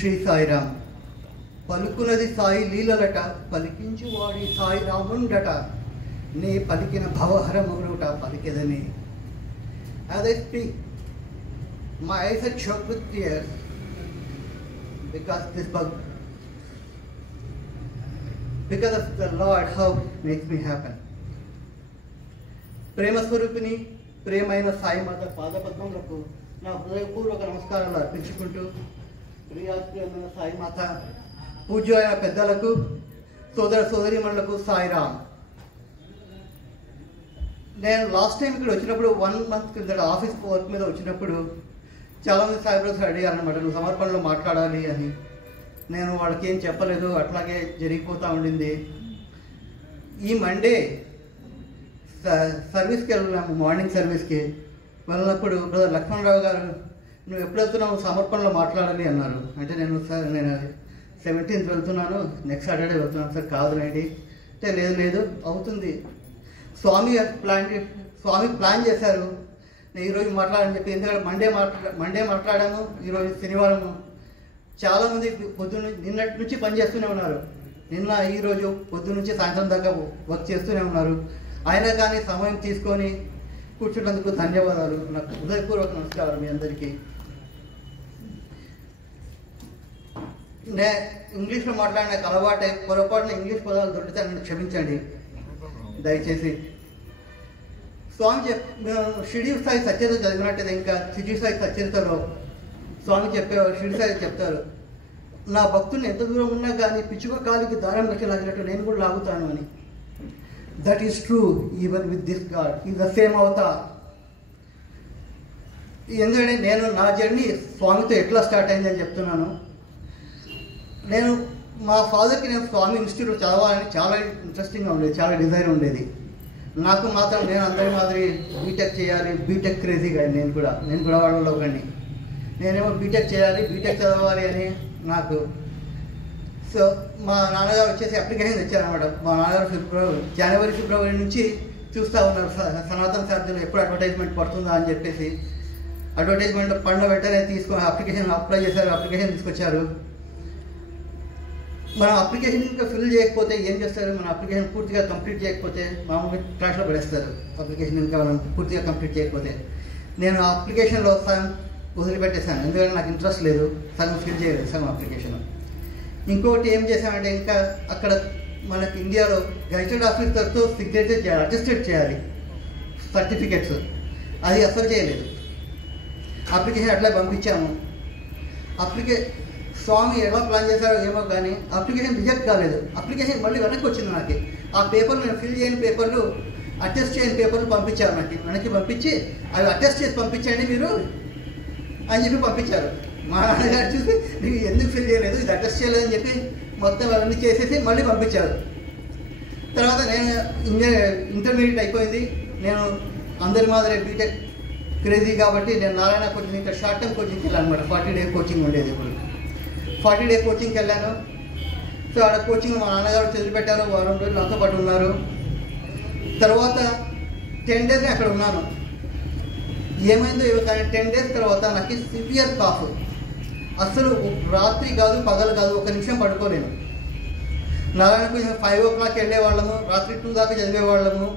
శ్రీ సాయిరాం. పలుకునది సాయి లీలలట, పలికించువాడి సాయి రాముండట, నే పలికిన భవహరమునుట పలికెదని. As I speak, my eyes are choked with tears because of the Lord how makes me happen. ప్రేమ స్వరూపిణి ప్రేమైన సాయి మాత పాదపద్మములకు నా హృదయపూర్వక నమస్కారాలు అర్పించుకుంటూ, ప్రియాప్రియమైన సాయి మాత పూజ్యమైన పెద్దలకు, సోదర సోదరీమణులకు సాయిరామ్. నేను లాస్ట్ టైం ఇక్కడ వచ్చినప్పుడు 1 month క్రిందట ఆఫీస్ వర్క్ మీద వచ్చినప్పుడు చాలామంది సాయి బ్రదర్స్ అడిగారనమాట, నువ్వు సమర్పణలో మాట్లాడాలి అని. నేను వాళ్ళకి ఏం చెప్పలేదు, అట్లాగే జరిగిపోతూ ఉండింది. ఈ మండే సర్వీస్కి వెళ్ళాము, మార్నింగ్ సర్వీస్కి వెళ్ళినప్పుడు బ్రదర్ లక్ష్మణరావు గారు నువ్వు ఎప్పుడు వెళ్తున్నావు, సమర్పణలో మాట్లాడాలి అన్నారు. అంటే నేను 17th వెళ్తున్నాను, నెక్స్ట్ సాటర్డే వెళ్తున్నాను సార్. కాదులేండి అంటే లేదు అవుతుంది, స్వామి ప్లాన్ చేశారు, నేను ఈరోజు మాట్లాడని చెప్పి. ఎందుకంటే మండే మాట్లాడాము, ఈరోజు శనివారము. చాలామంది నిన్నటి నుంచి పనిచేస్తూనే ఉన్నారు, నిన్న ఈరోజు పొద్దున్న నుంచి సాయంత్రం దాకా వర్క్ చేస్తూనే ఉన్నారు. అయినా కానీ సమయం తీసుకొని కూర్చున్నందుకు ధన్యవాదాలు. నాకు హృదయపూర్వక నమస్కారం మీ అందరికీ. ఇంగ్లీష్లో మాట్లాడిన అలవాటే, పొరపాటున ఇంగ్లీష్ పదాలు దొరికితే నన్ను క్షమించండి దయచేసి. స్వామి షిరిడి సాయి సత్యత చదివినట్టయితే, ఇంకా షిరిడి సాయి సత్యతలో స్వామి చెప్పేవారు, షిరిడి సాయి చెప్తారు, నా భక్తుల్ని ఎంత దూరం ఉన్నా కానీ పిచ్చుక కాలికి దారం కట్టి లాగినట్టు నేను కూడా లాగుతాను అని. That is true even with this God, is the same Avatar. ఎందుకంటే నేను నా జర్నీ స్వామితో ఎట్లా స్టార్ట్ అయిందని చెప్తున్నాను. నేను మా ఫాదర్కి నేను స్వామి ఇన్స్టిట్యూట్ చదవాలని చాలా ఇంట్రెస్టింగ్గా ఉండేది, చాలా డిజైర్ ఉండేది. నాకు మాత్రం నేను అందరి మాదిరి బీటెక్ చేయాలి, బీటెక్ క్రేజీగా నేను కూడా వాళ్ళలో ఒకడిని. నేనేమో బీటెక్ చేయాలి, బీటెక్ చదవాలి అని నాకు. సో మా నాన్నగారు వచ్చేసి అప్లికేషన్ తెచ్చారనమాట. మా నాన్నగారు జనవరి ఫిబ్రవరి నుంచి చూస్తూ ఉన్నారు, సనాతన సాధ్యంలో ఎప్పుడు అడ్వర్టైజ్మెంట్ పడుతుందా అని చెప్పేసి. అడ్వర్టైజ్మెంట్ పడిన వెంటనే తీసుకొని అప్లికేషన్ అప్లై చేశారు, అప్లికేషన్ తీసుకొచ్చారు. మనం అప్లికేషన్ ఇంకా ఫిల్ చేయకపోతే ఏం చేస్తారు, మన అప్లికేషన్ పూర్తిగా కంప్లీట్ చేయకపోతే మామూలుగా ట్రాష్లో పడేస్తారు. అప్లికేషన్ ఇంకా మనం పూర్తిగా కంప్లీట్ చేయకపోతే. నేను ఆ అప్లికేషన్లో సగం వదిలిపెట్టేశాను, ఎందుకంటే నాకు ఇంట్రెస్ట్ లేదు, సగం ఫిల్ చేయలేదు సగం అప్లికేషన్. ఇంకోటి ఏం చేశామంటే, ఇంకా అక్కడ మనకి ఇండియాలో గెజిటెడ్ ఆఫీసర్తో సిగ్నేచర్ చేయాలి, అటెస్టెడ్ చేయాలి సర్టిఫికెట్స్, అది అసలు చేయలేదు. అప్లికేషన్ అట్లా పంపించాము. స్వామి ఎలా ప్లాన్ చేశారో ఏమో కానీ అప్లికేషన్ రిజెక్ట్ కాలేదు. అప్లికేషన్ మళ్ళీ వెనక్కి వచ్చింది నాకు. ఆ పేపర్లు నేను ఫిల్ చేయని పేపర్లు, అటెస్ట్ చేయని పేపర్లు పంపించారు నాకు. వెనక్కి పంపించి అవి అటెస్ట్ చేసి పంపించండి మీరు అని చెప్పి పంపించారు. మా నాన్నగారు చూసి నీకు ఎందుకు ఫిల్ చేయలేదు, ఇది అటెస్ట్ చేయలేదని చెప్పి మొత్తం అవన్నీ చేసేసి మళ్ళీ పంపించారు. తర్వాత నేను ఇంటర్మీడియట్ అయిపోయింది. నేను అందరి మాదిరి బీటెక్ క్రేజీ కాబట్టి నేను నారాయణ కోచింగ్, ఇంకా షార్ట్ టర్మ్ కోచింగ్కి వెళ్ళాను అనమాట. 40 day కోచింగ్ ఉండేది. ఇప్పుడు 40 day కోచింగ్కి వెళ్ళాను. సో ఆడ కోచింగ్ మా నాన్నగారు చదివిపెట్టారు, వారం రోజులు నాతో పాటు ఉన్నారు. తర్వాత 10 days అక్కడ ఉన్నాను. ఏమైందో ఇవి కానీ 10 days తర్వాత నాకు సివియర్ కాఫ్. అసలు రాత్రి కాదు పగలు కాదు, 1 నిమిషం పడుకోలేను. నారాయణకు 5 o'clock వెళ్ళేవాళ్ళము, రాత్రి 2 దాకా చదివేవాళ్ళము.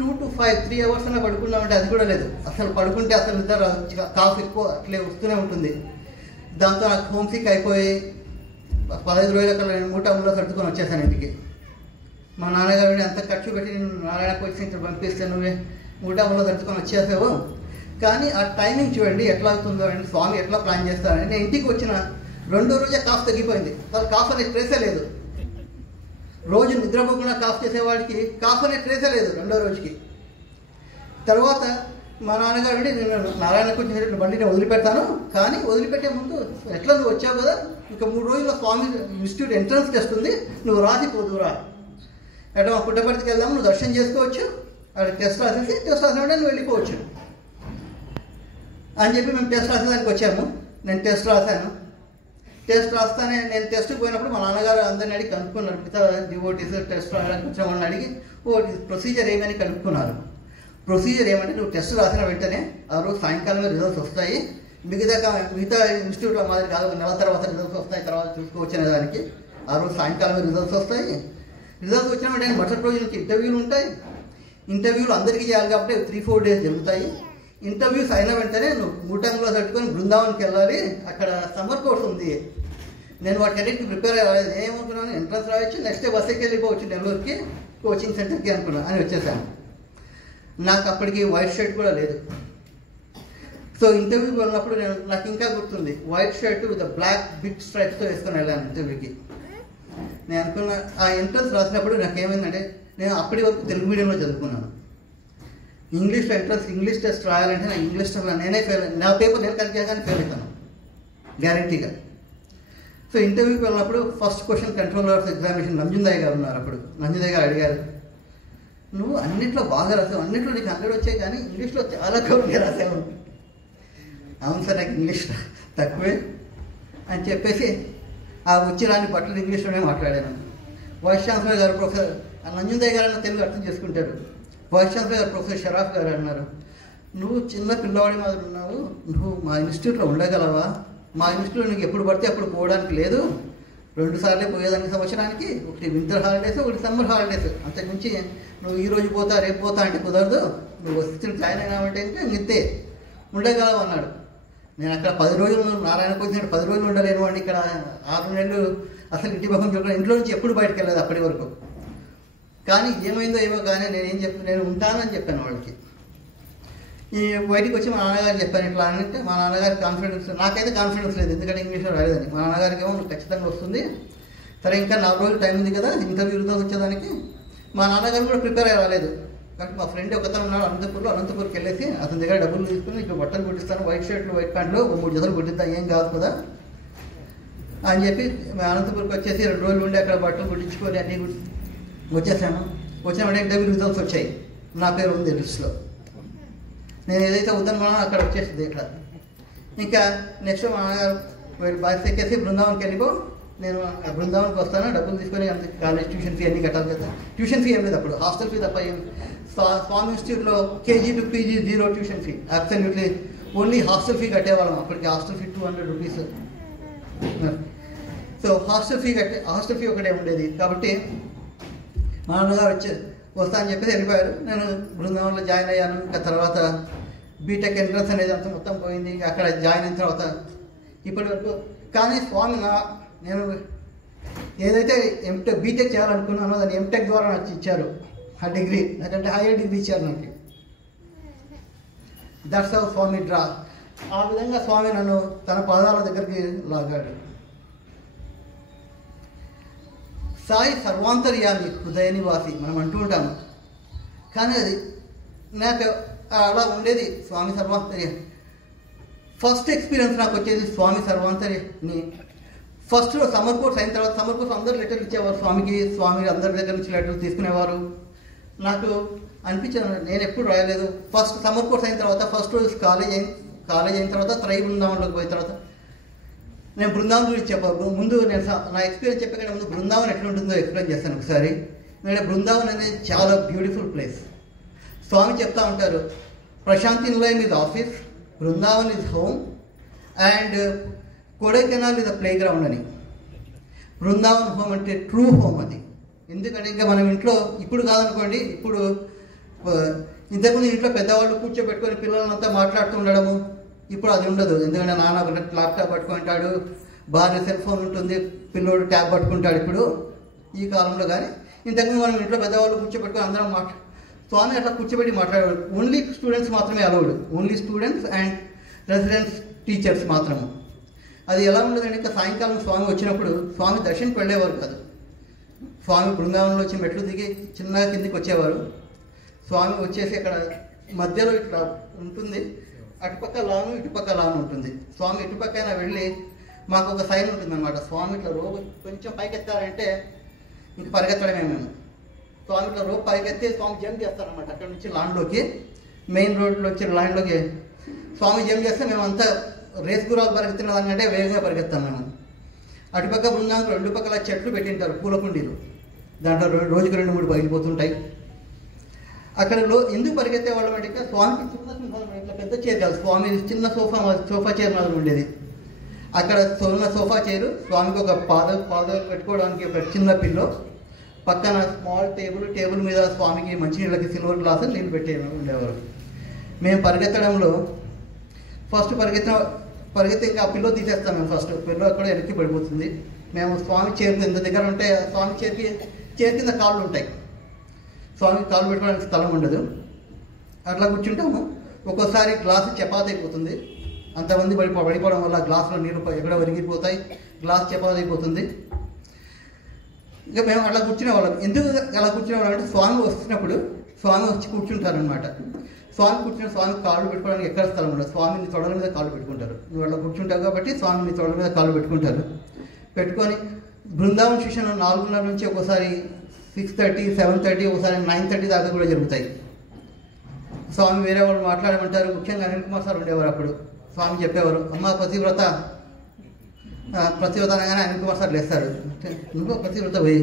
2 to 5 3 hours అన్నా పడుకున్నామంటే అది కూడా లేదు. అసలు పడుకుంటే అసలు నిద్ర, కాఫ్ ఎక్కువ అట్లే వస్తూనే ఉంటుంది. దాంతో నాకు హోమ్ సిక్ అయిపోయి 15 రోజుల నేను మూటంలో సర్దుకొని వచ్చేసాను ఇంటికి. మా నాన్నగారు అంత ఖర్చు పెట్టి నేను నారాయణ కోచింగ్ పంపిస్తే నువ్వే మూటంలో సర్దుకొని వచ్చేసావు. కానీ ఆ టైమింగ్ చూడండి ఎట్లా అవుతుందో అండి, స్వామి ఎట్లా ప్లాన్ చేస్తారని. నేను ఇంటికి వచ్చిన 2వ రోజే కాఫ్ తగ్గిపోయింది. వాళ్ళు కాఫ్ అనే ట్రేసే లేదు. రోజు నిద్రపోకుండా కాఫ్ చేసేవాడికి కాఫ్ అనే ట్రేసే లేదు 2వ రోజుకి. తర్వాత మా నాన్నగారు నేను నారాయణ కోచింగ్ బండి నేను వదిలిపెడతాను, కానీ వదిలిపెట్టే ముందు ఎట్లా నువ్వు వచ్చావు కదా, ఇంకా 3 రోజుల్లో స్వామి ఇన్స్టిట్యూట్ ఎంట్రన్స్ టెస్ట్ ఉంది, నువ్వు రాసిపోదురా, ఎట్లా మా పుట్టపర్తికి వెళ్దాము, నువ్వు దర్శనం చేసుకోవచ్చు, అక్కడ టెస్ట్ రాసేసి టెస్ట్ రాసిన వెంటనే నువ్వు వెళ్ళిపోవచ్చు అని చెప్పి మేము టెస్ట్ రాసేదానికి వచ్చాము. నేను టెస్ట్ రాశాను. టెస్ట్ రాస్తానే నేను టెస్ట్కి పోయినప్పుడు మా నాన్నగారు అందరిని అడిగి కనుక్కున్నారు, మిగతా డివోటీస్ టెస్ట్ రాయడానికి వచ్చిన వాళ్ళని అడిగి ప్రొసీజర్ ఏమని కనుక్కున్నారు. ప్రొసీజర్ ఏమంటే, నువ్వు టెస్ట్ రాసిన వెంటనే ఆ రోజు సాయంకాలమే రిజల్ట్స్ వస్తాయి, మిగతా ఇన్స్టిట్యూట్లో మాదిరి కాదు, నెల తర్వాత రిజల్ట్స్ వస్తాయి, తర్వాత చూసుకోవచ్చు అనే దానికి ఆ రోజు సాయంకాలం రిజల్ట్స్ వస్తాయి. రిజల్ట్స్ వచ్చిన వెంటనే మరుసటి రోజు నుంచి ఇంటర్వ్యూలు ఉంటాయి. ఇంటర్వ్యూలు అందరికీ చేయాలి కాబట్టి 3-4 డేస్ జరుగుతాయి. ఇంటర్వ్యూస్ అయిన వెంటనే నువ్వు మూటంలో తట్టుకొని బృందావన్కి వెళ్ళాలి. అక్కడ సమ్మర్ కోర్స్ ఉంది. నేను వాటికి ప్రిపేర్ అవ్వలేదు. ఏమనుకున్నాను, ఎంట్రన్స్ రాయొచ్చు, నెక్స్ట్ డే బస్సుకి వెళ్ళిపోవచ్చు నెల్లూరుకి కోచింగ్ సెంటర్కి అనుకున్నాను అని వచ్చేసాను. నాకు అప్పటికి వైట్ షర్ట్ కూడా లేదు. సో ఇంటర్వ్యూకి వెళ్ళినప్పుడు నాకు ఇంకా గుర్తుంది, white shirt with black big స్ట్రైప్స్తో వేసుకొని వెళ్ళాను ఇంటర్వ్యూకి. నేను అనుకున్న ఆ ఎంట్రన్స్ రాసినప్పుడు నాకేమైందంటే, నేను అప్పటి వరకు తెలుగు మీడియంలో చదువుకున్నాను. ఇంగ్లీష్లో ఎంట్రన్స్ ఇంగ్లీష్ టెస్ట్ రాయాలంటే నాకు ఇంగ్లీష్ టెస్ట్లో నేనే ఫెయిల్, నా పేపర్ నేను కరెక్ట్ చేయగానే ఫెయిల్ అవుతాను గ్యారంటీగా. సో ఇంటర్వ్యూకి వెళ్ళినప్పుడు first question controller of examination Nanjundaiah garu ఉన్నారు. అప్పుడు నంజుందయ్య గారు అడిగారు, నువ్వు అన్నింటిలో బాగా రాసావు, అన్నింటిలో నీకు 100 వచ్చాయి, కానీ ఇంగ్లీష్లో చాలా కౌంట్గా రాసావు. అవును సార్, నాకు ఇంగ్లీష్ తక్కువే అని చెప్పేసి ఆ వచ్చి రాని బట్టలు ఇంగ్లీష్లోనే మాట్లాడాను. వైస్ ఛాన్సలర్ గారు ప్రొఫెసర్ నంజుందయ్య గారు అన్న తెలుగు అర్థం చేసుకుంటారు. వైస్ ఛాన్సలర్ గారు ప్రొఫెసర్ షరాఫ్ గారు అన్నారు, నువ్వు చిన్న పిల్లవాడి మాదిరి ఉన్నావు, నువ్వు మా ఇన్స్టిట్యూట్లో ఉండగలవా? మా ఇన్స్టిట్యూట్లో నీకు ఎప్పుడు పడితే అప్పుడు పోవడానికి లేదు, 2 సార్లే పోయేదానికి సంవత్సరానికి, ఒకటి వింటర్ హాలిడేస్, ఒకటి సమ్మర్ హాలిడేస్, అంతకుమించి నువ్వు ఈరోజు పోతా రేపు పోతా అంటే కుదరదు, నువ్వు వస్తే జాయిన్ అయినావంటే ఇంకా ఇంతే ఉండగలవు అన్నాడు. నేను అక్కడ 10 రోజులు నారాయణకు వచ్చినట్టు 10 రోజులు ఉండలేను అండి. ఇక్కడ 6 నెలలు అసలు ఇంటి ముఖం చూడకుండా ఇంట్లో నుంచి ఎప్పుడు బయటకు వెళ్ళలేదు అప్పటి వరకు. కానీ ఏమైందో ఏమో కానీ నేను ఉంటానని చెప్పాను వాళ్ళకి. ఈ బయటికి వచ్చి మా నాన్నగారు చెప్పాను ఇట్లా అంటే, మా నాన్నగారికి కాన్ఫిడెన్స్, నాకైతే కాన్ఫిడెన్స్ లేదు, ఎందుకంటే ఇంగ్లీష్లో రాలేదని. మా నాన్నగారికి ఏమో ఖచ్చితంగా వస్తుంది, సరే ఇంకా 4 రోజులు టైం ఉంది కదా ఇంటర్వ్యూతో వచ్చేదానికి. మా నాన్నగారు కూడా ప్రిపేర్ అవ్వలేదు. కాబట్టి మా ఫ్రెండ్ ఒకతను ఉన్నాడు అనంతపూర్కి వెళ్ళేసి అతని దగ్గర డబ్బులు తీసుకుని, ఇక్కడ బట్టలు కుట్టిస్తాను, వైట్ షర్ట్లు వైట్ ప్యాంట్లు 3 జతలు కుట్టిద్దాం, ఏం కాదు కదా అని చెప్పి అనంతపూర్కి వచ్చేసి 2 రోజులు ఉండి అక్కడ బట్టలు కుట్టించుకొని అన్నీ వచ్చేసాను. వచ్చిన వెంటనే ఇంటర్వ్యూ రిజల్ట్స్ వచ్చాయి, నా పేరు ఉంది లిస్ట్లో. నేను ఏదైతే వద్దనుకున్నానో అక్కడ వచ్చేసింది. ఇక్కడ ఇంకా నెక్స్ట్ మా నాన్నగారు బస్ ఎక్కేసి బృందావన్కి వెళ్ళిపో, నేను బృందావన్కి వస్తాను, డబ్బులు తీసుకొని కాలేజ్ ట్యూషన్ ఫీ అన్నీ కట్టాలి కదా. ట్యూషన్ ఫీ ఏం లేదు అప్పుడు, హాస్టల్ ఫీ తప్ప. స్వామి ఇన్స్టిట్యూట్లో KG to PG 0 tuition fee, absolutely only hostel fee కట్టేవాళ్ళం. అప్పటికి hostel fee 200 rupees. So hostel fee ఒకటే ఉండేది. కాబట్టి మా నాన్నగారు వస్తా అని చెప్పేసి వెళ్ళిపోయారు. నేను బృందావన్లో జాయిన్ అయ్యాను. ఇంకా తర్వాత బీటెక్ ఎంట్రన్స్ అనేది అంతా మొత్తం పోయింది. అక్కడ జాయిన్ అయిన తర్వాత ఇప్పటి వరకు కానీ స్వామి నేను ఏదైతే బీటెక్ చేయాలనుకున్నానో దాన్ని ఎంటెక్ ద్వారా నాకు ఇచ్చారు ఆ డిగ్రీ, నాకంటే హైయర్ డిగ్రీ ఇచ్చారు నాకు. That's how Swami draw. ఆ విధంగా స్వామి నన్ను తన పాదాల దగ్గరికి లాగాడు. సాయి సర్వాంతర్యామి హృదయ నివాసి మనం అంటూ ఉంటాము, కానీ అది నాకు అలా ఉండేది. స్వామి సర్వాంతర్యం ఫస్ట్ ఎక్స్పీరియన్స్ నాకు వచ్చేది స్వామి సర్వాంతర్యాన్ని. ఫస్ట్ సమ్మర్ కోర్స్ అయిన తర్వాత, సమ్మర్ కోర్స్ అందరు లెటర్లు ఇచ్చేవారు స్వామికి, స్వామి అందరి దగ్గర నుంచి లెటర్లు తీసుకునేవారు. నాకు అనిపించాను నేను ఎప్పుడు రాయలేదు. ఫస్ట్ సమ్మర్ కోర్స్ అయిన తర్వాత ఫస్ట్ రోజు కాలేజ్ అయిన తర్వాత త్రై బృందావన్లోకి పోయిన తర్వాత నేను బృందావన్ గురించి చెప్పాను. ముందు నేను నా ఎక్స్పీరియన్స్ చెప్పే ముందు బృందావన్ ఎట్లుంటుందో ఎక్స్ప్లెయిన్ చేస్తాను ఒకసారి. ఎందుకంటే బృందావన్ అనేది చాలా బ్యూటిఫుల్ ప్లేస్. స్వామి చెప్తా ఉంటారు, ప్రశాంతి నిలయం is office, Brindavan is home and Kodaikanal is a play ground అని. బృందావన్ హోమ్ అంటే ట్రూ హోమ్ అది. ఎందుకంటే ఇంకా మనం ఇంట్లో ఇప్పుడు కాదనుకోండి, ఇప్పుడు ఇంతకుముందు ఇంట్లో పెద్దవాళ్ళు కూర్చోబెట్టుకొని పిల్లలంతా మాట్లాడుతూ ఉండడము, ఇప్పుడు అది ఉండదు. ఎందుకంటే నాన్న ఒక ల్యాప్టాప్ పట్టుకుంటాడు, భార్య సెల్ ఫోన్ ఉంటుంది, పిల్లోడు ట్యాబ్ పట్టుకుంటాడు ఇప్పుడు ఈ కాలంలో. కానీ ఇంతకుముందు మనం ఇంట్లో పెద్దవాళ్ళు కూర్చోబెట్టుకొని అందరం స్వామి అట్లా కూర్చోబెట్టి మాట్లాడేవాడు. ఓన్లీ స్టూడెంట్స్ మాత్రమే allowed, only students and residents teachers మాత్రము. అది ఎలా ఉండదండి, ఇంకా సాయంకాలం స్వామి వచ్చినప్పుడు స్వామి దర్శనకి వెళ్ళేవారు కాదు. స్వామి బృందావనంలో వచ్చి మెట్లు దిగి చిన్నగా కిందికి వచ్చేవారు. స్వామి వచ్చేసి అక్కడ మధ్యలో ఇట్లా ఉంటుంది, అటుపక్క లాను ఇటుపక్క లాను ఉంటుంది. స్వామి ఇటుపక్కన వెళ్ళి మాకు ఒక సైన్ ఉంటుంది అనమాట. స్వామి ఇట్లా రోపు కొంచెం పైకెత్తారంటే ఇంక పరిగెత్తడమే మేము. స్వామి ఇట్లా రోపు పైకెత్తి స్వామి జంప్ చేస్తారనమాట. అక్కడ నుంచి లాన్లోకి, మెయిన్ రోడ్లోకి లాన్లోకి స్వామి జంప్ చేస్తే మేమంతా రేస్ గురాలు పరిగెత్తిన దానికంటే వేగంగా పరిగెత్తాం మేము. అటుపక్క బృందావనంలో 2 పక్కల చెట్లు పెట్టింటారు, పూల కుండీలు, దాంట్లో రోజుకి 2-3 పగిలిపోతుంటాయి. అక్కడ ఎందుకు పరిగెత్తేవాళ్ళం అంటే స్వామికి చిన్న ఇట్లా పెద్ద చైర్ కాదు, స్వామి చిన్న సోఫా చైర్ మాదిరి ఉండేది. అక్కడ ఉన్న సోఫా చైరు, స్వామికి ఒక పాదాలు పెట్టుకోవడానికి ఒక చిన్న పిల్లో, పక్కన స్మాల్ టేబుల్ మీద స్వామికి మంచినీళ్ళకి సిల్వర్ గ్లాసు నీళ్ళు పెట్టే ఉండేవారు. మేము పరిగెత్తడంలో ఫస్ట్ పరిగెత్తి ఇంకా ఆ పిల్లో తీసేస్తాం. మేము ఫస్ట్ పిల్లో అక్కడ వెనక్కి పడిపోతుంది. మేము స్వామి చైర్కి ఎంత దగ్గర ఉంటే స్వామి చైర్ కింద కాళ్ళు ఉంటాయి, స్వామికి కాళ్ళు పెట్టుకోవడానికి స్థలం ఉండదు. అట్లా కూర్చుంటాము. ఒక్కోసారి గ్లాసు చపాతి అయిపోతుంది, అంతమంది పడిపోవడం వల్ల గ్లాసులో నీళ్ళు ఎక్కడ విరిగిపోతాయి, గ్లాస్ చపాతి అయిపోతుంది. ఇంకా మేము అట్లా కూర్చునేవాళ్ళం. ఎందుకు అలా కూర్చునేవాళ్ళం అంటే స్వామి వస్తున్నప్పుడు స్వామి వచ్చి కూర్చుంటారనమాట. స్వామి కాళ్ళు పెట్టుకోవడానికి ఎక్కడ స్థలం ఉండదు, స్వామిని తొడల మీద కాళ్ళు పెట్టుకుంటారు. నువ్వు అట్లా కూర్చుంటావు కాబట్టి స్వామిని తొడల మీద కాళ్ళు పెట్టుకుంటారు. పెట్టుకొని బృందావన శిక్షణ 4:30 నుంచి ఒకసారి 6:30, 7:30, ఒకసారి 9:30 దాకా కూడా జరుగుతాయి. స్వామి వేరే వాళ్ళు మాట్లాడమంటారు. ముఖ్యంగా అనిల్ కుమార్ సార్ ఉండేవారు. అప్పుడు స్వామి చెప్పేవారు, అమ్మ పతివ్రత అనగానే అనిల్ కుమార్ సార్ లేస్తారు, నువ్వు పతివ్రత పోయి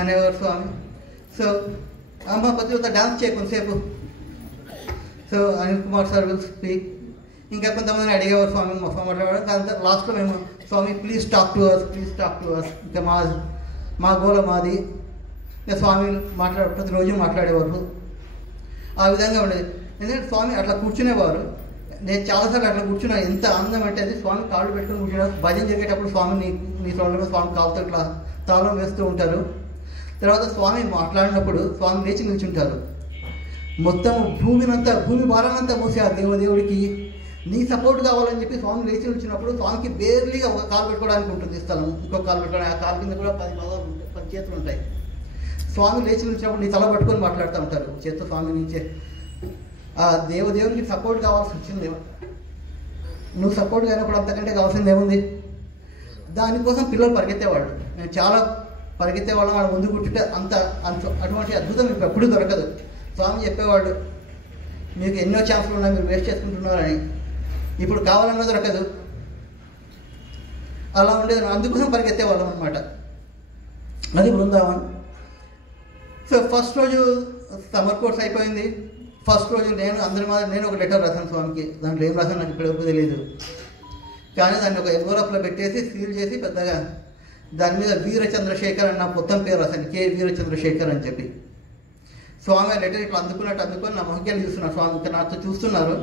అనేవారు స్వామి. సో అమ్మ పతివ్రత డాన్స్ చేయ కొంతసేపు. So Anil Kumar sir will speak. ఇంకా కొంతమందిని అడిగేవారు స్వామి మాట్లాడారు. దాని లాస్ట్లో మేము స్వామి ప్లీజ్ టాక్ టు అస్. ఇంకా మా గోల మాది. ఇంకా స్వామి ప్రతిరోజు మాట్లాడేవారు. ఆ విధంగా ఉండేది. ఎందుకంటే స్వామి అట్లా కూర్చునేవారు. నేను చాలాసార్లు అట్లా కూర్చున్నా. ఎంత ఆనందం అంటే అది స్వామి కాళ్ళు పెట్టుకుని కూర్చున్నా. భజన జరిగేటప్పుడు స్వామి నీ తోళ్ళలో స్వామి కాళ్ళతో ఇట్లా తాళం వేస్తూ ఉంటారు. తర్వాత స్వామి మాట్లాడినప్పుడు స్వామి లేచి నిల్చుంటారు. మొత్తం భూమి భారానంతా మోసి ఆ దేవుడికి నీ సపోర్ట్ కావాలని చెప్పి స్వామి లేచి నిల్చున్నప్పుడు స్వామికి బేర్లీగా ఒక కాలు పెట్టుకోవడానికి ఉంటుంది స్థలం, ఇంకొక కాలు పెట్టుకోవడానికి. ఆ కాలు కింద కూడా 10 చేతులు ఉంటాయి. స్వామి లేచి నిలిచినప్పుడు నీ తల పట్టుకొని మాట్లాడుతూ ఉంటారు చేత్తో స్వామి నుంచే. ఆ దేవునికి సపోర్ట్ కావాల్సి వచ్చింది. నువ్వు సపోర్ట్ అయినప్పుడు అంతకంటే కావాల్సింది ఏముంది? దానికోసం పిల్లలు పరిగెత్తేవాళ్ళు. నేను చాలా పరిగెత్తేవాళ్ళం. వాడు ముందు కూర్చుంటే అటువంటి అద్భుతం మీకు ఎప్పుడూ దొరకదు. స్వామి చెప్పేవాళ్ళు, మీకు ఎన్నో ఛాన్సులు ఉన్నాయి, మీరు వేస్ట్ చేసుకుంటున్నారని. ఇప్పుడు కావాలన్నా దొరకదు. అలా ఉండేది. అందుకోసం పరిగెత్తేవాళ్ళం అనమాట. అది బృందావన్. సో ఫస్ట్ రోజు సమ్మర్ కోర్స్ అయిపోయింది. ఫస్ట్ రోజు నేను ఒక లెటర్ రాశాను స్వామికి. దాంట్లో ఏం రాశాను నాకు ఇప్పుడు తెలియదు. కానీ దాన్ని ఒక ఎన్వలప్లో పెట్టేసి సీల్ చేసి పెద్దగా దాని మీద వీరచంద్రశేఖర్ అని నా మొత్తం పేరు రాశాను, కే వీరచంద్రశేఖర్ అని చెప్పి. స్వామి ఆ లెటర్ ఇట్లా అందుకొని నా మొహక్యాన్ని చూస్తున్నారు. స్వామి ఇంకా నాతో చూస్తున్నారు.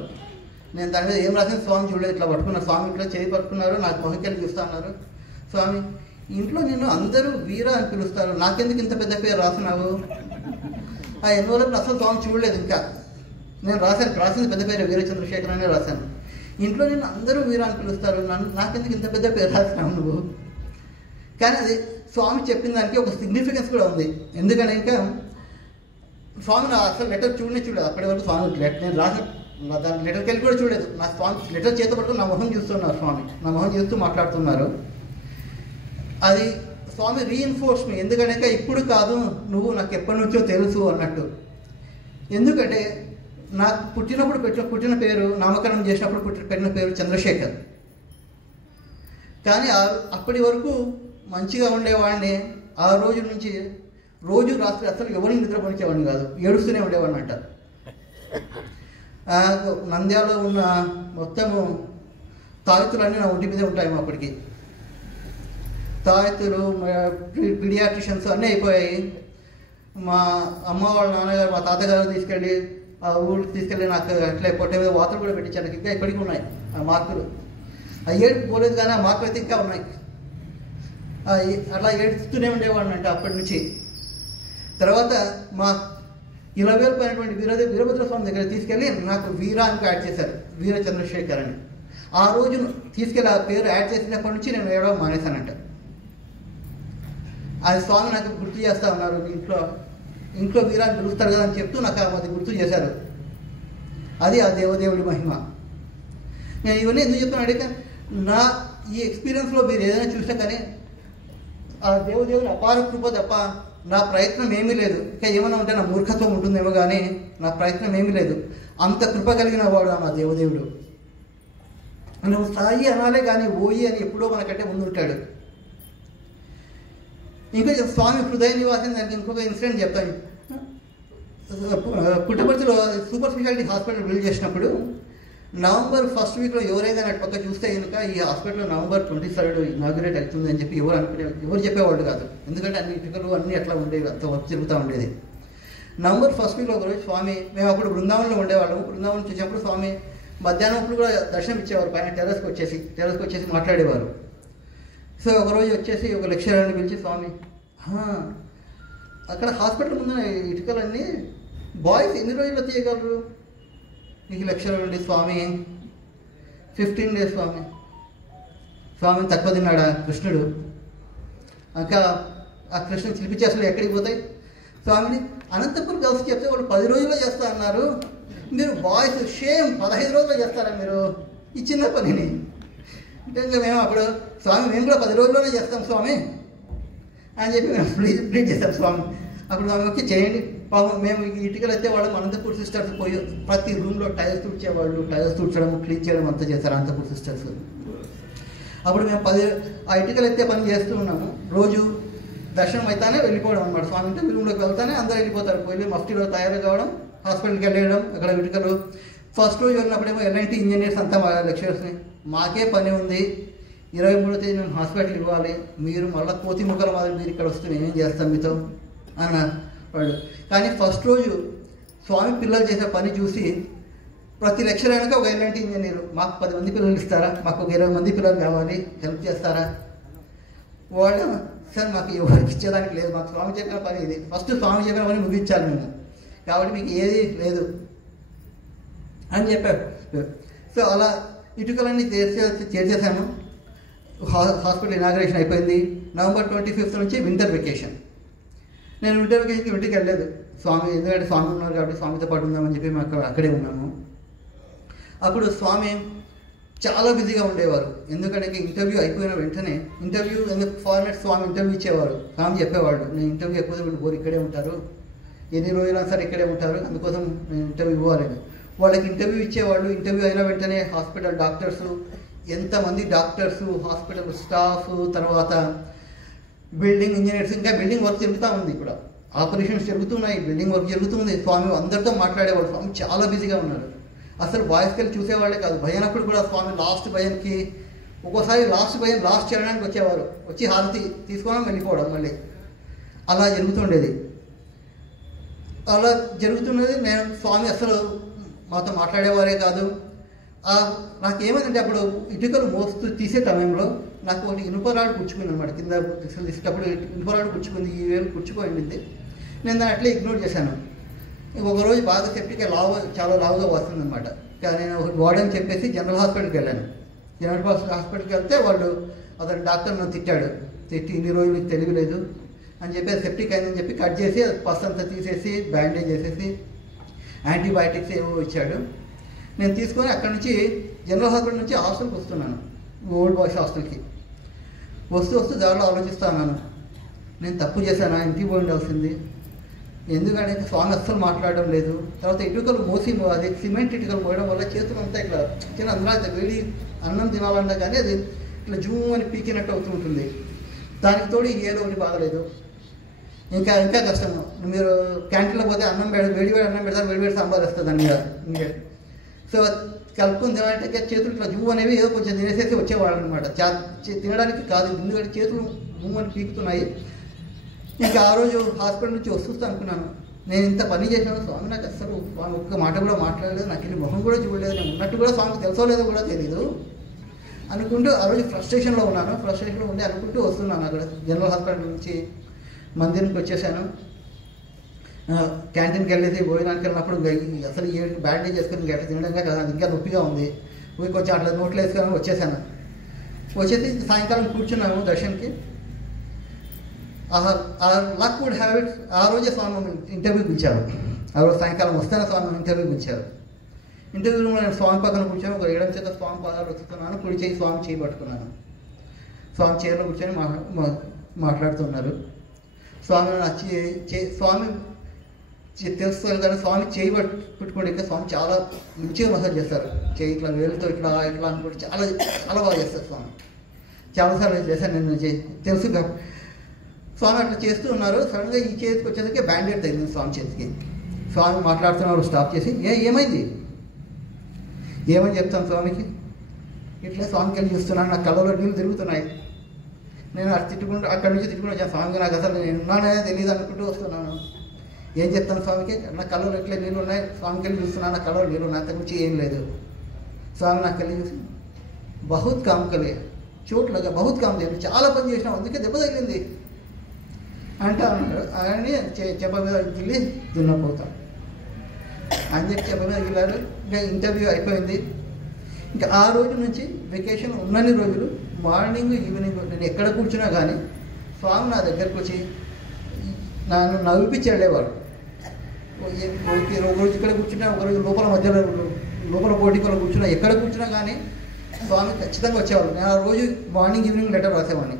నేను దాని మీద ఏం రాసిన స్వామి చూడలేదు. ఇట్లా పట్టుకున్నారు స్వామి, ఇట్లా చేయి పట్టుకున్నారు, నాకు మొహక్యాన్ని చూస్తూ ఉన్నారు. స్వామి, ఇంట్లో నేను అందరూ వీర అని పిలుస్తారు, నాకెందుకు ఇంత పెద్ద పేరు రాసినావు? ఆ ఎన్వలప్ అసలు స్వామి చూడలేదు. ఇంకా నేను రాసింది పెద్ద పేరు వీరచంద్రశేఖర్ అనే రాశాను. ఇంట్లో నేను అందరూ వీర అని పిలుస్తారు, నాకెందుకు ఇంత పెద్ద పేరు రాసినావు నువ్వు? కానీ అది స్వామి చెప్పిన దానికి ఒక సిగ్నిఫికెన్స్ కూడా ఉంది. ఎందుకంటే ఇంకా స్వామి నా అసలు లెటర్ చూడలేదు. అప్పటి వరకు స్వామి నేను రాసిన దాని లెటర్కి వెళ్ళి కూడా చూడలేదు. నా స్వామి లెటర్ చేత పట్టుకుని నా మొహం చూస్తున్నారు. స్వామి నా మొహం చూస్తూ మాట్లాడుతున్నారు. అది స్వామి రీఇన్ఫోర్స్ మీ. ఎందుకంటే ఇప్పుడు కాదు, నువ్వు నాకు ఎప్పటి నుంచో తెలుసు అన్నట్టు. ఎందుకంటే నాకు పుట్టిన పేరు, నామకరణం చేసినప్పుడు పెట్టిన పేరు చంద్రశేఖర్. కానీ అప్పటి వరకు మంచిగా ఉండేవాడిని. ఆ రోజు నుంచి రోజు రాత్రి అసలు ఎవరిని నిద్రపోనిచ్చేవాడిని కాదు, ఏడుస్తూనే ఉండేవాడిని అంట. నంద్యాలలో ఉన్న మొత్తము తాయెత్తులన్నీ నా ఒంటి మీదే ఉంటాయి. అప్పటికి తాయెత్తులు, పీడియాట్రిషియన్స్ అన్నీ అయిపోయాయి. మా అమ్మ వాళ్ళ నాన్నగారు, మా తాతగారు తీసుకెళ్ళి ఆ ఊరికి తీసుకెళ్ళి నాకు అట్లా పొట్ట మీద వాతలు కూడా పెట్టించాను. నాకు ఇంకా ఇప్పటికీ ఉన్నాయి ఆ మార్కులు. ఆ ఏడుపు పోలేదు కానీ ఆ మార్కులు అయితే ఇంకా ఉన్నాయి. అట్లా ఏడుస్తూనే ఉండేవాడిని అంటే అప్పటి నుంచి. తర్వాత మా ఇలవేల్పోయినటువంటి వీరభద్ర స్వామి దగ్గర తీసుకెళ్ళి నాకు వీర అని యాడ్ చేశారు, వీర చంద్రశేఖర్ అని. ఆ రోజు తీసుకెళ్ళి ఆ పేరు యాడ్ చేసినప్పటి నుంచి నేను ఏడవ మానేశానంట. అది స్వామి నాకు గుర్తు చేస్తూ ఉన్నారు. ఇంట్లో వీరాన్ని పిలుస్తారు కదా అని చెప్తూ నాకు అది గుర్తు చేశారు. అది ఆ దేవదేవుడి మహిమ. నేను ఇవన్నీ ఎందుకు చెప్తాను అడిగితే, నా ఈ ఎక్స్పీరియన్స్లో మీరు ఏదైనా చూసినా కానీ ఆ దేవదేవుని అపార కృప తప్ప నా ప్రయత్నం ఏమీ లేదు. ఇంకా ఏమైనా ఉంటే నా మూర్ఖత్వం ఉంటుందేమో కానీ నా ప్రయత్నం ఏమీ లేదు. అంత కృప కలిగిన వాడు నా దేవదేవుడు. నువ్వు సాయి అనాలే కానీ ఓయి అని ఎప్పుడో మనకంటే ముందు ఉంటాడు. ఇంకా స్వామి హృదయ నివాసం దానికి ఇంకొక ఇన్సిడెంట్ చెప్తాను. పుట్టపర్తిలో సూపర్ స్పెషాలిటీ హాస్పిటల్ బిల్డ్ చేసినప్పుడు నవంబర్ ఫస్ట్ వీక్లో ఎవరైనా అటు పక్క చూస్తే కనుక ఈ హాస్పిటల్ నవంబర్ 23 ఇనాగ్రేట్ అవుతుంది అని చెప్పి ఎవరు చెప్పేవాళ్ళు కాదు. ఎందుకంటే అన్ని ఇటుకలు అన్నీ అట్లా ఉండేవి, అంత వర్క్ జరుగుతూ ఉండేది. నవంబర్ ఫస్ట్ వీక్లో ఒకరోజు స్వామి, మేము అప్పుడు బృందావనంలో ఉండేవాళ్ళము. బృందావనం చూసినప్పుడు స్వామి మధ్యాహ్నం అప్పుడు కూడా దర్శనం ఇచ్చేవారు, పైన టెర్రస్కి వచ్చేసి మాట్లాడేవారు. సో ఒకరోజు వచ్చేసి ఒక లెక్చరర్ని పిలిచి, స్వామి అక్కడ హాస్పిటల్ ముందు ఇటుకలన్నీ బాయ్స్ ఎన్ని రోజుల్లో తీయగలరు? మీకు లెక్చరర్ ఉండి, స్వామి 15 days స్వామి తక్కువ తిన్నాడా కృష్ణుడు? ఇంకా ఆ కృష్ణుడు చిలిపించి అసలు ఎక్కడికి పోతాయి? స్వామిని అనంతపురం కలిసి చెప్తే వాళ్ళు 10 రోజుల్లో చేస్తా అన్నారు, మీరు బాయ్స్ షేమ్ 15 రోజుల్లో చేస్తారా మీరు ఈ చిన్న పనిని? అంటే ఇంకా మేము అప్పుడు, స్వామి మేము కూడా 10 రోజుల్లోనే చేస్తాం స్వామి అని చెప్పి మేము ప్లీజ్ చేస్తాం స్వామి. అప్పుడు స్వామికి చేయండి. పాపం మేము ఇటుకలు అయితే వాళ్ళు అనంతపూర్ సిస్టర్స్ పోయి ప్రతి రూమ్లో టైల్స్ తుడిచేవాళ్ళు, టైల్స్ తుడ్చడం క్లీన్ చేయడం అంతా చేస్తారు అనంతపూర్ సిస్టర్స్. అప్పుడు మేము ఆ ఇటుకలు అయితే పని చేస్తూ ఉన్నాము. రోజు దర్శనం అయితేనే వెళ్ళిపోవడం అనమాట. స్వామి ఇంటి రూమ్లోకి వెళ్తానే అందరూ వెళ్ళిపోతారు. పోయి మఫ్టీలో తయారు కావడం, హాస్పిటల్కి వెళ్ళడం, అక్కడ ఇటుకలు. ఫస్ట్ రోజు వెళ్ళినప్పుడేమో ఎల్ఎన్టీ ఇంజనీర్స్ అంతా లెక్చరర్స్ని, మాకే పని ఉంది, 23వ తేదీ మేము హాస్పిటల్ ఇవ్వాలి, మీరు మళ్ళీ కోతి ముక్కల మాదిరి మీరు ఇక్కడ వస్తే మేమేం చేస్తాం మీతో అన్న వాడు. కానీ ఫస్ట్ రోజు స్వామి పిల్లలు చేసే పని చూసి ప్రతి లెక్చర్ అయినాక ఒక ఎల్ఎన్టీ ఇంజనీరు, మాకు 10 మంది పిల్లలు ఇస్తారా, మాకు ఒక 20 మంది పిల్లలు కావాలి, హెల్ప్ చేస్తారా? వాళ్ళు, సార్ మాకు ఎవరికి ఇచ్చేదానికి లేదు, మాకు స్వామి చెప్పిన పని ఇది, ఫస్ట్ స్వామి చెప్పిన పని ముగించాలి మేము, కాబట్టి మీకు ఏది లేదు అని చెప్పారు. సో అలా ఇటుకలన్నీ చేర్చేసాము. హాస్పిటల్ ఇనాగ్రేషన్ అయిపోయింది. నవంబర్ 25 నుంచి వింటర్ వెకేషన్. నేను వింటర్ వెకేషన్కి ఇంటికి వెళ్ళలేదు స్వామి, ఎందుకంటే స్వామి ఉన్నారు కాబట్టి స్వామితో పాటు ఉందామని చెప్పి మేము అక్కడే ఉన్నాము. అప్పుడు స్వామి చాలా బిజీగా ఉండేవారు. ఎందుకంటే ఇంటర్వ్యూ అయిపోయిన వెంటనే ఇంటర్వ్యూ ఎందుకు ఫార్మాట్ స్వామి ఇంటర్వ్యూ ఇచ్చేవారు. స్వామి చెప్పేవాళ్ళు, నేను ఇంటర్వ్యూ ఎక్కువ వీళ్ళు బోరు ఇక్కడే ఉంటారు, ఎన్ని రోజులైనా సరే ఇక్కడే ఉంటారు, అందుకోసం నేను ఇంటర్వ్యూ ఇవ్వాలని. వాళ్ళకి ఇంటర్వ్యూ ఇచ్చేవాళ్ళు. ఇంటర్వ్యూ అయిన వెంటనే హాస్పిటల్ డాక్టర్స్, ఎంతమంది డాక్టర్స్, హాస్పిటల్ స్టాఫ్, తర్వాత బిల్డింగ్ ఇంజనీర్స్, ఇంకా బిల్డింగ్ వర్క్ జరుగుతూ ఉంది, ఇక్కడ ఆపరేషన్స్ జరుగుతున్నాయి, బిల్డింగ్ వర్క్ జరుగుతుంది. స్వామి అందరితో మాట్లాడేవాళ్ళు. స్వామి చాలా బిజీగా ఉన్నారు. అసలు బాయ్స్కి వెళ్ళి చూసేవాళ్ళే కాదు. భయానప్పుడు కూడా స్వామి లాస్ట్ భయానికి ఒక్కోసారి లాస్ట్ చేయడానికి వచ్చేవారు, వచ్చి హారతి తీసుకోవడం వెళ్ళిపోవడం మళ్ళీ అలా జరుగుతుండేది. అలా జరుగుతున్నది. నేను స్వామి అసలు మాతో మాట్లాడేవారే కాదు. నాకేమైందంటే అప్పుడు ఇటుకలు మోస్తూ తీసే సమయంలో నాకు ఒకటి ఇనుపరాడు గుచ్చుకుంది అనమాట. కింద తీసేటప్పుడు ఇనుపరాడు గుచ్చుకుంది, ఈ వేలు గుచ్చుకోండింది. నేను దాన్ని అట్లే ఇగ్నోర్ చేశాను. ఒకరోజు బాగా సెప్టిక్ చాలా లావుగా వస్తుంది అనమాట. నేను ఒకటి వాడని చెప్పేసి జనరల్ హాస్పిటల్కి వెళ్ళాను. జనరల్ హాస్పిటల్కి వెళ్తే వాళ్ళు అతను డాక్టర్ నన్ను తిట్టి ఇన్ని రోజులు నీకు తెలియలేదు అని చెప్పి సెప్టిక్ అయిందని చెప్పి కట్ చేసి పస్ అంతా తీసేసి బ్యాండేజ్ చేసేసి యాంటీబయాటిక్స్ ఏవో ఇచ్చాడు. నేను తీసుకొని అక్కడి నుంచి జనరల్ హాస్పిటల్ నుంచి హాస్టల్కి వస్తున్నాను, ఓల్డ్ బాయ్స్ హాస్టల్కి. వస్తూ దారిలో ఆలోచిస్తున్నాను, నేను తప్పు చేశానా, ఇంటికి పోయి ఉండాల్సింది. ఎందుకంటే స్వామి అస్సలు మాట్లాడడం లేదు. తర్వాత ఇటుకలు మోసి, అది సిమెంట్ ఇటుకలు పోయడం వల్ల చేతులు అంతా ఇట్లా చిన్న అందులో వేడి అన్నం తినాలన్నా కానీ అది ఇట్లా జూమ్ అని పీకినట్టు అవుతూ ఉంటుంది. దానికి తోడు ఏదో ఒకటి బాగలేదు. ఇంకా కష్టం. మీరు క్యాంటీన్లో పోతే వేడి అన్నం పెడతారు, వేడి సాంబార్ వస్తుంది దాని మీద. సో కలుపుకొని తినాలంటే చేతులు ఇట్లా జూ అనేవి ఏదో కొంచెం తినేసేసి వచ్చేవాళ్ళు అనమాట. తినడానికి కాదు, ఎందుకంటే చేతులు జూ అని పీకుతున్నాయి. ఇంకా ఆ రోజు హాస్పిటల్ నుంచి వస్తూ అనుకున్నాను, నేను ఇంత పని చేశాను, స్వామి నాకు అసలు స్వామి ఒక్క మాట కూడా మాట్లాడలేదు, నాకు వెళ్ళి మొహం కూడా చూడలేదు, నేను ఉన్నట్టు కూడా స్వామికి తెలుసో లేదో కూడా తెలీదు అనుకుంటూ ఆ రోజు ఫ్రస్ట్రేషన్లో ఉన్నాను. ఫ్రస్ట్రేషన్లో ఉండి అనుకుంటూ వస్తున్నాను. అక్కడ జనరల్ హాస్పిటల్ నుంచి మందిరానికి వచ్చేసాను. క్యాంటీన్కి వెళ్ళేసి భోజనానికి వెళ్ళినప్పుడు అసలు బ్యాండేజ్ చేసుకుని గట్ట తినడంగా కదా, ఇంకా నొప్పిగా ఉంది. పోయి కొంచెం అట్లా నోట్లో వేసుకొని వచ్చేసాను. వచ్చేసి సాయంకాలం కూర్చున్నాము దర్శన్కి. లక్ వుడ్ హ్యావ్ ఇట్, ఆ రోజే స్వామి ఇంటర్వ్యూకి పిలిచారు. ఆ రోజు సాయంకాలం వస్తేనే స్వామి ఇంటర్వ్యూకి పిలిచారు. ఇంటర్వ్యూ రూమ్లో నేను స్వామి పక్కన కూర్చొని ఒక ఎడం చేత స్వామి పాదాలు వస్తున్నాను, కుడి చేయి స్వామి చేయి పట్టుకున్నాను. స్వామి చైర్లో కూర్చొని మాట్లాడుతున్నారు. స్వామి స్వామి తెలుస్తుంది కానీ స్వామి చేయి పెట్టుకోండి. ఇంకా స్వామి చాలా మంచిగా మసాజ్ చేస్తారు. చేయి ఇట్లా వేలుతో ఇట్లా అనుకుంటే చాలా చాలా బాగా చేస్తారు స్వామి. చాలాసార్లు చేశాను నేను, తెలుసు. స్వామి అట్లా చేస్తూ ఉన్నారు. సడన్గా ఈ చేతికి వచ్చేసరికి బ్యాండేడ్ తగిలింది స్వామి చేతికి. స్వామి మాట్లాడుతున్నారు, స్టాప్ చేసి ఏమైంది ఏమని చెప్తాను స్వామికి? ఇట్లా స్వామికి వెళ్ళి చూస్తున్నాను, నా కళ్ళలో నీళ్ళు తిరుగుతున్నాయి. నేను అటు తిట్టుకుంటూ అక్కడి నుంచి తిట్టుకుంటూ వచ్చాను. స్వామికి నాకు అసలు నేను ఉన్నానే తెలియదు అనుకుంటూ వస్తున్నాను. ఏం చెప్తాను స్వామికి? నా కళ్ళలో ఎట్లా నీళ్ళు ఉన్నాయి, స్వామికి వెళ్ళి చూస్తున్నాను, నా కళ్ళలో నీళ్ళు ఉన్నాయి, అంతకుమించి ఏం లేదు. స్వామి నాకు వెళ్ళి చూసి బహుత్ కామ్ కలే చోట్లగా బహుత్ కామ్ చేయండి, చాలా పని చేసినాం, అందుకే దెబ్బ తగిలింది అంటా అన్నాడు. అని చెప్ప మీద గిల్లి దున్నపోతాం అని చెప్పి చెప్ప మీద గిల్లారు. ఇంకా ఇంటర్వ్యూ అయిపోయింది. ఇంకా ఆ రోజు నుంచి వెకేషన్ ఉన్నన్ని రోజులు మార్నింగ్ ఈవినింగ్ నేను ఎక్కడ కూర్చున్నా కానీ స్వామి నా దగ్గరకు వచ్చి నన్ను నవ్విపించి వెళ్ళేవాడు. ఒక రోజు ఇక్కడ కూర్చున్నా, ఒకరోజు లోపల పోటీకలో కూర్చున్నా, ఎక్కడ కూర్చున్నా కానీ స్వామి ఖచ్చితంగా వచ్చేవాళ్ళు. నేను ఆ రోజు మార్నింగ్ ఈవినింగ్ లెటర్ రాసేవాడిని.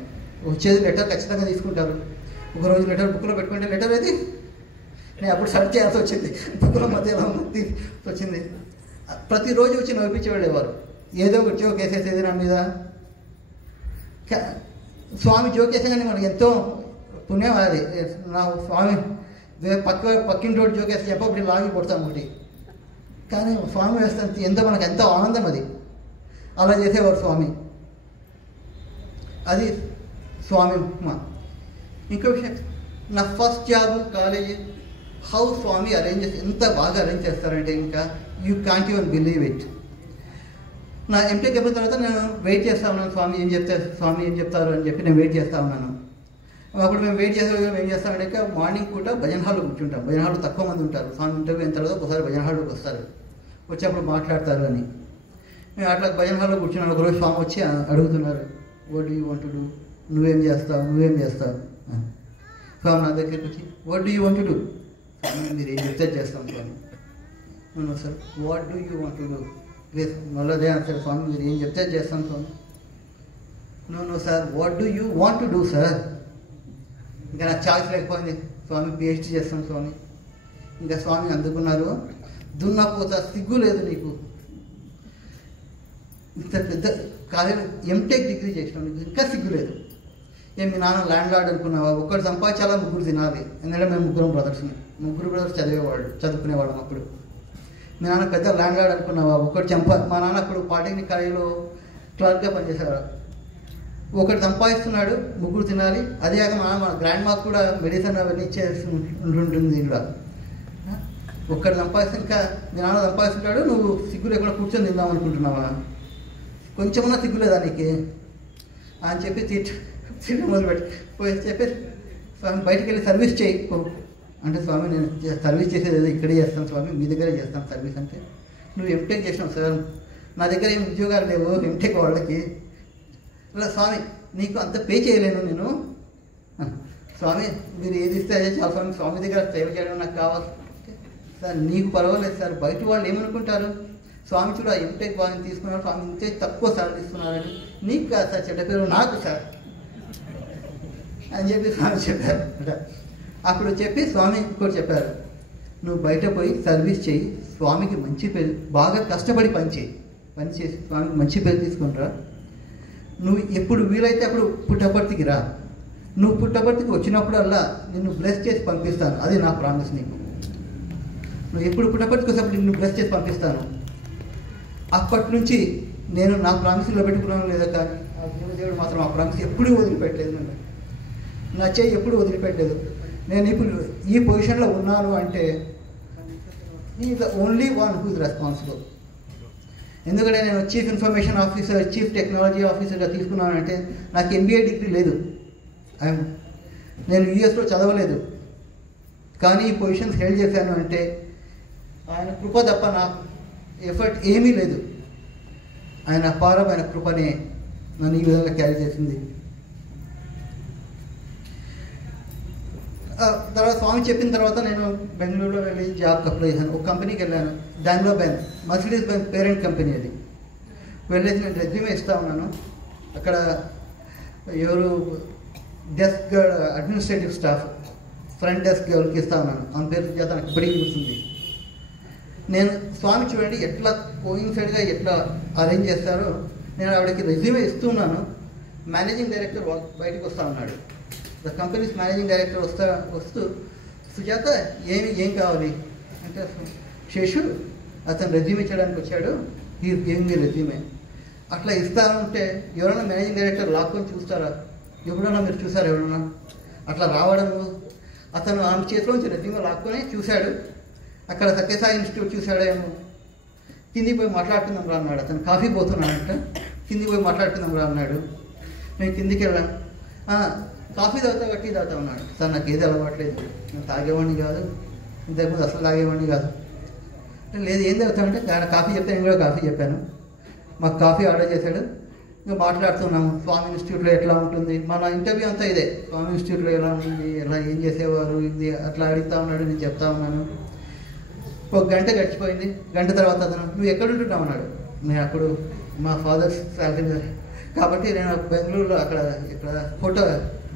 వచ్చేది లెటర్ ఖచ్చితంగా తీసుకుంటారు. ఒకరోజు లెటర్ బుక్లో పెట్టుకుంటే లెటర్ ఏది నేను అప్పుడు సర్చ్ చేయాల్సి వచ్చింది, బుక్ల మధ్యలో వచ్చింది. ప్రతిరోజు వచ్చి నవ్విపించి వెళ్ళేవారు. ఏదో ఒక జోక్ వేసేసేది నా మీద. స్వామి జోక్ వేసే కానీ మనకి ఎంతో పుణ్యం అది. నా స్వామి పక్కింటోటి జోక్ వేస్తే చెప్పప్పుడు లాగి కొడతాం ఒకటి, కానీ స్వామి వేస్తే ఎంతో మనకు ఎంతో ఆనందం అది. అలా చేసేవారు స్వామి. అది స్వామి. ఇంకో విషయం, నా first job college how Swami arrange చేసి ఎంత బాగా అరేంజ్ చేస్తారంటే ఇంకా you can't even believe it. నా ఎంటెక్ అయిపోయిన తర్వాత నేను వెయిట్ చేస్తా ఉన్నాను, స్వామి ఏం చెప్తారు అని చెప్పి నేను వెయిట్ చేస్తూ ఉన్నాను. అప్పుడు మేము వెయిట్ చేస్తామంటే మార్నింగ్ పూట భజన హాల్లో కూర్చుంటాం. భజన హాల్లో తక్కువ మంది ఉంటారు. స్వామి ఇంటర్వ్యూ అయిన తర్వాత ఒకసారి భజన హాల్లోకి వస్తారు, వచ్చేప్పుడు మాట్లాడతారు అని. మేము అట్లా భజన హాల్లో కూర్చున్నాను. ఒకరోజు స్వామి వచ్చి అడుగుతున్నారు, what do you want to do, నువ్వేం చేస్తావు స్వామి నా దగ్గరికి వచ్చి what do you want to do, Swami మీరు ఏం చెప్తే చేస్తాం Swami. No sir what do you want to do, please మళ్ళీ అదే సార్ స్వామి మీరు ఏం చెప్తే చేస్తాం Swami. No sir what do you want to do sir. ఇంకా నాకు ఛాయిస్ లేకపోయింది, స్వామి పిహెచ్డీ చేస్తాం స్వామి. ఇంకా స్వామి అందుకున్నారు, దున్నపోతా సిగ్గు లేదు నీకు, ఇంత పెద్ద కాలేజ్ ఎంటెక్ డిగ్రీ చేసినావు, నీకు ఇంకా సిగ్గు లేదు. ఏం మీ నాన్న ల్యాండ్ లార్డ్ అనుకున్నావా, ఒక్కడు సంపాదించాలా ముగ్గురు తినాలి. ఎందుకంటే మేము ముగ్గురు బ్రదర్స్ చదువుకునేవాళ్ళం అప్పుడు. మీ నాన్న పెద్ద ల్యాండ్ లార్డ్ అనుకున్నావా, ఒకటి మా నాన్న అప్పుడు పాలిటెక్నిక్ కాలేజీలో క్లర్క్గా పనిచేసేవారు. ఒకటి సంపాదిస్తున్నాడు, ముగ్గురు తినాలి. అదే కాక మా గ్రాండ్ మాకు కూడా మెడిసిన్ అవన్నీ ఇచ్చేసి ఉంటుంది. ఇక్కడ ఒక్కటి సంపాదిస్తే ఇంకా మీ నాన్న సంపాదిస్తుంటాడు, నువ్వు సిగ్గు లేకుండా కూర్చొని తిందాం అనుకుంటున్నావా, కొంచెమన్నా సిగ్గు లేదా నీకు అని చెప్పి తిట్టు మొదలుపెట్టి పోయి చెప్పి స్వామి బయటికి వెళ్ళి సర్వీస్ చేయి అంటే, స్వామి నేను సర్వీస్ చేసేది ఏదో ఇక్కడే చేస్తాను స్వామి, మీ దగ్గరే చేస్తాను సర్వీస్ అంటే. నువ్వు ఎంటెక్ చేసినావు సార్, నా దగ్గర ఏం ఉద్యోగాలు లేవు ఎంటెక్ వాళ్ళకి. ఇలా స్వామి నీకు అంత పే చేయలేను నేను, స్వామి మీరు ఏది ఇస్తే అదే చాలా స్వామి, స్వామి దగ్గర సేవ చేయడం నాకు కావాలి సార్. నీకు పర్వాలేదు సార్, బయట వాళ్ళు ఏమనుకుంటారు, స్వామి చూడ ఎంటెక్ వాళ్ళని తీసుకున్నారు, స్వామి ఇంతే తక్కువ సార్ తీసుకున్నారని. నీకు కాదు సార్ చెడ్డ పేరు, నాకు సార్ అని చెప్పి స్వామి చెప్పారు. అప్పుడు చెప్పి స్వామి ఇంకోటి చెప్పారు, నువ్వు బయట పోయి సర్వీస్ చేయి, స్వామికి మంచి పేరు, బాగా కష్టపడి పని చేసి స్వామికి మంచి పేరు తీసుకుంటారా. నువ్వు ఎప్పుడు వీలైతే అప్పుడు పుట్టపర్తికి రా, నువ్వు పుట్టపర్తికి వచ్చినప్పుడల్లా నిన్ను బ్లెస్ చేసి పంపిస్తాను, అది నా ప్రామిస్ నీకు. నువ్వు ఎప్పుడు పుట్టపర్తికి వచ్చినప్పుడు నిన్ను బ్లెస్ చేసి పంపిస్తాను. అప్పటి నుంచి నేను నా ప్రామిస్లో పెట్టుకున్నాను లేదా కానీ ఆ దేవుడు మాత్రం ఆ ప్రామిస్ ఎప్పుడూ వదిలిపెట్టలేదు, నన్ను నా చేయి ఎప్పుడు వదిలిపెట్టలేదు. నేను ఇప్పుడు ఈ పొజిషన్లో ఉన్నాను అంటే ఈ the only one who is responsible. ఎందుకంటే నేను chief information officer, chief technology ఆఫీసర్గా తీసుకున్నానంటే నాకు ఎంబీఏ డిగ్రీ లేదు, నేను యూఎస్లో చదవలేదు, కానీ ఈ పొజిషన్స్ హెల్డ్ చేశాను అంటే ఆయన కృప తప్ప నా ఎఫర్ట్ ఏమీ లేదు. ఆయన అపారమైన కృపనే నన్ను ఈ విధంగా క్యారీ చేసింది. తర్వాత స్వామి చెప్పిన తర్వాత నేను బెంగళూరులో వెళ్ళి జాబ్కి అప్లై చేశాను. ఒక కంపెనీకి వెళ్ళాను, డాంగ్లో Benz, Mercedes Benz parent company అది. వెళ్ళేసి నేను రెజ్యూమే ఇస్తూ ఉన్నాను. అక్కడ ఎవరు desk girl, administrative staff, front desk గర్ల్కి ఇస్తూ ఉన్నాను. ఆమె పేరు చేత నాకు ఇప్పటికీ చూస్తుంది. నేను స్వామి చూడండి ఎట్లా కోయిన్సైడ్గా ఎట్లా అరేంజ్ చేస్తారో. నేను ఆవిడకి రెజ్యూమే ఇస్తున్నాను, మేనేజింగ్ డైరెక్టర్ బయటకు వస్తూ ఉన్నాడు. ద కంపెనీస్ మేనేజింగ్ డైరెక్టర్ వస్తూ సుజాత ఏం కావాలి అంటే శేషు అతను రెజ్యూమ్ ఇచ్చడానికి వచ్చాడు, ఈ గేమ్ మీ రెజ్యూమే. అట్లా ఇస్తానంటే ఎవరైనా మేనేజింగ్ డైరెక్టర్ లాక్కొని చూస్తారా? ఎప్పుడన్నా మీరు చూసారు ఎవరన్నా అట్లా రావడము? అతను ఆమె చేతిలోంచి రెజ్యూమే లాక్కొని చూశాడు. అక్కడ సత్యసాయి ఇన్స్టిట్యూట్ చూశాడేమో. కిందికి పోయి మాట్లాడుకుందాం రా అన్నాడు. అతను కాఫీ పోతున్నాడంట. కిందికి పోయి మాట్లాడుకుందాం రా అన్నాడు. మేము కిందికి వెళ్ళాం. కాఫీ తాగుతావా టీ తాగుతా ఉన్నాడు. సార్ నాకు ఏది అలవాట్లేదు, నేను తాగేవాడిని కాదు, ఇంతకుముందు అసలు తాగేవాడిని కాదు. లేదు ఏం తాగుతామంటే కాఫీ చెప్తే నేను కూడా కాఫీ చెప్పాను. మాకు కాఫీ ఆర్డర్ చేశాడు. ఇంకా మాట్లాడుతున్నాము స్వామి ఇన్స్టిట్యూట్లో ఎట్లా ఉంటుంది. మన ఇంటర్వ్యూ అంతా ఇదే, స్వామి ఇన్స్టిట్యూట్లో ఎలా ఉంటుంది, ఎలా ఏం చేసేవారు, ఇది అట్లా అడుగుతా ఉన్నాడు. నేను చెప్తా ఉన్నాను. ఒక గంట గడిచిపోయింది. గంట తర్వాత అతను నువ్వు ఎక్కడుంటున్నావు అన్నాడు. నేను అప్పుడు మా ఫాదర్ శాలరీ కాబట్టి నేను బెంగళూరులో ఇక్కడ ఫోటో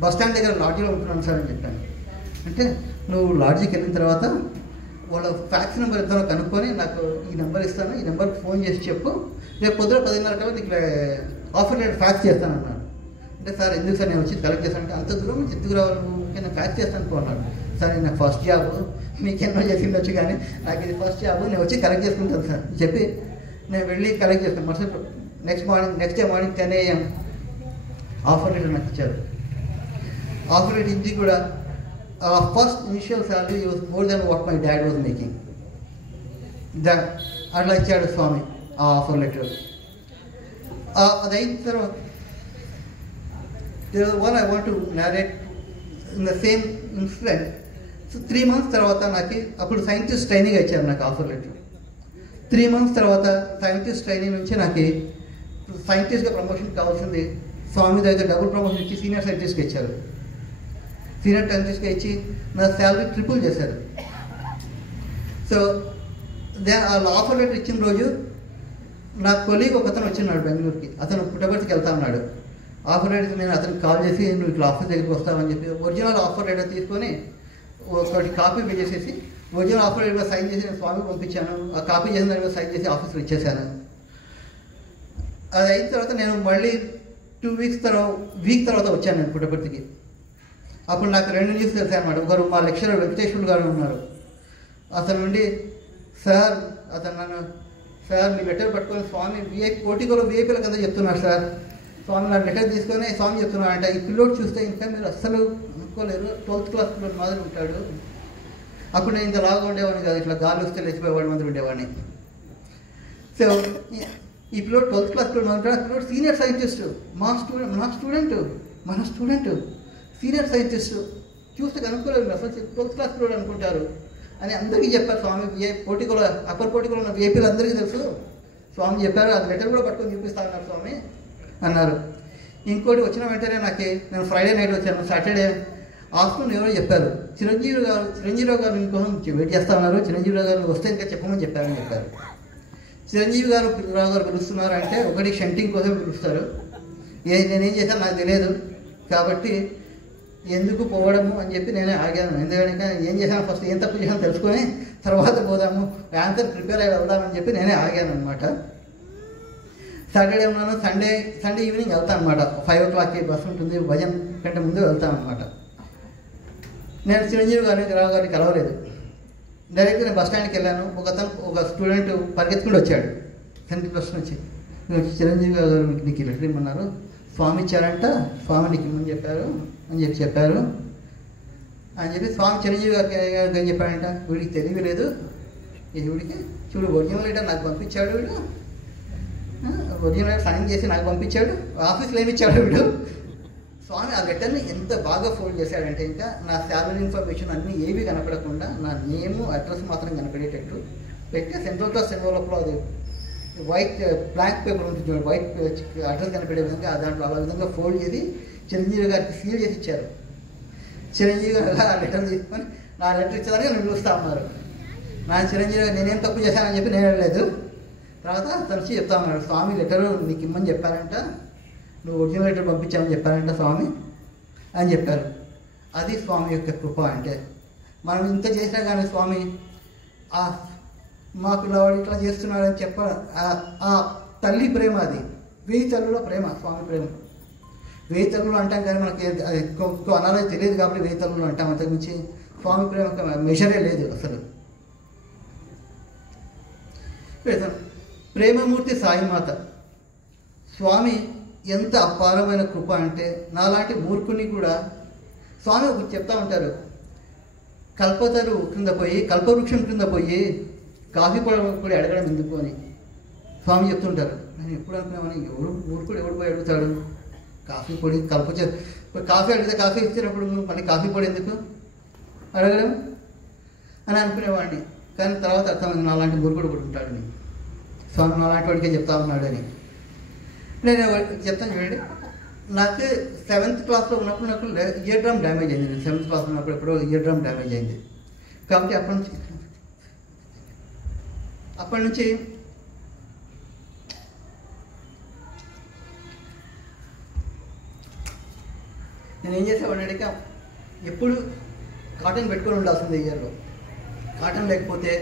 బస్ స్టాండ్ దగ్గర లాడ్జీలో ఉంటున్నాను సార్ అని చెప్పాను. అంటే నువ్వు లాడ్జీకి వెళ్ళిన తర్వాత వాళ్ళ ఫ్యాక్స్ నెంబర్ ఇద్దామో కనుక్కొని నాకు ఈ నెంబర్ ఇస్తాను, ఈ నెంబర్కి ఫోన్ చేసి చెప్పు, రేపు పొద్దున 10:30 కల్లా నీకు ఆఫర్ లెటర్ ఫ్యాక్స్ చేస్తాను అన్నాడు. అంటే సార్ ఎందుకు సార్ నేను వచ్చి కలెక్ట్ చేస్తాను అంటే అంత దూరం నుంచి ఎందుకు రావాలి నువ్వు, నేను ఫ్యాక్స్ చేస్తాను అన్నాడు. సార్ నాకు ఫస్ట్ జాబ్, మీకెన్నో చేసి ఉండొచ్చు కానీ నాకు ఇది ఫస్ట్ జాబ్, నేను వచ్చి కలెక్ట్ చేసుకుంటాను సార్ చెప్పి నేను వెళ్ళి కలెక్ట్ చేస్తాను. Next day morning 10 AM offer letter నాకు ఇచ్చారు. ఆఫర్ లెటర్ ఇచ్చి కూడా first initial salary was more than what my dad was making. అట్లా ఇచ్చాడు స్వామి ఆ ఆఫర్ లెటర్. అది అయిన తర్వాత one I want to narrate in the same incident. So 3 months తర్వాత నాకు అప్పుడు సైంటిస్ట్ ట్రైనింగ్ ఇచ్చారు నాకు ఆఫర్ లెటర్. 3 months తర్వాత సైంటిస్ట్ ట్రైనింగ్ నుంచి నాకు సైంటిస్ట్గా ప్రమోషన్ కావాల్సింది. స్వామి దగ్గర డబుల్ ప్రమోషన్ ఇచ్చి సీనియర్ సైంటిస్ట్గా ఇచ్చారు. సీనియర్ సైంటిస్ట్గా ఇచ్చి నా శాలరీ ట్రిపుల్ చేశారు. సో వాళ్ళ ఆఫర్ లెటర్ ఇచ్చిన రోజు నా కొలీగ్ ఒక అతను వచ్చినాడు బెంగళూరుకి. అతను పుట్టపర్తికి వెళ్తా ఉన్నాడు. ఆఫర్ లెటర్ నేను అతనికి కాల్ చేసి నువ్వు ఇట్లా ఆఫీస్ దగ్గరికి వస్తావని చెప్పి ఒరిజినల్ ఆఫర్ లెటర్ తీసుకొని ఒకటి కాపీ చేసేసి ఒరిజినల్ ఆఫర్ లెటర్ సైన్ చేసి నేను స్వామికి పంపించాను. ఆ కాపీ చేసిన దాని మీద సైన్ చేసి ఆఫీస్లో ఇచ్చేసాను. అది అయిన తర్వాత నేను మళ్ళీ 2 weeks వీక్ తర్వాత వచ్చాను నేను పుట్టపర్తికి. అప్పుడు నాకు 2 న్యూస్ తెలిసాయి అన్నమాట. ఒకరు మా లెక్చరర్ వెంకటేశ్వరులు గారు ఉన్నారు. అతను నుండి సార్ అతను నన్ను సార్ మీ లెటర్ పట్టుకొని స్వామి పోటీకోలో విఐపీల కింద చెప్తున్నారు సార్. స్వామి నా లెటర్ తీసుకొని స్వామి చెప్తున్నాడు అంటే ఈ పిల్లోడు చూస్తే ఇంకా మీరు అస్సలు అనుకోలేరు, 12th class పిల్లడు మాదిరి ఉంటాడు. అప్పుడు నేను ఇంత లాగా ఉండేవాడిని కాదు, ఇట్లా గాలి వస్తే లేచిపోయేవాడి మాదిరి ఉండేవాడిని. సో ఈ పిల్లోడు 12th class పిల్లడు మాదిరి ఉంటాడు. పిల్లోడు సీనియర్ సైంటిస్ట్, మన స్టూడెంట్ సీనియర్ సైంటిస్ట్ చూస్తే కనుక్కోలేదు అసలు 12th class పిల్లోడు అనుకుంటారు అని అందరికీ చెప్పారు స్వామి. పోటీకోలో అప్పర్ పోటీకోలో ఉన్న ఏపీలు అందరికీ తెలుసు. స్వామి చెప్పారు, అది లెటర్ కూడా పట్టుకొని చూపిస్తా ఉన్నారు స్వామి అన్నారు. ఇంకోటి వచ్చిన వెంటనే నేను ఫ్రైడే నైట్ వచ్చాను. సాటర్డే ఆఫ్టర్నూన్ ఎవరో చెప్పారు చిరంజీవిరావు గారు ఇంకోసం వెయిట్ చేస్తా ఉన్నారు, చిరంజీవిరావు గారు వస్తే ఇంకా చెప్పమని చెప్పారు. చిరంజీవి గారు పిలుస్తున్నారు అంటే ఒకటి షంటింగ్ కోసం పిలుస్తారు. నేనేం చేశాను నాకు తెలియదు కాబట్టి ఎందుకు పోవడము అని చెప్పి నేనే ఆగాను. ఎందుకంటే ఏం చేశాను ఫస్ట్ ఏం తప్పు చేశాను తెలుసుకొని తర్వాత పోదాము, ఆన్సర్ ప్రిపేర్ అయ్యి వెళ్దామని చెప్పి నేనే ఆగాను అనమాట. సాటర్డే ఉన్నాను. సండే ఈవినింగ్ వెళ్తాను అనమాట. 5 o'clockకి బస్సు ఉంటుంది, భజన్ కంటే ముందు వెళ్తాను అనమాట. నేను చిరంజీవి రావు గారిని కలవలేదు. డైరెక్ట్గా నేను బస్ స్టాండ్కి వెళ్ళాను. ఒక స్టూడెంట్ పరిగెత్తుకుంటూ వచ్చాడు 10th class నుంచి. చిరంజీవి గారు నీకు లెటర్ ఇమ్మన్నారు, స్వామి ఇచ్చారంట, స్వామి నీకు ఇమ్మని చెప్పారు అని చెప్పారు అని చెప్పి స్వామి చిరంజీవి గారికి ఏం చెప్పాడంట, వీడికి తెలియలేదు, వీడికి చూడు ఒరిజినల్ లెటర్ నాకు పంపించాడు, వీడు ఒరిజినల్ లెటర్ సైన్ చేసి నాకు పంపించాడు, ఆఫీస్లో ఏమి ఇచ్చాడు వీడు. స్వామి ఆ లెటర్ని ఎంత బాగా ఫోల్డ్ చేశాడంటే ఇంకా నా శాలరీ ఇన్ఫర్మేషన్ అన్నీ ఏవి కనపడకుండా నా నేము అడ్రస్ మాత్రం కనపడేటట్టు పెట్టి సెంట్రల్ క్లాస్ సెంట్రల్లో అది వైట్ బ్లాంక్ పేపర్ ఉంటుంది చూడండి, వైట్ అడ్రస్ కనిపెట్టే విధంగా దాంట్లో అలా విధంగా ఫోల్డ్ చేసి చిరంజీవి గారికి సీల్ చేసి ఇచ్చారు. చిరంజీవి గారు ఆ లెటర్ తీసుకొని నా లెటర్ ఇచ్చేదానికి నేను పిలుస్తా ఉన్నారు. నా చిరంజీవి గారు నేనేం తప్పు చేశానని చెప్పి నేను వెళ్ళలేదు. తర్వాత తరచి చెప్తా ఉన్నాడు, స్వామి లెటరు నీకు ఇమ్మని చెప్పారంట, నువ్వు ఒరిజినల్ లెటర్ పంపించామని చెప్పారంట స్వామి అని చెప్పారు. అది స్వామి యొక్క కృప. అంటే మనం ఇంత చేసినా కానీ స్వామి మా పిల్లవాడు ఇట్లా చేస్తున్నాడని ఆ తల్లి ప్రేమ, అది 1000 తల్లుల ప్రేమ, స్వామి ప్రేమ. 1000 తల్లులు అంటాం కానీ మనకి ఎక్కువ అనాలని తెలియదు కాబట్టి 1000 తల్లులు అంటాం. అంతకుమించి స్వామి ప్రేమ మెజరే లేదు అసలు. పెడతాను. ప్రేమమూర్తి సాయిమాత స్వామి ఎంత అపారమైన కృప అంటే, నాలాంటి మూర్ఖుని కూడా స్వామి చెప్తా ఉంటారు, కల్పవృక్షం క్రింద పోయి కాఫీ పొడి అడగడం ఎందుకు అని స్వామి చెప్తుంటారు. నేను ఎప్పుడు అనుకున్నామని, మూర్ఖుడు ఎవడు పోయి అడుగుతాడు కాఫీ పొడి? కాఫీ అడిగితే కాఫీ ఇచ్చినప్పుడు మళ్ళీ కాఫీ పొడి ఎందుకు అడగడం అని అనుకునేవాడిని. కానీ తర్వాత అర్థమైంది, నాలాంటి మూర్ఖుడు కూడా ఉంటాడని, స్వామి నాలాంటి వాడికే చెప్తా ఉన్నాడని. నేను చెప్తాను చూడండి, నాకు 7th క్లాస్లో ఉన్నప్పుడు నాకు ఇయర్ డ్రమ్ డ్యామేజ్ అయింది. నేను 7th క్లాస్లో ఉన్నప్పుడు ఎప్పుడో ఇయర్ డ్రమ్ డ్యామేజ్ అయింది. కాబట్టి అప్పటి నుంచి నేను ఏం చేసేవాడిని, ఎప్పుడు కాటన్ పెట్టుకొని ఉండాల్సిందే ఇయర్లో. కాటన్ లేకపోతే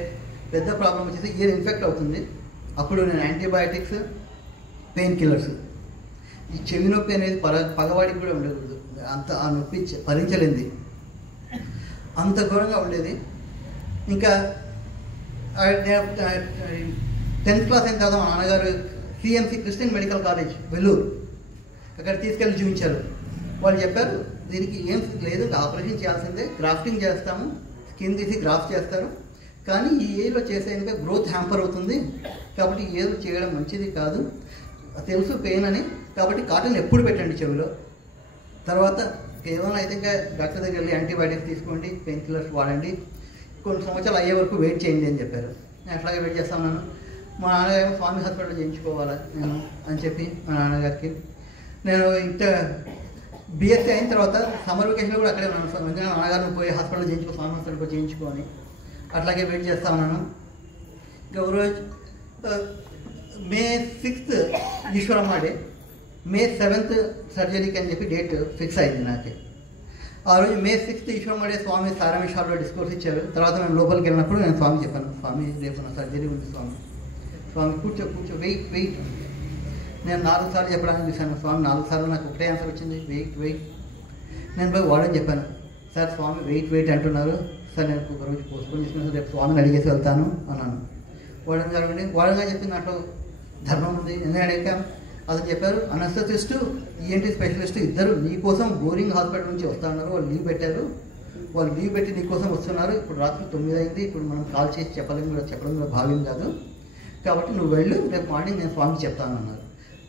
పెద్ద ప్రాబ్లం వచ్చేసి ఇయర్ ఇన్ఫెక్ట్ అవుతుంది. అప్పుడు నేను యాంటీబయాటిక్స్, పెయిన్ కిల్లర్స్. ఈ చెవి నొప్పి అనేది పగవాడికి కూడా ఉండకూడదు, అంత ఆ నొప్పి భరించలేంది, అంత ఘోరంగా ఉండేది. ఇంకా 10th క్లాస్ అయిన తర్వాత మా నాన్నగారు CMC Christian medical college Vellore, అక్కడ తీసుకెళ్ళి చూపించారు. వాళ్ళు చెప్పారు, దీనికి ఏం లేదు, ఆపరేషన్ చేయాల్సిందే, గ్రాఫ్టింగ్ చేస్తాము, స్కిన్ తీసి గ్రాఫ్ట్ చేస్తారు, కానీ ఈ ఏజ్లో చేసేందుకు గ్రోత్ హ్యాంపర్ అవుతుంది, కాబట్టి ఈ ఏజ్లో చేయడం మంచిది కాదు, తెలుసు పెయిన్ అని, కాబట్టి కాటన్ ఎప్పుడు పెట్టండి చెవిలో. తర్వాత ఏమైనా అయితే ఇంకా డాక్టర్ దగ్గర వెళ్ళి యాంటీబయాటిక్స్ తీసుకోండి, పెయిన్ కిల్లర్స్ వాడండి, కొన్ని సంవత్సరాలు అయ్యే వరకు వెయిట్ చేయండి అని చెప్పారు. నేను అట్లాగే వెయిట్ చేస్తున్నాను. మా నాన్నగారు స్వామి హాస్పిటల్ చేయించుకోవాలా నేను అని చెప్పి మా నాన్నగారికి, నేను BSc అయిన తర్వాత సమ్మర్ వెకేషన్లో కూడా అక్కడే ఉన్నాను. నాన్నగారిని పోయి హాస్పిటల్ చేయించుకో, స్వామి హాస్పిటల్ చేయించుకో అని అట్లాగే వెయిట్ చేస్తా ఉన్నాను. ఇంకా రోజు May 6th Eshwaramma day, May 7th సర్జరీకి అని చెప్పి డేట్ ఫిక్స్ అయింది నాకు. ఆ రోజు May 6th ఈశ్వరమ్మ డే స్వామి సారాంశ్ హాల్లో డిస్కోర్స్ ఇచ్చారు. తర్వాత నేను లోపలికి వెళ్ళినప్పుడు నేను స్వామి చెప్పాను, స్వామి రేపు నా సర్జరీ ఉంది స్వామి కూర్చో వెయిట్. నేను 4 సార్లు చెప్పడానికి చూశాను, స్వామి 4 సార్లు నాకు ఒకటే ఆన్సర్ వచ్చింది, వెయిట్. నేను పోయి వాడని చెప్పాను, సార్ స్వామి వెయిట్ అంటున్నారు సార్, నేను ఒక రోజు పోస్ట్పోన్ చేసుకున్నాను, రేపు స్వామిని అడిగేసి వెళ్తాను అన్నాను. వాడగా చెప్పిన దాంట్లో ధర్మం ఉంది. ఎందుకంటే అతను చెప్పారు, అనస్థెటిస్టు ENT స్పెషలిస్ట్ ఇద్దరు నీకోసం బోరింగ్ హాస్పిటల్ నుంచి వస్తా ఉన్నారు, వాళ్ళు లీవ్ పెట్టి నీకోసం వస్తున్నారు, ఇప్పుడు రాత్రి 9 అయింది, ఇప్పుడు మనం కాల్ చేసి చెప్పడం కూడా భావ్యం కాదు, కాబట్టి నువ్వు వెళ్ళు, రేపు మార్నింగ్ నేను స్వామికి చెప్తాను అన్నారు.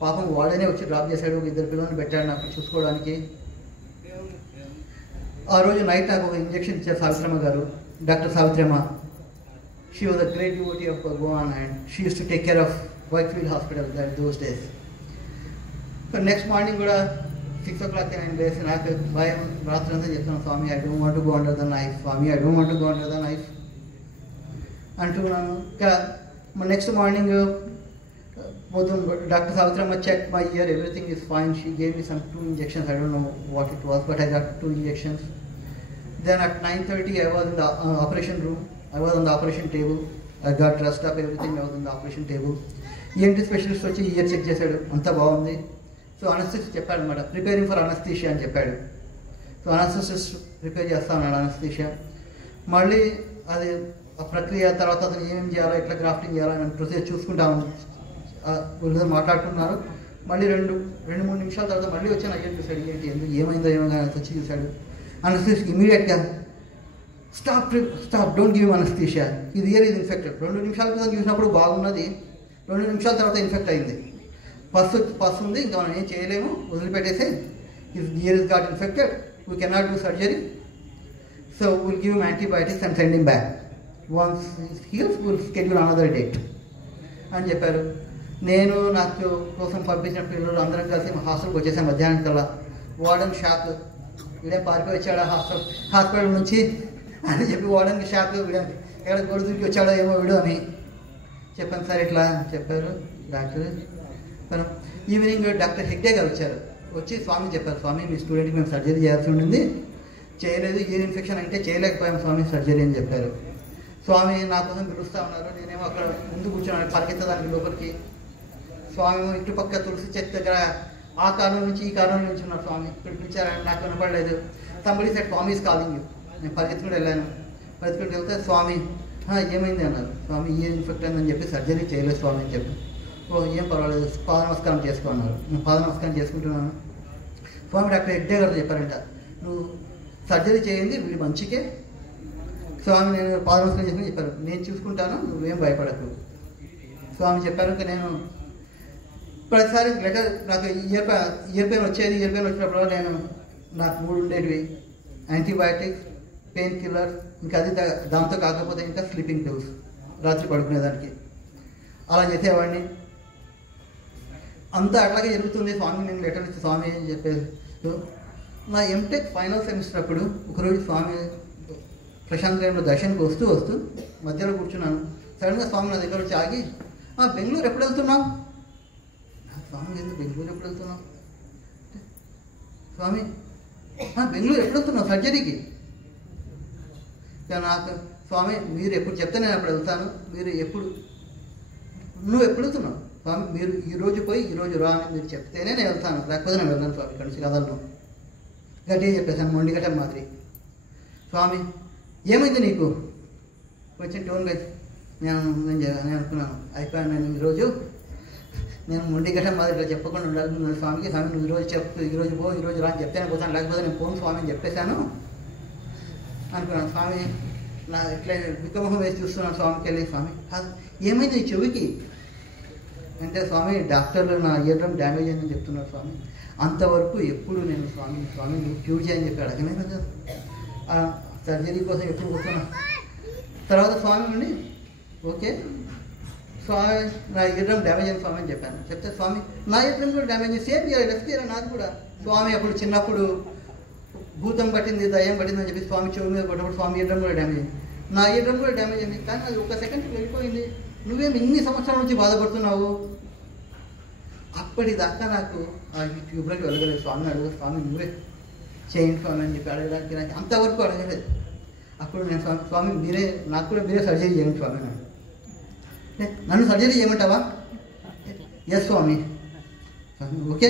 పాపం వాడనే వచ్చి డ్రాప్ చేశాడు, 2 పిల్లల్ని పెట్టాడు నాకు చూసుకోవడానికి. ఆ రోజు నైట్ నాకు ఒక ఇంజెక్షన్ ఇచ్చారు సావిత్రమ్మ గారు, doctor Savitramma. She was a great devotee of Bhagavan and she uses to take care of Whitefield hospital those days. Next morning కూడా 6 o'clock నేను లేసి నాకు భయం, రాత్రి అంతా చెప్తాను, Swami I don't want to go under the knife, Swami I don't want to go under the knife అంటున్నాను. ఇంకా next morning Dr. Savitrama checked my ear, everything is fine. She gave me some 2 injections, I don't know what it was, but I got 2 injections. Then at 9:30 I was in the operation room, I was on the operation table, I got dressed up, everything, I was in the operation table. ENT specialist వచ్చి year check చేశాడు, అంతా బాగుంది. So anaesthetist చెప్పాడు అనమాట, preparing for anaesthesia అని చెప్పాడు. So anaesthetist prepare చేస్తా ఉన్నాడు అనస్థీషియా. మళ్ళీ అది ఆ ప్రక్రియ తర్వాత అతను ఏమేమి చేయాలో, ఎట్లా గ్రాఫ్టింగ్ చేయాలో అని ప్రొసీజర్ చూసుకుంటాము మాట్లాడుతున్నారు. మళ్ళీ 2-3 నిమిషాల తర్వాత మళ్ళీ వచ్చాను, అయ్యని చూశాడు, ఏంటి ఎందుకు ఏమైందో వచ్చి చూశాడు. అనస్థీషియా ఇమీడియట్గా స్టాప్ డోంట్ గివ్ అనస్థీషియా, ఇది ఇయర్ ఈజ్ ఇన్ఫెక్టెడ్. 2 నిమిషాల క్రితం చూసినప్పుడు బాగున్నది, 2 నిమిషాల తర్వాత ఇన్ఫెక్ట్ అయింది, పస్ ఉంది, ఇంకా మనం ఏం చేయలేము, వదిలిపెట్టేసి, year is got infected, we cannot do surgery, so will give him antibiotics and send him back, once heels will schedule another date అని చెప్పారు. నేను నాకు కోసం పంపించిన పిల్లలు అందరం కలిసి మా హాస్టల్కి వచ్చేసాం మధ్యాహ్నం కల్లా. వార్డెన్ షాక్, వీడే పారిపోయి వచ్చాడా హాస్పిటల్ నుంచి అని చెప్పి వార్డెన్కి షాక్, వీడానికి ఎక్కడ గొడుగుకి వచ్చాడో ఏమో వీడు అని చెప్పాను. సార్ ఇట్లా చెప్పారు డాక్టర్. ఈవినింగ్ డాక్టర్ హెగ్డే గారు వచ్చారు, వచ్చి స్వామి చెప్పారు, స్వామి మీ స్టూడెంట్కి మేము సర్జరీ చేయాల్సి ఉండింది, చేయలేదు, ఇయర్ ఇన్ఫెక్షన్ అంటే చేయలేకపోయాం స్వామి సర్జరీ అని చెప్పారు. స్వామి నా కోసం పిలుస్తూ ఉన్నారు, నేనేమో అక్కడ ముందు కూర్చున్నాను పరిగెత్తడానికి లోపలికి. స్వామి ఇటుపక్క తులసి చెట్టు దగ్గర ఆ కారణం నుంచి ఈ కారణం నుంచి ఉన్నారు స్వామి, ఇక్కడ పిలిచారని నాకు వినపడలేదు. Somebody said Swami is calling you. నేను పరిగెత్తుకుని వెళ్ళాను, పరిగెత్తుకుని వెళ్తే స్వామి ఏమైంది అన్నారు. స్వామి ఈ ఇన్ఫెక్ట్ అయిందని చెప్పి సర్జరీ చేయలేదు స్వామి అని చెప్పి. ఓ ఏం పర్వాలేదు, పాద నమస్కారం చేసుకో అన్నారు. నేను పాద నమస్కారం చేసుకుంటున్నాను. స్వామి డాక్టర్ హెగ్డే గారు చెప్పారంట, నువ్వు సర్జరీ చేయండి వీడి మంచికే. స్వామి నేను పాద నమస్కారం చేసుకుని చెప్పారు, నేను చూసుకుంటాను నువ్వేం భయపడకు స్వామి చెప్పారు. నేను ప్రతిసారి లెటర్ నాకు ఇయర్ పెయిన్ వచ్చేది. ఇయర్ పెయిన్ వచ్చినప్పుడు నేను నాకు 3 ఉండేటివి, యాంటీబయాటిక్స్, పెయిన్ కిల్లర్స్, ఇంకా అది దాంతో కాకపోతే ఇంకా స్లీపింగ్ పిల్స్ రాత్రి పడుకునేదానికి. అలా చేసేవాడిని. అంతా అట్లాగే జరుగుతుంది. స్వామి నేను లెటర్ ఇచ్చి స్వామి అని చెప్పేసి నా ఎంటెక్ ఫైనల్ సెమిస్టర్ అప్పుడు ఒకరోజు స్వామి ప్రశాంత్ గ్రామంలో దర్శనానికి వస్తూ మధ్యలో కూర్చున్నాను. సడన్గా స్వామి నా దగ్గర వచ్చి ఆగి, బెంగళూరు ఎప్పుడు వెళ్తున్నావు? స్వామి ఎందుకు బెంగళూరు ఎప్పుడు వెళ్తున్నావు? స్వామి బెంగళూరు ఎప్పుడు వెళ్తున్నావు సర్జరీకి? నాకు స్వామి మీరు ఎప్పుడు చెప్తే నేను అప్పుడు వెళ్తాను, మీరు నువ్వు ఎప్పుడు వెళ్తున్నావు? స్వామి మీరు ఈరోజు పోయి ఈరోజు రా అని మీరు చెప్తేనే నేను వెళ్తాను, లేకపోతే నేను వెళ్ళాను స్వామి ఇక్కడి నుంచి కదలను. గట్టిగా చెప్పేశాను, మొండిగట్ట మాదిరి. స్వామి ఏమైంది నీకు? కొంచెం టోన్ లేదు. నేను అనుకున్నాను అయిపోయాను, నేను ఈరోజు నేను మొండిగట్ట మాదిరిగా చెప్పకుండా ఉండాలి స్వామికి. స్వామి నువ్వు ఈరోజు చెప్పు, ఈరోజు పో, ఈరోజు రా అని చెప్తేనే పోతాను, లేకపోతే నేను పోను స్వామి అని చెప్పేశాను అనుకున్నాను. స్వామి నా ఇట్లా వికమోహం వేసి చూస్తున్నాను స్వామికి వెళ్ళి. స్వామి ఏమైంది నీ చెవికి అంటే, స్వామి డాక్టర్లు నా ఇయర్ డ్రమ్ డ్యామేజ్ అయిందని చెప్తున్నారు స్వామి. అంతవరకు ఎప్పుడు నేను స్వామి నువ్వు క్యూర్ చేయని చెప్పి అడగనే కదా, సర్జరీ కోసం ఎప్పుడు కూర్చున్నా. తర్వాత స్వామి ఉండి ఓకే స్వామి నా ఇయర్ డ్రమ్ డ్యామేజ్ అయింది స్వామి అని చెప్పాను. చెప్తే స్వామి నా ఇయర్ డ్రమ్ కూడా డ్యామేజ్ అయింది, సేమ్ లెఫ్ట్ ఇయర్ నాది కూడా. స్వామి అప్పుడు చిన్నప్పుడు భూతం పట్టింది, దయ్యం పట్టింది అని చెప్పి స్వామి చెవి మీద కొట్టినప్పుడు స్వామి ఇయర్ డ్రమ్ కూడా డ్యామేజ్ అయింది. నా ఇయర్ డ్రమ్ కూడా డ్యామేజ్ అయింది, కానీ అది 1 సెకండ్కి వెళ్ళిపోయింది. నువ్వేం ఇన్ని సంవత్సరాల నుంచి బాధపడుతున్నావు? అప్పటిదాకా నాకు ఆ ట్యూబ్లోకి వెళ్ళగలేదు. స్వామిని అడుగు, స్వామి నువ్వే చేయండి స్వామి అని చెప్పి అడగడానికి నాకు అంతవరకు అడగలేదు. అప్పుడు నేను స్వామి మీరే నాకు కూడా మీరే సర్జరీ చేయండి స్వామి. నన్ను సర్జరీ చేయమంటావా? ఎస్ స్వామి. ఓకే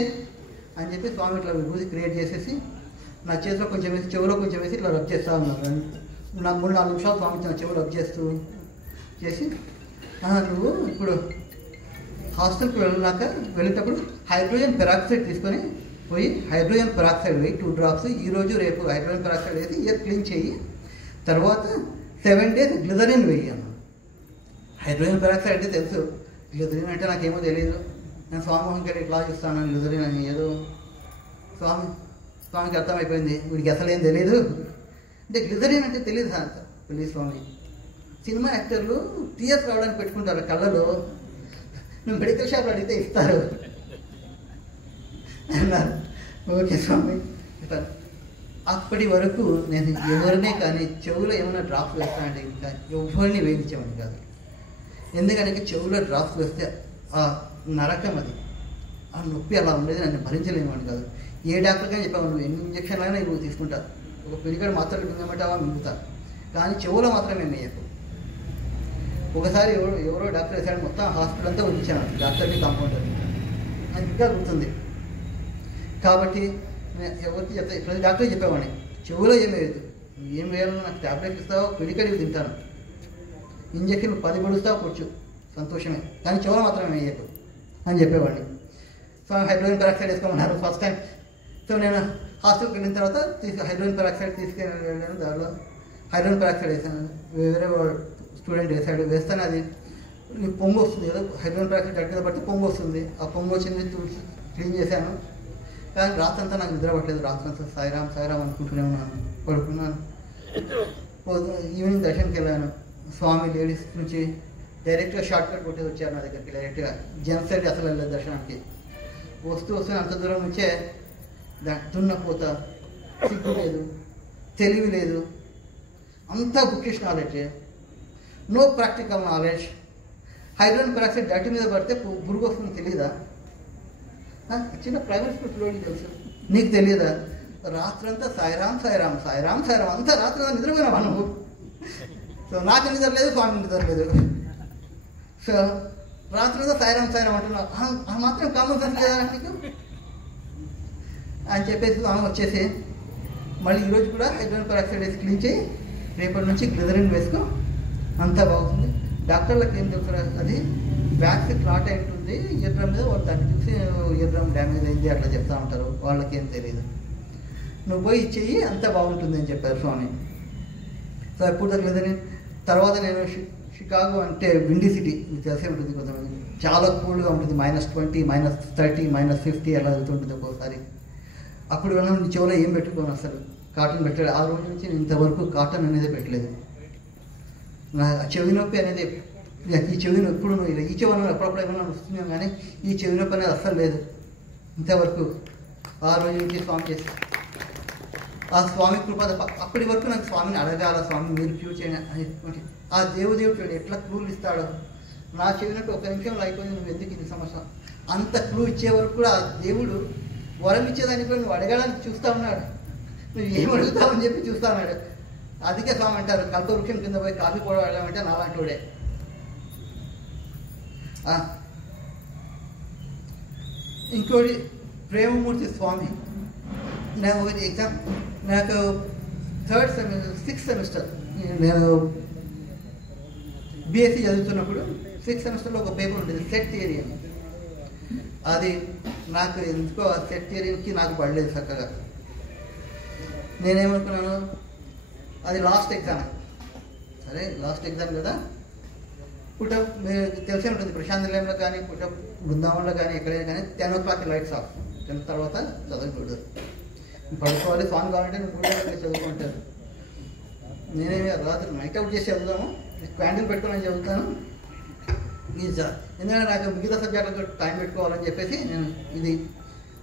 అని చెప్పి స్వామి ఇట్లా విభూతి క్రియేట్ చేసేసి నా చేతిలో కొంచెం వేసి చెవులో కొంచెం వేసి ఇట్లా రబ్ చేస్తూ ఉన్నారు. నాకు 3-4 నిమిషాలు స్వామి నా చెవులు రబ్ చేసి నువ్వు ఇప్పుడు హాస్టల్కి వెళ్ళేటప్పుడు హైడ్రోజన్ పెరాక్సైడ్ తీసుకొని పోయి హైడ్రోజన్ పెరాక్సైడ్ వేయి 2 డ్రాప్స్, ఈరోజు రేపు హైడ్రోజన్ పెరాక్సైడ్ వేసి ఇయర్ క్లీన్ చెయ్యి, తర్వాత 7 days గ్లిజరిన్ వేయి అన్న. హైడ్రోజన్ పెరాక్సైడ్ అంటే తెలుసు, గ్లిజరిన్ అంటే నాకేమో తెలియదు. నేను స్వామి గారు ఇట్లా చూస్తాను గ్లిజరిన్ అని, ఏదో స్వామికి అర్థమైపోయింది వీడికి అసలేం తెలియదు అంటే గ్లిజరిన్ అంటే తెలియదు సార్. ప్లీజ్ స్వామి, సినిమా యాక్టర్లు టీఎస్ రావడానికి పెట్టుకుంటారు కళ్ళలో, నువ్వు మెడికల్ షాప్లో అడిగితే ఇస్తారు అన్నారు. ఓకే స్వామి. అప్పటి వరకు నేను ఎవరినే కానీ చెవులో ఏమైనా డ్రాప్స్ వేస్తానంటే ఇంకా ఎవరిని వేయించేవాడిని కాదు. ఎందుకంటే చెవులో డ్రాప్స్ వేస్తే ఆ నరకం, అది ఆ నొప్పి అలా ఉండేది, నన్ను భరించలేనివాడిని కాదు. ఏ డాక్టర్కైనా చెప్పావు నువ్వు ఎన్ని ఇంజక్షన్లు అయినా ఇవి తీసుకుంటారు, ఒక పిలికడు మాత్రలు మింగమంటావా మింగుతారు, కానీ చెవులో మాత్రమే మేయకు. ఒకసారి ఎవరో డాక్టర్ వేసాడు, మొత్తం హాస్పిటల్ అంతా ఉంచాను డాక్టర్ని కాంపౌండర్. నాకు ఇంకా గుర్తుంది. కాబట్టి నేను ఎవరికి చెప్తా, ప్రతి డాక్టర్కి చెప్పేవాడిని చెవులో ఏం వేయదు, ఏం వేయాలో నాకు ట్యాబ్లెట్ ఇస్తావు, పిడికడివి తింటాను, ఇంజక్షన్లు 10 పొడుస్తావు కూర్చు సంతోషమే, కానీ చెవులో మాత్రమే వేయకు అని చెప్పేవాడిని. సో హైడ్రోజన్ పెరాక్సైడ్ వేసుకోమన్నారు ఫస్ట్ టైం. సో నేను హాస్పిటల్కి వెళ్ళిన తర్వాత హైడ్రోజన్ పెరాక్సైడ్ తీసుకెళ్ళాను. దానిలో హైడ్రోజన్ పెరాక్సైడ్ వేసాను, వేరే స్టూడెంట్ వేసాడు, వేస్తాను అది పొంగు వస్తుంది కదా, హైడ్రోజన్ పెరాక్సైడ్ కరెక్ట్గా పడితే పొంగు వస్తుంది. ఆ పొంగు వచ్చింది క్లీన్ చేశాను, కానీ రాత్రంతా నాకు నిద్ర పట్టలేదు. రాత్రంతా సాయిరామ్ సాయిరామ్ అనుకుంటూనే ఉన్నాను, పడుకున్నాను. ఈవినింగ్ దర్శనంకి వెళ్ళాను. స్వామి లేడీస్ నుంచి డైరెక్ట్గా షార్ట్ కట్ కొట్టేది వచ్చారు నా దగ్గరికి, డైరెక్ట్గా జెంట్స్ సైడ్ అసలు వెళ్ళలేదు దర్శనానికి. వస్తూ అంత దూరం నుంచే దున్నపోత, సిగ్గు లేదు, తెలివి లేదు, అంతా bookish knowledge, no practical knowledge. Hydrogen peroxide dirty మీద పడితే పురుగు వస్తుంది తెలియదా? చిన్న ప్రైవేట్ స్కూల్లో తెలుసు, నీకు తెలియదా? రాత్రంతా సాయిరామ్ సాయిరామ్ సాయిరామ్ సాయిరామ్ అంతా రాత్రి నిద్రపోయినావా నువ్వు? సో నాకు నిద్ర లేదు, స్వామి నిద్ర లేదు. సో రాత్రంతా సాయిరామ్ సాయిరామ్ అంటున్నావు, ఆ మాత్రం కామన్ సెన్స్ లేదా నీకు అని చెప్పేసి స్వామి వచ్చేసి మళ్ళీ ఈరోజు కూడా హైడ్రోజన్ పెరాక్సైడ్ వేసి క్లీన్ చేయి, రేపటి నుంచి గ్లిజరిన్ వేసుకో, అంతా బాగుంటుంది. డాక్టర్లకు ఏం చెప్తారు, అది వ్యాక్స్ క్లాట్ అయి ఉంటుంది ఇయర్డ్రమ్ మీద, వాళ్ళు దాన్ని చూసి ఇయర్డ్రమ్ డ్యామేజ్ అయింది అట్లా చెప్తా ఉంటారు, వాళ్ళకేం తెలియదు. నువ్వు పోయి చెయ్యి అంతా బాగుంటుంది అని చెప్పారు స్వామి. సో ఎప్పుడు తగ్గలేదని తర్వాత నేను షికాగో అంటే విండీ సిటీ మీకు తెలిసే ఉంటుంది, కొంతమంది చాలా కూల్గా ఉంటుంది, -20, -30, -50 అలా వెళ్తుంటుంది ఒక్కోసారి. అప్పుడు వెళ్ళిన చెవులో ఏం పెట్టుకోను, అసలు కాటన్ పెట్టలేదు. ఆ రోజు నుంచి నేను ఇంతవరకు కాటన్ అనేది పెట్టలేదు. నా చెవి నొప్పి అనేది, ఈ చెవి నొప్పి ఎప్పుడు ఈ చెవి ఎప్పుడప్పుడు ఏమైనా వస్తున్నాం కానీ ఈ చెవి నొప్పి అనేది అస్సలు లేదు ఇంతవరకు. ఆ రోజు నుంచి స్వామి చేసి ఆ స్వామి కృప, అప్పటి వరకు నాకు స్వామిని అడగాల, స్వామి మీరు క్యూ చేయండి అనేటువంటి ఆ దేవుడు ఎట్లా క్లూలు ఇస్తాడో. నా చెవినట్టు ఒక నిమిషంలో అయిపోయింది, నువ్వు ఎందుకు ఇది సమస్య అంత క్లూ ఇచ్చే వరకు కూడా ఆ దేవుడు వరం ఇచ్చేదానికి కూడా నువ్వు అడగడానికి చూస్తూ ఉన్నాడు, నువ్వు ఏం అడుగుతావని చెప్పి చూస్తూ ఉన్నాడు. అందుకే స్వామి అంటారు, కల్పవృక్షం కింద పోయి కాఫీ పొడవ అడగాలంటే నాలాంటివాడే. ఇంకోటి ప్రేమమూర్తి స్వామి. నేను ఎగ్జామ్ నాకు 6th సెమిస్టర్ నేను బీఎస్సీ చదువుతున్నప్పుడు 6th సెమిస్టర్లో ఒక పేపర్ ఉంటుంది సెట్ థియరీ అని. అది నాకు ఎందుకో ఆ సెట్ థియరీకి నాకు పడలేదు చక్కగా. నేనేమనుకున్నాను, అది లాస్ట్ ఎగ్జామ్, సరే లాస్ట్ ఎగ్జామ్ కదా, పుటప్ మీరు తెలిసే ఉంటుంది, ప్రశాంత్ నిలయంలో కానీ పుటప్ బృందావనంలో కానీ ఎక్కడైనా కానీ 10 o'clock లైట్స్ ఆఫ్, 10 తర్వాత చదవకూడదు, పడుకోవాలి. స్వామి కావాలంటే నువ్వు కూడా చదువుకుంటారు. నేనేమి రాత్రి నైట్ అవుట్ చేసి చదువుతాము, క్యాండిల్ పెట్టుకొని చదువుతాను. ఎందుకంటే నాకు మిగతా సబ్జెక్టులకు టైం పెట్టుకోవాలని చెప్పేసి నేను ఇది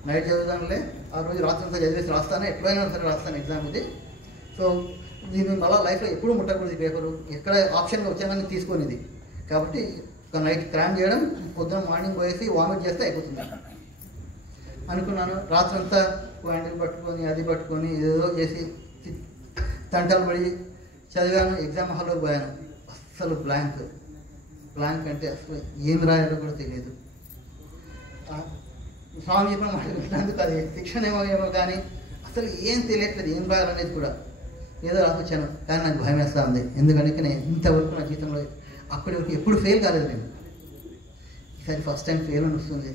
నైట్ చదువుతానులే, ఆ రోజు రాత్రి అంతా చదివేసి రాస్తాను, ఎప్పుడైనా సరే రాస్తాను ఎగ్జామ్ ఇది. సో దీన్ని మళ్ళీ లైఫ్లో ఎప్పుడూ ముట్టకూడదు ఈ పేపరు, ఎక్కడ ఆప్షన్గా వచ్చానని తీసుకొని ఇది. కాబట్టి ఒక నైట్ క్రామ్ చేయడం, పొద్దున మార్నింగ్ పోయేసి వామిట్ చేస్తే అయిపోతుంది అనుకున్నాను. రాత్రి అంతా క్యాండిల్ పట్టుకొని అది పట్టుకొని ఏదో చేసి తంటలు పడి చదివాను. ఎగ్జామ్ హాల్లోకి పోయాను, అస్సలు బ్లాంక్ అంటే అసలు ఏం రాయాలో కూడా తెలియదు. స్వామి చెప్పిన మాట విన్నందుకు అది శిక్షణ ఏమో కానీ అసలు ఏం తెలియట్లేదు, ఏం రాయాలనేది కూడా. ఏదో రాసొచ్చాను కానీ నాకు భయం వేస్తూ ఉంది, ఎందుకంటే నేను ఇంతవరకు నా జీవితంలో అప్పటి వరకు ఎప్పుడు ఫెయిల్ కాలేదు. నేను ఈసారి ఫస్ట్ టైం ఫెయిల్ అని వస్తుంది.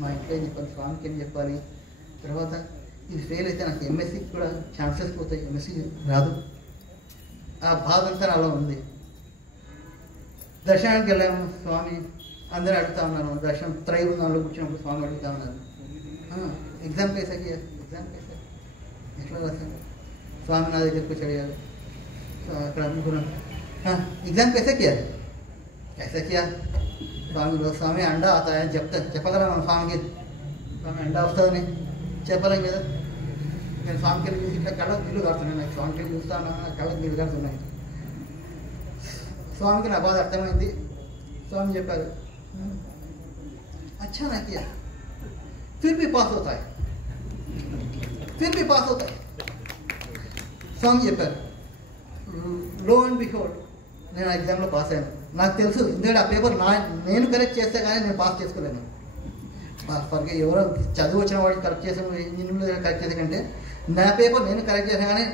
మా ఇంట్లో ఏం చెప్పాలి, స్వామికి ఏం చెప్పాలి, తర్వాత ఇది ఫెయిల్ అయితే నాకు ఎంఎస్సీకి కూడా ఛాన్సెస్ పోతాయి, ఎంఎస్సీ రాదు, ఆ బాధ అంతా అలా ఉంది. దర్శనానికి వెళ్ళాము, స్వామి అందరూ అడుగుతా ఉన్నారు, దర్శనం త్రైబృందంలో కూర్చున్నప్పుడు స్వామి అడుగుతా ఉన్నారు, ఎగ్జామ్ కేసాకి ఎట్లా రాశాను. స్వామి నా దగ్గరికి వచ్చి అడిగారు, అక్కడ అనుకున్నాను ఎగ్జామ్ कैसे किया స్వామి అండా అని చెప్పగలం మనం స్వామికి, స్వామి అండా వస్తుందని చెప్పలేం కదా. నేను స్వామికి వెళ్ళి చూసి ఇట్లా కళ్ళకు నీళ్ళు కాడుతున్నాను, నాకు స్వామికి వెళ్ళి చూస్తా ఉన్నాను, కళ్ళకు నీళ్ళు కాడుతున్నాయి. స్వామికి నా బాధ అర్థమైంది. స్వామి చెప్పారు, అచ్చా నా కియా ఫిర్ భీ పాస్ అవుతాయి. స్వామి చెప్పారు, లో అండ్ బిహోల్డ్ నేను ఆ ఎగ్జామ్లో పాస్ అయ్యాను. నాకు తెలుసు, ఎందుకంటే ఆ పేపర్ నేను కరెక్ట్ చేస్తే కానీ నేను పాస్ చేసుకోలేను. ఎవరో చదువు వచ్చిన వాడికి కరెక్ట్ చేసాను, ఇంజనీరింగ్లో కరెక్ట్ చేసే కంటే నా పేపర్ నేను కరెక్ట్ చేసా కానీ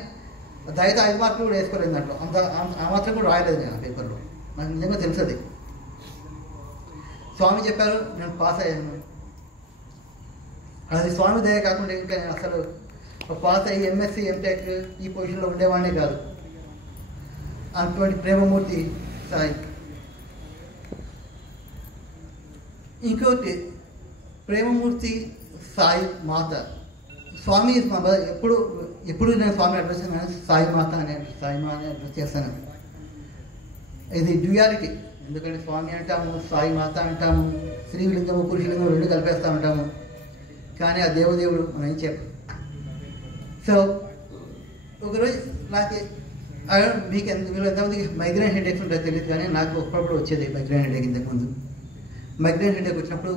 దయతో 5 మార్కులు కూడా వేసుకోలేదు దాంట్లో, ఆ మాత్రం కూడా రాయలేదు నేను ఆ పేపర్లో. నాకు నిజంగా తెలుసు అది. స్వామి చెప్పారు, నేను పాస్ అయ్యాను. అది స్వామి దయ కాకుండా ఇంకా నేను అసలు పాస్ అయ్యి ఎంఎస్సీ ఎంటెక్ ఈ పొజిషన్లో ఉండేవాడినే కాదు. అటువంటి ప్రేమమూర్తి సాయి. ఇంకోటి ప్రేమమూర్తి సాయి మాత. స్వామి ఎప్పుడు నేను స్వామి అడ్రస్ చేస్తాను, సాయి మాత అని అడ్రస్ చేస్తాను. ఇది డ్యూయాలిటీ, ఎందుకంటే స్వామి అంటాము, సాయి మాత అంటాము, స్త్రీలింగము పురుషలింగము రెండు కలిపేస్తూ ఉంటాము. కానీ ఆ దేవుడు మనం ఏం చెప్పు. సో ఒకరోజు నాకు మీకు ఎంతమందికి మైగ్రేన్ హెడేక్ ఉంటుందో తెలియదు కానీ నాకు ఒకప్పుడు వచ్చేది మైగ్రేన్ హెడేక్. ఇంతకుముందు మైగ్రేన్ హెడేక్ వచ్చినప్పుడు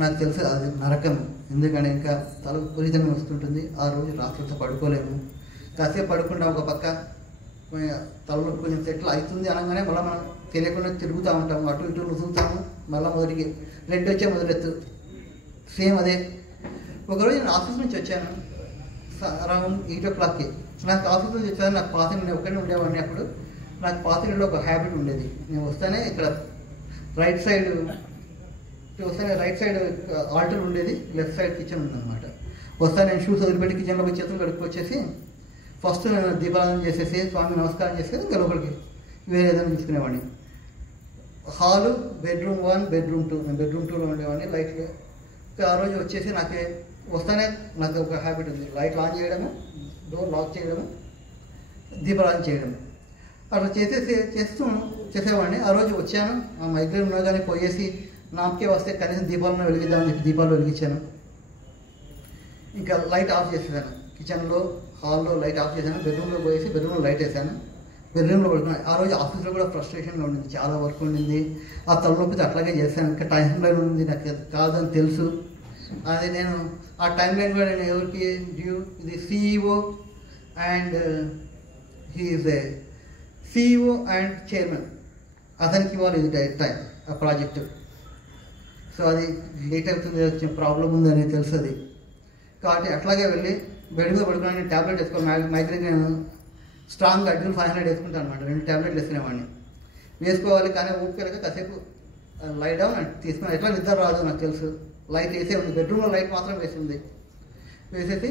నాకు తెలుసు అది నరకం, ఎందుకంటే ఇంకా తల విపరీతంగా వస్తుంటుంది. ఆ రోజు రాత్రితో పడుకోలేము, కాసేపు పడుకుంటా ఒక పక్క తలలో కొంచెం సెటిల్ అవుతుంది అనగానే మళ్ళీ మనం తెలియకుండా తిరుగుతూ ఉంటాము, అటు ఇటు రుసుకుతాము, మళ్ళీ మొదటికి రెడ్ వచ్చే మొదలెత్తు సేమ్ అదే. ఒకరోజు నేను ఆఫీస్ నుంచి వచ్చాను అరౌండ్ 8 o'clockకి. నాకు ఆఫీస్ నుంచి వచ్చాను, నాకు పాసింగ్ నేను ఒక్కడే ఉండేవాడిని. అప్పుడు నాకు పాతిలో ఒక హ్యాబిట్ ఉండేది. నేను వస్తానే ఇక్కడ రైట్ సైడ్ ఆల్టర్ ఉండేది, లెఫ్ట్ సైడ్ కిచెన్ ఉందన్నమాట. వస్తాను నేను షూస్ వదిలిపెట్టి కిచెన్లో పోయి చేతులు కడుక్కొచ్చేసి ఫస్ట్ నేను దీపారాధన చేసేసి స్వామి నమస్కారం చేసేది ఇంకా లోపలికి వేరే ఏదైనా తీసుకునేవాడిని. హాలు బెడ్రూమ్ 1 బెడ్రూమ్ 2, నేను బెడ్రూమ్ 2లో ఉండేవాడిని. లైట్ ఆ రోజు వచ్చేసి వస్తానే నాకు ఒక హ్యాబిట్ ఉంది, లైట్ ఆన్ చేయడము, డోర్ లాక్ చేయడము, దీపారాధన చేయడము. అట్లా చేసేవాడిని. ఆ రోజు వచ్చాను, ఆ మైగ్రేన్ ఉన్నా కానీ పోయేసి నాకే వస్తే కనీసం దీపాలను వెలిగిద్దామని చెప్పి దీపాలు వెలిగించాను. ఇంకా లైట్ ఆఫ్ చేసేసాను, కిచెన్లో హాల్లో లైట్ ఆఫ్ చేశాను. బెడ్రూమ్లో పోయేసి బెడ్రూమ్లో లైట్ వేసాను, బెడ్రూమ్లో పడుకున్నాను. ఆ రోజు ఆఫీస్లో కూడా ఫ్రస్ట్రేషన్గా ఉండింది, చాలా వర్క్ ఉండింది. ఆ తలనొప్పితో అట్లాగే చేశాను. ఇంకా టైం లైన్ ఉంది, నాకు కాదని తెలుసు. అది నేను ఆ టైం లైన్ కూడా నేను ఎవరికి ఇది CEO and he is a CEO and chairman, అతనికి ఇవ్వాలి ఇది టైం ఆ ప్రాజెక్టు. సో అది లేట్ అవుతుంది, వచ్చిన ప్రాబ్లం ఉందని తెలుస్తుంది. కాబట్టి అట్లాగే వెళ్ళి బెడ్ మీద పడుకుని ట్యాబ్లెట్ వేసుకోవాలి. మైగ్రేన్ నేను స్ట్రాంగ్ అడ్యూల్ 500 వేసుకుంటాను అనమాట. 2 ట్యాబ్లెట్లు వేసుకునేవాడిని. వేసుకోవాలి కానీ ఊపిక కాసేపు లై డౌన్ అని తీసుకుని ఎట్లా నిద్ర రాదు నాకు తెలుసు. లైట్ వేసే ఉంది, బెడ్రూమ్లో లైట్ మాత్రం వేసింది. వేసేసి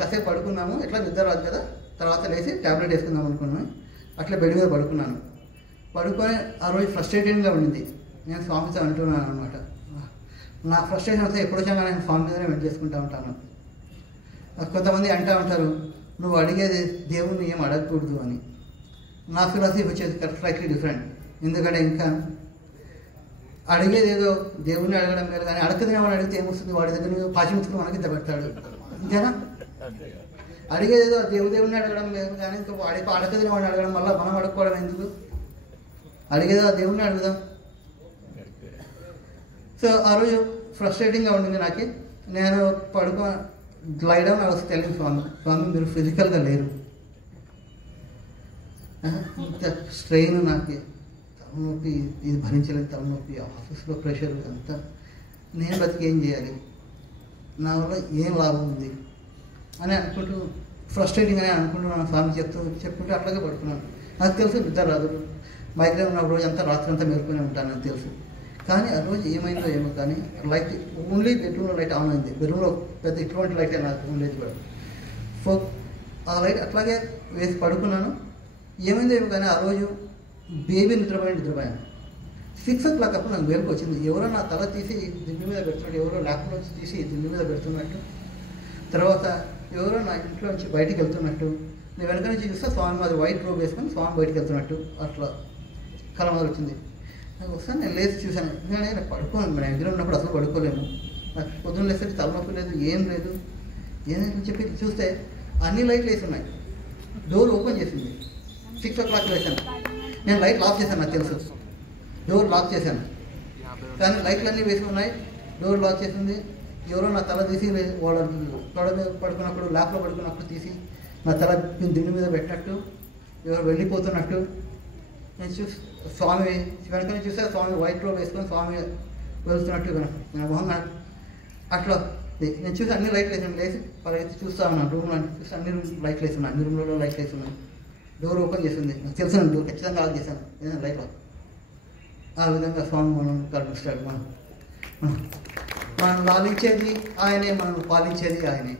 కాసేపు పడుకున్నాము, ఎట్లా నిద్ర రాదు కదా, తర్వాత లేచి ట్యాబ్లెట్ వేసుకుందాం అనుకున్నాను. అట్లా బెడ్ మీద పడుకున్నాను. పడుకొని ఆ రోజు ఫ్రస్ట్రేటింగ్గా ఉండింది. నేను స్వామితో అంటున్నాను అనమాట, నా ఫ్రస్ట్రేషన్ వస్తే ఎప్పుడు వచ్చాక నేను స్వామి మీదనే వెయిట్ చేసుకుంటూ ఉంటాను. కొంతమంది అంటూ ఉంటారు, నువ్వు అడిగేది దేవుణ్ణి ఏం అడగకూడదు అని. నా ఫిలాసఫీ వచ్చేది స్లైట్లీ డిఫరెంట్. ఎందుకంటే ఇంకా అడిగేది ఏదో దేవుణ్ణి అడగడం లేదు, కానీ అడగదినేవాడు అడిగితే ఏమొస్తుంది, వాడి దగ్గర పాచిముచ్చుకుని మనకి పెడతాడు. అంతేనా? అడిగేది ఏదో దేవుడిని అడగడం లేదు, కానీ ఇంకా అడగదినేవాడిని అడగడం వల్ల మనం అడుక్కోవడం ఎందుకు? అడిగేదో ఆ దేవుణ్ణి అడుగుదాం. సో ఆ రోజు ఫ్రస్ట్రేటింగ్గా ఉండింది నాకు. నేను లైడౌన్ అవసరం తెలియదు స్వామి మీరు ఫిజికల్గా లేరు, ఇంత స్ట్రెయిన్ నాకు, తలనొప్పి, ఇది భరించలేదు తలనొప్పి, ఆఫీస్లో ప్రెషర్ అంతా, నేను బతికి ఏం చేయాలి, నా వల్ల ఏం లాభం ఉంది అని అనుకుంటూ ఫ్రస్ట్రేటింగ్ అని అనుకుంటున్నాను. స్వామి చెప్పుకుంటూ అట్లాగే పడుకున్నాను. నాకు తెలుసు నిద్ర రాదు, మైగ్రేన్ ఉన్న రోజు అంతా రాత్రి అంతా మేలుకునే ఉంటాను నాకు తెలుసు. కానీ ఆ రోజు ఏమైందో ఏమో కానీ లైట్ ఓన్లీ బెడ్రూమ్లో లైట్ ఆన్ అయింది. బెడ్రూమ్లో పెద్ద ఇటువంటి లైట్ నాకు ఉండేది కూడా. ఆ లైట్ అట్లాగే వేసి పడుకున్నాను. ఏమైందో ఏమో కానీ ఆ రోజు బేబీ నిద్రపోయాను. 6 o'clock అప్పుడు నాకు వేరుకు వచ్చింది. ఎవరో నా తల తీసి దిండు మీద పెడుతున్నట్టు, ఎవరో ల్యాప్లోంచి తీసి దిండు మీద పెడుతున్నట్టు, తర్వాత ఎవరో నా ఇంట్లో నుంచి బయటికి వెళ్తున్నట్టు, నేను వెనక నుంచి చూస్తే స్వామి మాది వైట్ రోబ్ వేసుకొని స్వామి బయటికి వెళ్తున్నట్టు అట్లా కళ మొదలు వచ్చింది. నాకు వస్తాను, నేను లేచి చూశాను. ఎందుకంటే నాకు పడుకోను, మన దగ్గర ఉన్నప్పుడు అసలు పడుకోలేము. నాకు పొద్దున్న లేస్తే తలనొప్పి లేదు, ఏం లేదు. ఏదని చెప్పి చూస్తే అన్ని లైట్లు వేసి ఉన్నాయి. డోర్ ఓపెన్ చేసింది. 6 o'clock వేసాను. నేను లైట్ లాక్ చేశాను, నాకు తెలుసు. డోర్ లాక్ చేశాను కానీ లైట్లన్నీ వేసి ఉన్నాయి. డోర్ లాక్ చేసింది. ఎవరో నా తల తీసి వాడు తొడ మీద పడుకున్నప్పుడు, ల్యాప్లో పడుకున్నప్పుడు తీసి నా తల దిండు మీద పెట్టినట్టు, ఎవరు వెళ్ళిపోతున్నట్టు నేను స్వామి వెనకనే చూస్తే స్వామి వైట్ రోబ్ వేసుకొని స్వామి వెళ్తున్నట్టు నా మొహం అట్లా నేను చూసి అన్ని లైట్లు వేసాను. లేచి పరిగెత్తి చూస్తా ఉన్నాను. రూమ్లో చూసి అన్ని లైట్లు వేస్తున్నాను, అన్ని రూమ్లలో లైట్లు వేస్తున్నాను. డోర్ ఓపెన్ చేసింది. నాకు తెలుసు డోర్ ఖచ్చితంగా ఆన్ చేశాను, ఏదైనా లైట్లో. ఆ విధంగా స్వామి మనం కల్పిస్తాడు. మనం లాలించేది ఆయనే, మనం పాలించేది ఆయనే.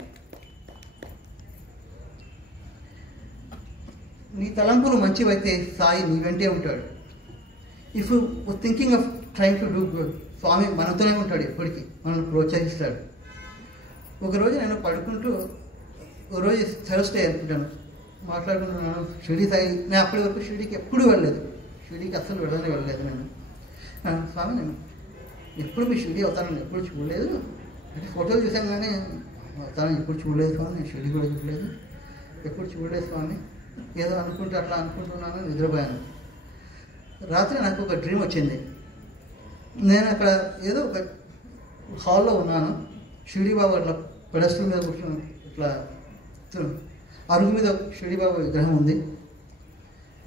నీ తలంపులు మంచివైతే సాయి నీ వెంటే ఉంటాడు. If you thinking of trying to do good, Swami మనతోనే ఉంటాడు, ఎప్పటికీ మనల్ని ప్రోత్సహిస్తాడు. ఒకరోజు నేను పడుకుంటూ, ఒకరోజు థర్స్డే అనుకుంటాను, మాట్లాడుకుంటున్నాను. షిరిడి సాయి, నేను అప్పటి వరకు షిరిడికి ఎప్పుడు వెళ్ళలేదు, షిరిడికి అస్సలు వెళ్ళలేదు నేను. స్వామి నేను ఎప్పుడు మీ షిరిడి అవుతానని ఎప్పుడు చూడలేదు, అంటే ఫోటోలు చూసాను కానీ అవుతానని ఎప్పుడు చూడలేదు స్వామి, నేను షిరిడి కూడా చూడలేదు, ఎప్పుడు చూడలేదు స్వామి. ఏదో అనుకుంటూ అట్లా అనుకుంటున్నాను, నిద్రపోయాను. రాత్రి నాకు ఒక డ్రీమ్ వచ్చింది. నేను అక్కడ ఏదో ఒక హాల్లో ఉన్నాను. షిరిడి బాబు అట్లా పెడస్టల్ మీద కూర్చొని ఇట్లా అరుగు మీద షిరిడి బాబు విగ్రహం ఉంది.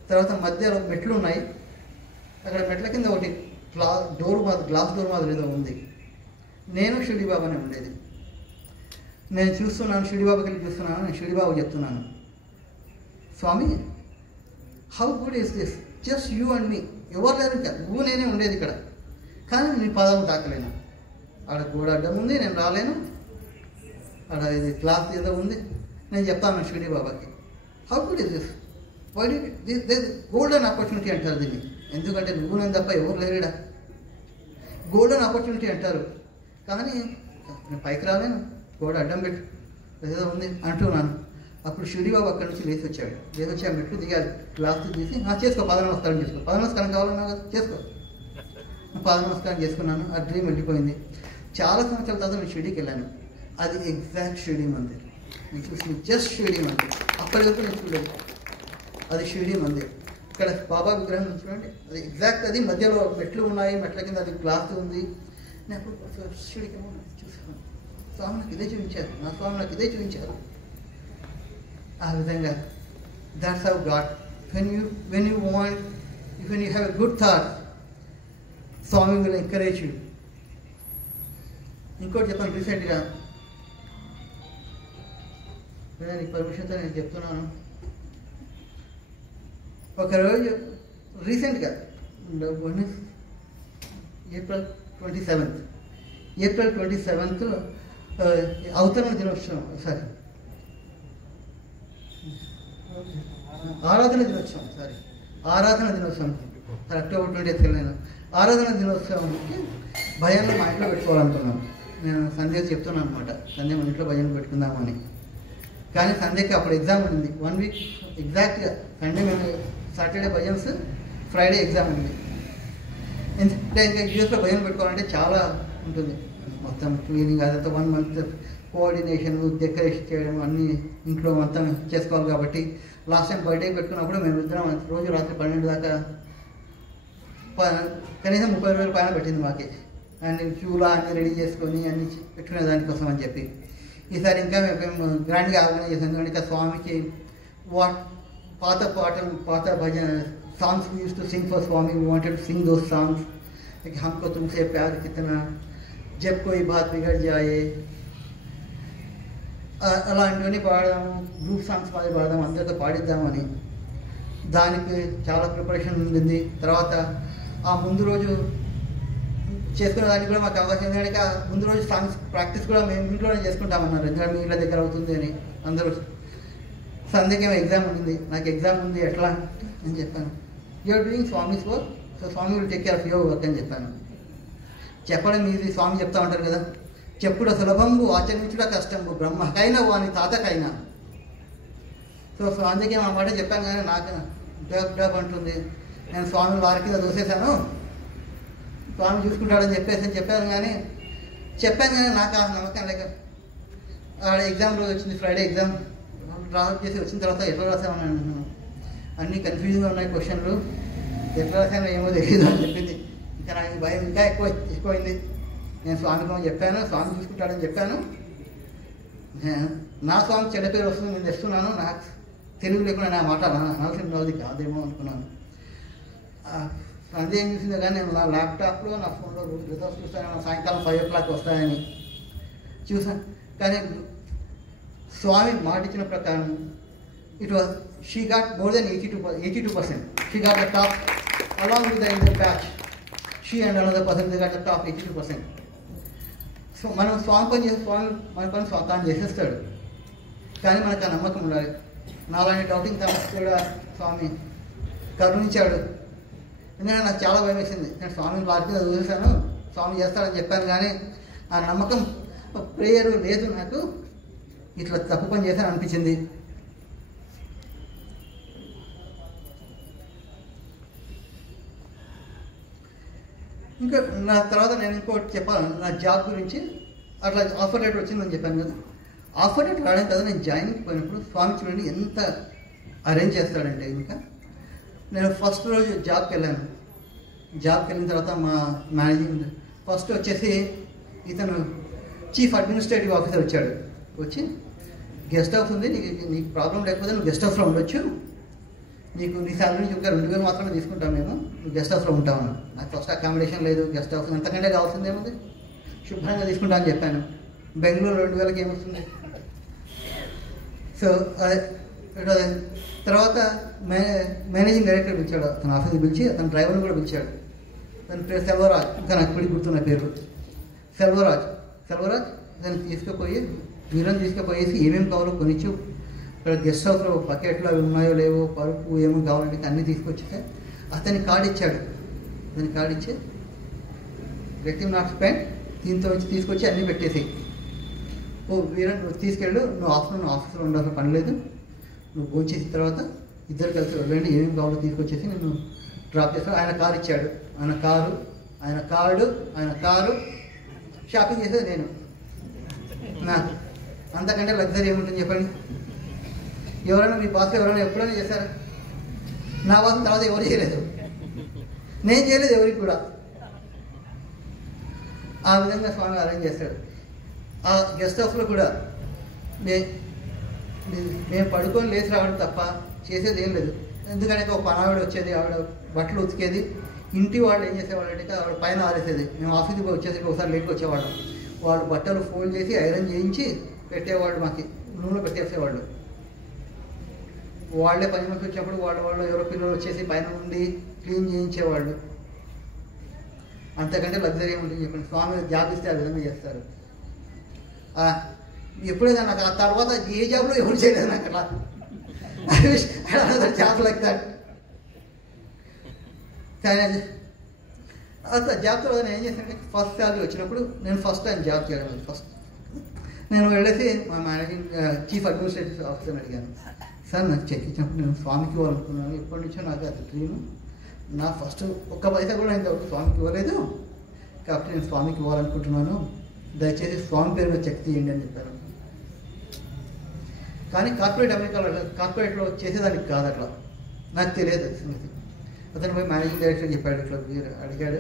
తర్వాత మధ్యలో మెట్లు ఉన్నాయి. అక్కడ మెట్ల కింద ఒకటి గ్లాస్ డోర్ మాదిరి ఏదో ఉంది. నేను షిరిడి బాబానే ఉండేది. నేను చూస్తున్నాను, షిరిడి బాబాకి వెళ్ళి చూస్తున్నాను. నేను షిరిడి బాబు చెప్తున్నాను, Swami how good is this, just you and me, ఎవరు లేరు ఇంకా, నువ్వు నేనే ఉండేది ఇక్కడ. కానీ నీ పాదం తాకలేను, ఆడ గోడ అడ్డం ఉంది, నేను రాలేను, ఆడ ఇది క్లాత్ ఏదో ఉంది, నేను చెప్తాను షిరిడి బాబాకి. How good is this, why this golden opportunity అంటారు దీన్ని. ఎందుకంటే నువ్వు నేను తప్ప ఎవరు లేరుడా, గోల్డెన్ ఆపర్చునిటీ అంటారు. కానీ నేను పైకి రాలేను, గోడ అడ్డం పెట్టు, ఏదో ఉంది అంటున్నాను. అప్పుడు షిరిడి బాబు అక్కడి నుంచి లేచి వచ్చాడు. ఆ మెట్లు దిగాడు, గ్లాస్ తీసి చేసుకో, పాద నమస్కారం చేసుకో, పాద నమస్కారం కావాలన్నా కదా చేసుకో. పాద నమస్కారం చేసుకున్నాను. ఆ డ్రీమ్ వెళ్ళిపోయింది. చాలా సంవత్సరాల తర్వాత నేను షిరిడీకి వెళ్ళాను. అది ఎగ్జాక్ట్ షిరిడి మందిర్. నేను చూసింది జస్ట్ షిరిడి మందిర్. అప్పటి వరకు నేను చూడలేదు. అది షిరిడి మందిర్. ఇక్కడ బాబా విగ్రహం చూడండి, అది ఎగ్జాక్ట్, అది మధ్యలో మెట్లు ఉన్నాయి, మెట్ల కింద అది గ్లాస్ ఉంది. నేను అప్పుడు షిరిడికి చూసాను, స్వామి నాకు ఇదే చూపించారు, నా స్వామి నాకు ఇదే చూపించారు. ఆ విధంగా that's how god, when you want, when you have a good thought, Swami will encourage you. ఇంకోటి చెప్పాను రీసెంట్గా, నీకు పర్మిషన్తో నేను చెప్తున్నాను. ఒకరోజు రీసెంట్గా ఏప్రిల్ 27th అవతరణ దినోత్సవం, ఆరాధన దినోత్సవం అక్టోబర్ 20th వెళ్ళాను. ఆరాధన దినోత్సవానికి భజనలు మా ఇంట్లో పెట్టుకోవాలనుకున్నాను. నేను సంధ్య చెప్తున్నాను అనమాట, సంధ్య మన ఇంట్లో భజన పెట్టుకుందామని. కానీ సంధ్యకి అప్పుడు ఎగ్జామ్ ఉంది, 1 week ఎగ్జాక్ట్గా. సండే మేము సాటర్డే భజన్స్, ఫ్రైడే ఎగ్జామ్ ఉంది. ఎందుకంటే ఇంకా యూఎస్లో భజన పెట్టుకోవాలంటే చాలా ఉంటుంది, మొత్తం క్లీనింగ్ అదంతా 1 month కోఆర్డినేషన్, డెకరేషన్ చేయడం, అన్నీ ఇంట్లో మొత్తం చేసుకోవాలి. కాబట్టి లాస్ట్ టైం బర్త్డే పెట్టుకున్నప్పుడు మేము ఇద్దరం రోజు రాత్రి 12 దాకా కనీసం 30,000 పైన పెట్టింది మాకే. అన్ని క్యూలా అన్నీ రెడీ చేసుకొని అన్ని పెట్టుకునే దానికోసం అని చెప్పి. ఈసారి ఇంకా మేము గ్రాండ్గా ఆర్గనైజ్ చేసాం. ఎందుకంటే స్వామికి పాత భజన songs we used to sing for Swami. We wanted to sing those songs, like హమ్కో తుమ్సే ప్యార్ కిतना, జబ్ కోయి బాత్ బిగడ్ జాయే, అలాంటివన్నీ పాడదాము, గ్రూప్ సాంగ్స్ పాడదాము, అందరితో పాడిద్దామని. దానికి చాలా ప్రిపరేషన్ ఉంది. తర్వాత ఆ ముందు రోజు చేసుకునే దానికి కూడా మాకు అవకాశం, ఎందుకంటే ముందు రోజు సాంగ్స్ ప్రాక్టీస్ కూడా మేము ఇంట్లోనే చేసుకుంటామన్నారు. ఎందుకంటే మీ ఇంట్లో దగ్గర అవుతుంది అని అందరూ. సంధ్యకి ఏమో ఎగ్జామ్ ఉంది, నాకు ఎగ్జామ్ ఉంది, ఎట్లా అని చెప్పాను. You're doing Swami's work, so Swami will take care of your work అని చెప్పాను. చెప్పడం ఇది స్వామి చెప్తా ఉంటారు కదా, చెప్పుడు సులభంబు ఆచరించుట కష్టంబు బ్రహ్మకైనా వాని తాతకైనా. సో అందుకే మా మాట చెప్పాను, కానీ నాకు డబ్ అంటుంది. నేను స్వామి వారి కింద దూసేశాను, స్వామి చూసుకుంటాడని చెప్పాను కానీ నాకు ఆ నమ్మకం లేక. ఆడ ఎగ్జామ్ రోజు వచ్చింది, ఫ్రైడే ఎగ్జామ్ డ్రాప్ చేసి వచ్చిన తర్వాత ఎట్లా రాసామని అన్నీ కన్ఫ్యూజన్గా ఉన్నాయి క్వశ్చన్లు, ఎట్లా రాసానో ఏమో తెలియదు అని చెప్పింది. ఇంకా నాకు భయం ఇంకా ఎక్కువైంది. నేను స్వామికి చెప్పాను, స్వామి చూసుకుంటాడని చెప్పాను. నా స్వామి చెడ్డ పేరు వస్తుంది, నేను తెస్తున్నాను, నాకు తెలుగు లేకుండా నా మాట అనాల్సింది కాదేమో అనుకున్నాను. సందేహం చూసిందే కానీ నేను నా ల్యాప్టాప్లో నా ఫోన్లో రిజల్ట్స్ చూస్తాను, సాయంకాలం 5 o'clock వస్తాయని చూసాను. కానీ స్వామి మాట ఇచ్చిన ప్రకారం it was, she got more than 82%. She got the top along with the inter batch. She and another person they got the top 82%. So మనం స్వామి పని చేసి మన పని తాను చేసేస్తాడు, కానీ మనకు ఆ నమ్మకం ఉండాలి. నాలాంటి డౌటింగ్ థామస్ కూడా స్వామి కరుణించాడు. ఎందుకంటే నాకు చాలా భయం వేసింది. నేను స్వామిని వారి మీద చూసేసాను, స్వామి చేస్తాడని చెప్పాను, కానీ ఆ నమ్మకం ప్రేయర్ లేదు. నాకు ఇట్లా తప్పు పని చేశాను అనిపించింది. ఇంకా నా తర్వాత నేను ఇంకోటి చెప్పాను నా జాబ్ గురించి. అట్లా ఆఫర్ లెటర్ వచ్చిందని చెప్పాను కదా, ఆఫర్ లెటర్ రావడం కదా నేను జాయినింగ్కి పోయినప్పుడు స్వామి చూడండి ఎంత అరేంజ్ చేస్తాడంటే. ఇంకా నేను ఫస్ట్ రోజు జాబ్కి వెళ్ళాను. జాబ్కి వెళ్ళిన తర్వాత మా మేనేజింగ్ ఫస్ట్ వచ్చేసి ఇతను చీఫ్ అడ్మినిస్ట్రేటివ్ ఆఫీసర్ వచ్చాడు. వచ్చి గెస్ట్ హౌస్ ఉంది, నీకు ప్రాబ్లం లేకపోతే నువ్వు గెస్ట్ హౌస్లో ఉండొచ్చు, నీ శాలరీ నుంచి ఇంకా 2,000 మాత్రమే తీసుకుంటాం మేము, నువ్వు గెస్ట్ హౌస్లో ఉంటామని. నాకు ఫస్ట్ అకామిడేషన్ లేదు, గెస్ట్ హౌస్ ఎంతకంటే కావాల్సిందేముంది, శుభ్రంగా తీసుకుంటా అని చెప్పాను. బెంగళూరు 2,000కి ఏమొస్తుంది. సో తర్వాత మేనేజింగ్ డైరెక్టర్ పిలిచాడు, అతను ఆఫీస్కి పిలిచి అతను డ్రైవర్ని కూడా పిలిచాడు. తన పేరు సెల్వరాజ్, ఇంకా నాకు ఇప్పటికి గుర్తున్న పేరు సెల్వరాజ్. దాన్ని తీసుకుపోయి వీళ్ళని తీసుకుపోయేసి ఏమేమి కావాలో కొనిచ్చు, ఇక్కడ గెస్ట్ హౌస్లో బకెట్లు అవి ఉన్నాయో లేవో, పరుపు ఏమేమి కావాలంటే అన్నీ తీసుకొచ్చితే అతని కార్డు ఇచ్చాడు. అతని కార్డు ఇచ్చి రెక్టివ్ నాట్స్ ప్యాంట్ దీంతో వచ్చి తీసుకొచ్చి అన్నీ పెట్టేసి, ఓ వీరన్ నువ్వు తీసుకెళ్ళు, నువ్వు ఆఫ్టర్నూన్ ఆఫీస్లో ఉండాల్సిన పని లేదు, నువ్వు భోంచేసిన తర్వాత ఇద్దరు కలిసి వెళ్ళండి, ఏమేమి కావాలో తీసుకొచ్చేసి నేను డ్రాప్ చేస్తాను. ఆయన కారు ఇచ్చాడు. ఆయన కారు షాపింగ్ చేసేది నేను. నాకు అంతకంటే లగ్జరీ ఏముంటుంది చెప్పండి? ఎవరైనా మీ బాస్ ఎవరైనా ఎప్పుడైనా చేశారా? నా బాస్ తర్వాత ఎవరు చేయలేదు, నేను చేయలేదు ఎవరికి కూడా. ఆ విధంగా స్వామి అరేంజ్ చేస్తాడు. ఆ గెస్ట్ హౌస్లో కూడా మేము పడుకొని లేచి రావడం తప్ప చేసేది ఏం లేదు. ఎందుకంటే ఒక పనావిడ వచ్చేది, ఆవిడ బట్టలు ఉతికేది. ఇంటి వాళ్ళు ఏం చేసేవాళ్ళు అంటే ఆవిడ పైన ఆరేసేది. మేము ఆఫీస్కి వచ్చేసరికి ఒకసారి లేట్కి వచ్చేవాళ్ళం. వాళ్ళు బట్టలు ఫోల్డ్ చేసి ఐరన్ చేయించి పెట్టేవాళ్ళు, మాకు నూనెలో పెట్టేసేవాళ్ళు. వాళ్ళే పని మనిషి వచ్చినప్పుడు వాళ్ళు ఎవరో పిల్లలు వచ్చేసి పైన ఉండి క్లీన్ చేయించేవాళ్ళు. అంతకంటే లగ్జరీ ఉంటుంది చెప్పండి? స్వామి జాబ్ ఇస్తే ఆ విధంగా చేస్తారు. ఎప్పుడైనా నాకు ఆ తర్వాత ఏ జాబ్లో ఎవరు చేయలేదు నాకు అట్లా. Job like that. అసలు జాబ్ తర్వాత నేను ఏం చేశానంటే ఫస్ట్ శాలరీ వచ్చినప్పుడు నేను ఫస్ట్ టైం జాబ్ చేయడం అది నేను వెళ్ళేసి మా మేనేజింగ్ చీఫ్ అడ్మినిస్ట్రేటివ్ ఆఫీసర్ని అడిగాను, సార్ నాకు చెక్ ఇచ్చినప్పుడు నేను స్వామికి ఇవ్వాలనుకున్నాను, ఎప్పటి నుంచో నాకు అది డ్రీమ్, నా ఫస్ట్ ఒక్క పైసా కూడా నేను స్వామికి ఇవ్వలేదు, కాబట్టి నేను స్వామికి ఇవ్వాలనుకుంటున్నాను, దయచేసి స్వామి పేరు మీద చెక్ తీయండి అని చెప్పాను. కానీ కార్పొరేట్లో చేసేదానికి కాదు అట్లా, నాకు తెలియదు సంగతి. అతను పోయి మేనేజింగ్ డైరెక్టర్ చెప్పాడు, ఇట్లా అడిగాడు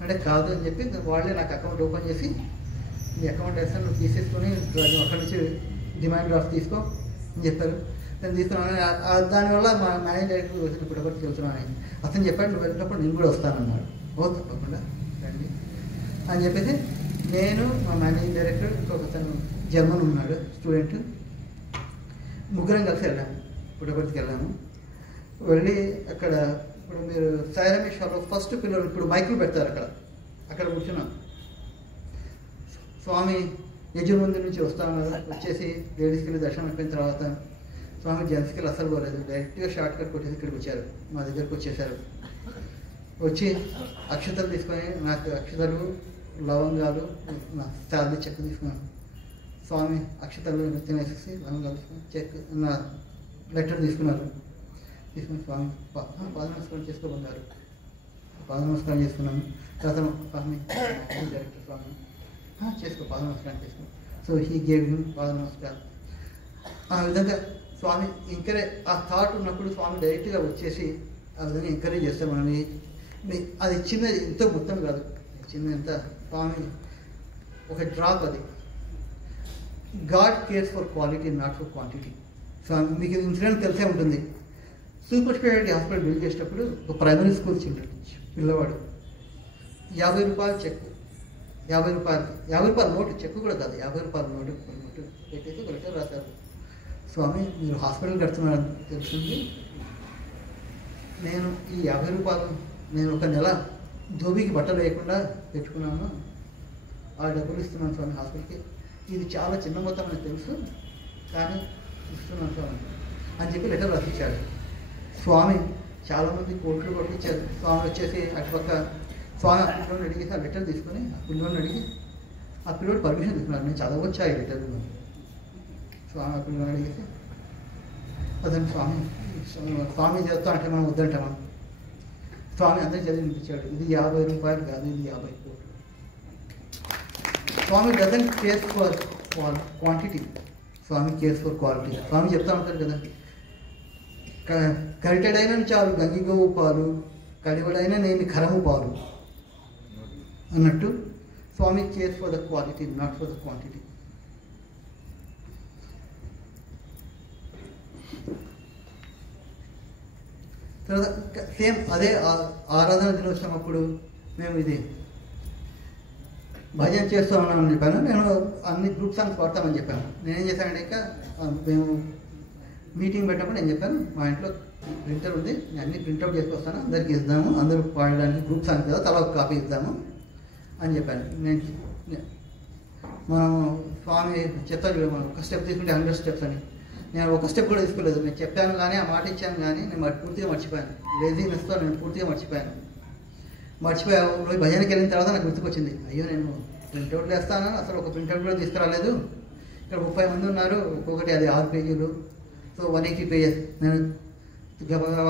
అంటే కాదు అని చెప్పి వాళ్ళే నాకు అకౌంట్ ఓపెన్ చేసి నీ అకౌంట్ వేస్తాను, నువ్వు తీసేసుకొని అక్కడి నుంచి డిమాండ్ డ్రాఫ్ట్ తీసుకో అని చెప్పారు. నేను తీసుకున్నాను. దానివల్ల మా మేనేజింగ్ డైరెక్టర్ వచ్చిన పుట్టపర్తికి వెళ్తున్నాను. అతను చెప్పాడు నువ్వు వెళ్ళినప్పుడు నేను కూడా వస్తానన్నాడు. ఓ తప్పకుండా రండి అని చెప్పేసి నేను, మా మేనేజింగ్ డైరెక్టర్, ఇంకొక అతను జర్మన్ ఉన్నాడు స్టూడెంట్, ముగ్గురం కలిసి వెళ్ళాము, పుట్టపర్తికి వెళ్ళాము. వెళ్ళి అక్కడ ఇప్పుడు మీరు సాయిరామేశ్వరంలో ఫస్ట్ పిల్లలు ఇప్పుడు మైకులు పెడతారు, అక్కడ కూర్చున్నాం. స్వామి యజుర్మంది నుంచి వస్తాం కదా, వచ్చేసి లేడీస్కి వెళ్ళి దర్శనం అయిపోయిన తర్వాత స్వామి జెంట్స్కి వెళ్ళి అసలు పోలేదు, డైరెక్ట్గా షార్ట్ కట్ కొట్టేసి ఇక్కడికి వచ్చారు, మా దగ్గరకు వచ్చేసారు. వచ్చి అక్షతలు తీసుకొని నాకు అక్షతలు, లవంగాలు, నా శాలరీ చెక్ తీసుకున్నాను. స్వామి అక్షతలు తినేసేసి లవంగాలు చెక్, నా లెటర్ తీసుకున్నారు. తీసుకుని స్వామి పాద నమస్కారం చేసుకోమన్నారు. పాద నమస్కారం చేసుకున్నాను. తర్వాత స్వామి డైరెక్టర్ స్వామి చేసుకో, పాద నమస్కారం చేసుకో. సో హీ గేవ్ హిమ్ పాద నమస్కారం. ఆ విధంగా స్వామి ఎంకరేజ్, ఆ థాట్ ఉన్నప్పుడు స్వామి డైరెక్ట్గా వచ్చేసి ఆ విధంగా ఎంకరేజ్ చేస్తాం మనని. అది చిన్నది, ఎంతో మొత్తం కాదు, చిన్న ఎంత స్వామి ఒక డ్రాప్. అది God cares for quality not for quantity. Swami మీకు ఇన్సిడెంట్ తెలిసే ఉంటుంది. సూపర్ స్పెషాలిటీ హాస్పిటల్ బిల్డ్ చేసేటప్పుడు ఒక ప్రైమరీ స్కూల్ పిల్లవాడు 50 రూపాయలు చెక్, 50 రూపాయల నోటు, చెక్ కూడా కాదు, 50 రూపాయల నోటు పెట్టేసి ఒక లెటర్ రాశారు. స్వామి మీరు హాస్పిటల్ కడుతున్నారని తెలిసింది, నేను ఈ 50 రూపాయలు నేను ఒక నెల ధోబీకి బట్టలు వేయకుండా పెట్టుకున్నాను, ఆ డబ్బులు ఇస్తున్నాను స్వామి హాస్పిటల్కి. ఇది చాలా చిన్న మొత్తం అని తెలుసు, కానీ ఇస్తున్నాను స్వామి అని చెప్పి లెటర్ రాసిచ్చాడు. స్వామి చాలామంది కోట్లు కొట్టించారు. స్వామి వచ్చేసి అటుపక్క స్వామి ఆ పిల్లోని అడిగేసి ఆ లెటర్ తీసుకొని ఆ పిల్లోని అడిగి ఆ పిల్లోడు పర్మిషన్ తీసుకున్నాడు, నేను చదవచ్చా ఈ లెటర్. స్వామి ఆ పిల్లోని అడిగేసి అతను స్వామి చదువుతా అంటే మనం వద్దంటామా. స్వామి అందరికీ చదివి వినిపించాడు, ఇది 50 రూపాయలు కాదు, ఇది 50 కోట్లు. Swami doesn't cares for quantity, Swami cares for quality. Swami చెప్తా ఉంటారు కదా, కరిటెడైన చాలు గంగిగోవు పాలు, కడివడైన నేమి ఖరము పాలు అన్నట్టు Swami cares for the quality not for the quantity. తర్వాత సేమ్ అదే ఆరాధన దినోత్సవం అప్పుడు మేము ఇది భజన చేస్తూ ఉన్నామని చెప్పాను. నేను అన్ని గ్రూప్ సాంగ్స్ పాడతామని చెప్పాను. నేనేం చేశానంటే ఇంకా మేము మీటింగ్ పెట్టినప్పుడు నేను చెప్పాను, మా ఇంట్లో ప్రింటర్ ఉంది, నేను అన్ని ప్రింట్అవుట్ చేసుకొస్తాను, అందరికి ఇద్దాము, అందరూ వాడడానికి గ్రూప్స్ అని కదా, తలా ఒక కాపీ ఇద్దాము అని చెప్పాను. మనం స్వామి చెప్తాను, మనం ఒక స్టెప్ తీసుకుంటే 100 స్టెప్స్ అని. నేను ఒక స్టెప్ కూడా తీసుకోలేదు. నేను చెప్పాను కానీ, ఆ మాట ఇచ్చాను కానీ నేను పూర్తిగా మర్చిపోయాను. లేజీనెస్తో నేను పూర్తిగా మర్చిపోయాను. రోజు భజనకి వెళ్ళిన తర్వాత నాకు గుర్తుకొచ్చింది, అయ్యో నేను ప్రింట్అవుట్లు వేస్తాను, అసలు ఒక ప్రింట్అవుట్ కూడా తీసుకురాలేదు. ఇక్కడ 30 మంది ఉన్నారు, ఒక్కొక్కటి అది 6 పేజీలు, సో 180 పేజెస్. నేను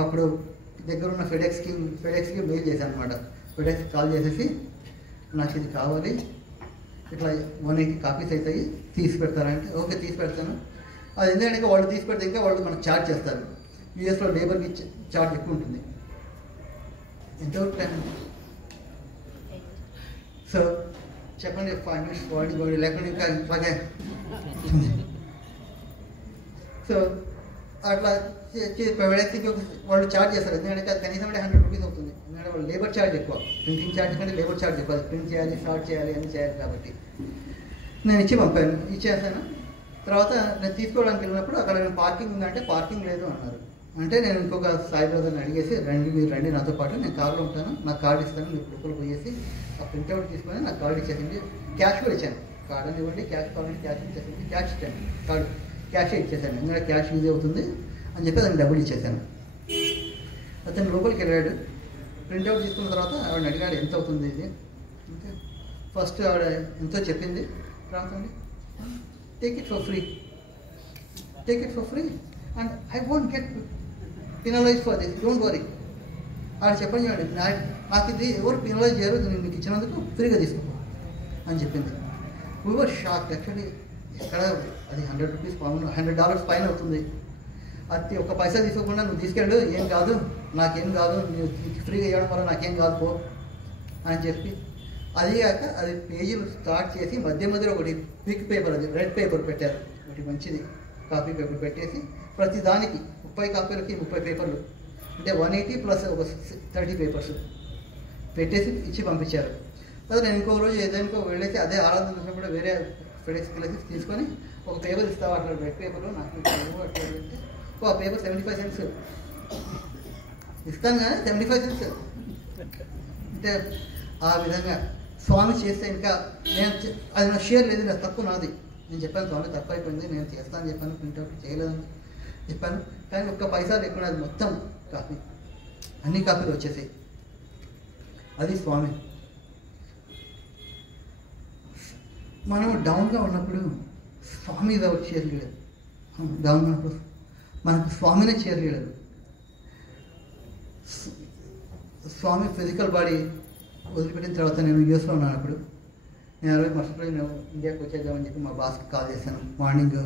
అప్పుడు దగ్గర ఉన్న ఫెడెక్స్కి మెయిల్ చేశాను అనమాట. ఫెడెక్స్కి కాల్ చేసేసి, నాకు ఇది కావాలి, ఇట్లా 180 కాపీస్ అవుతాయి, తీసి పెడతారంటే ఓకే తీసి పెడతాను. అది ఎందుకంటే వాళ్ళు తీసి పెడితే ఇంకా వాళ్ళు మనకు ఛార్జ్ చేస్తారు. యూఎస్లో లేబర్కి ఛార్జ్ ఎక్కువ ఉంటుంది. ఎంతో టైం. సో చెప్పండి, 5 minutes వాడి లేకుండా ఇంకా ఇట్లాగే. సో అట్లా ఫెడెక్స్కి వాళ్ళు ఛార్జ్ చేస్తారు. ఎందుకంటే అది కనీసం 100 రూపీస్ అవుతుంది. ఎందుకంటే వాళ్ళు లేబర్ ఛార్జ్ ఎక్కువ, ప్రింటింగ్ ఛార్జ్ కంటే లేబర్ ఛార్జ్ ఎక్కువ. ప్రింట్ చేయాలి, స్టార్ట్ చేయాలి, అన్నీ చేయాలి. కాబట్టి నేను ఇచ్చేసాను. తర్వాత నేను తీసుకోవడానికి వెళ్ళినప్పుడు అక్కడ నేను పార్కింగ్ ఉందంటే పార్కింగ్ లేదు అన్నారు. అంటే నేను ఇంకొక సాయి బ్రదర్ని అడిగేసి, మీరు రండి నాతో పాటు, నేను కార్లో ఉంటాను, నాకు కార్డు ఇస్తాను, మీరు లోపల పోయేసి ఆ ప్రింట్అవుట్ తీసుకొని నాకు కార్డు ఇచ్చేసింది. క్యాష్ కూడా ఇచ్చాను. కార్డు అని ఇవ్వండి, క్యాష్ కావాలంటే క్యాష్ ఇచ్చేసింది. క్యాష్ ఇచ్చాను, కార్డు క్యాషే ఇచ్చేసాను. ఎందుకంటే క్యాష్ యూజ్ అవుతుంది అని చెప్పి అతను డబ్బులు ఇచ్చేసాను. అతను లోపలికి వెళ్ళాడు. ప్రింట్అవుట్ తీసుకున్న తర్వాత ఆవిడని అడిగాడు, ఎంత అవుతుంది ఇది అంటే ఫస్ట్ ఆవిడ ఎంతో చెప్పింది. రాకండి, take it for free and I won't get penalise for this, don't worry. ఆవిడ చెప్పండి, నాకు ఇది ఎవరు పినలైజ్ చేయరు, నేను మీకు ఇచ్చినందుకు ఫ్రీగా తీసుకో అని చెప్పింది. We were shock. యాక్చువల్లీ ఎక్కడ అది $100 పైన అవుతుంది. అది ఒక్క పైసా తీసుకోకుండా నువ్వు తీసుకెళ్ళు, ఏం కాదు, నాకేం కాదు, నువ్వు ఫ్రీగా ఇవ్వడం వల్ల నాకేం కాదు పో అని చెప్పి, అది కాక అది పేజీలు స్టార్ట్ చేసి మధ్యలో ఒకటి బిగ్ పేపర్, అది రెడ్ పేపర్ పెట్టారు, ఒకటి మంచిది కాపీ పేపర్ పెట్టేసి ప్రతి దానికి 30 కాపీలకి 30 పేపర్లు, అంటే 180 ప్లస్ ఒక 30 పేపర్స్ పెట్టేసి ఇచ్చి పంపించారు. తర్వాత నేను ఇంకో రోజు ఏదైనా వెళ్ళేసి అదే ఆరాధన కూడా వేరే ఫెడెక్స్కి వెళ్ళేసి తీసుకొని ఒక పేపర్ ఇస్తావా, అట్లా రెడ్ పేపర్లో నాకు అట్లా వెళ్తే ఆ పేపర్ 75 cents ఇస్తాను కానీ 75 cents. అంటే ఆ విధంగా స్వామి చేస్తే ఇంకా నేను అది నా షేర్ లేదు, నాకు తప్పు నాది. నేను చెప్పాను స్వామి తప్పు అయిపోయింది, నేను చేస్తాను చెప్పాను, ప్రింట్అవుట్ చేయలేదని చెప్పాను. కానీ ఒక్క పైసా లేకుండా అది మొత్తం కాపీ, అన్ని కాపీలు వచ్చేసాయి. అది స్వామి. మనం డౌన్గా ఉన్నప్పుడు స్వామి వితౌట్ షేర్ లీడర్, డౌన్ ఉన్నప్పుడు మనకు స్వామినే షేర్ లీడర్. స్వామి ఫిజికల్ బాడీ వదిలిపెట్టిన తర్వాత నేను యూఎస్లో ఉన్నాను. అప్పుడు నేను ఆ రోజు మర్చిపోయి నేను ఇండియాకి వచ్చేద్దామని చెప్పి మా బాస్కి కాల్ చేశాను. మార్నింగ్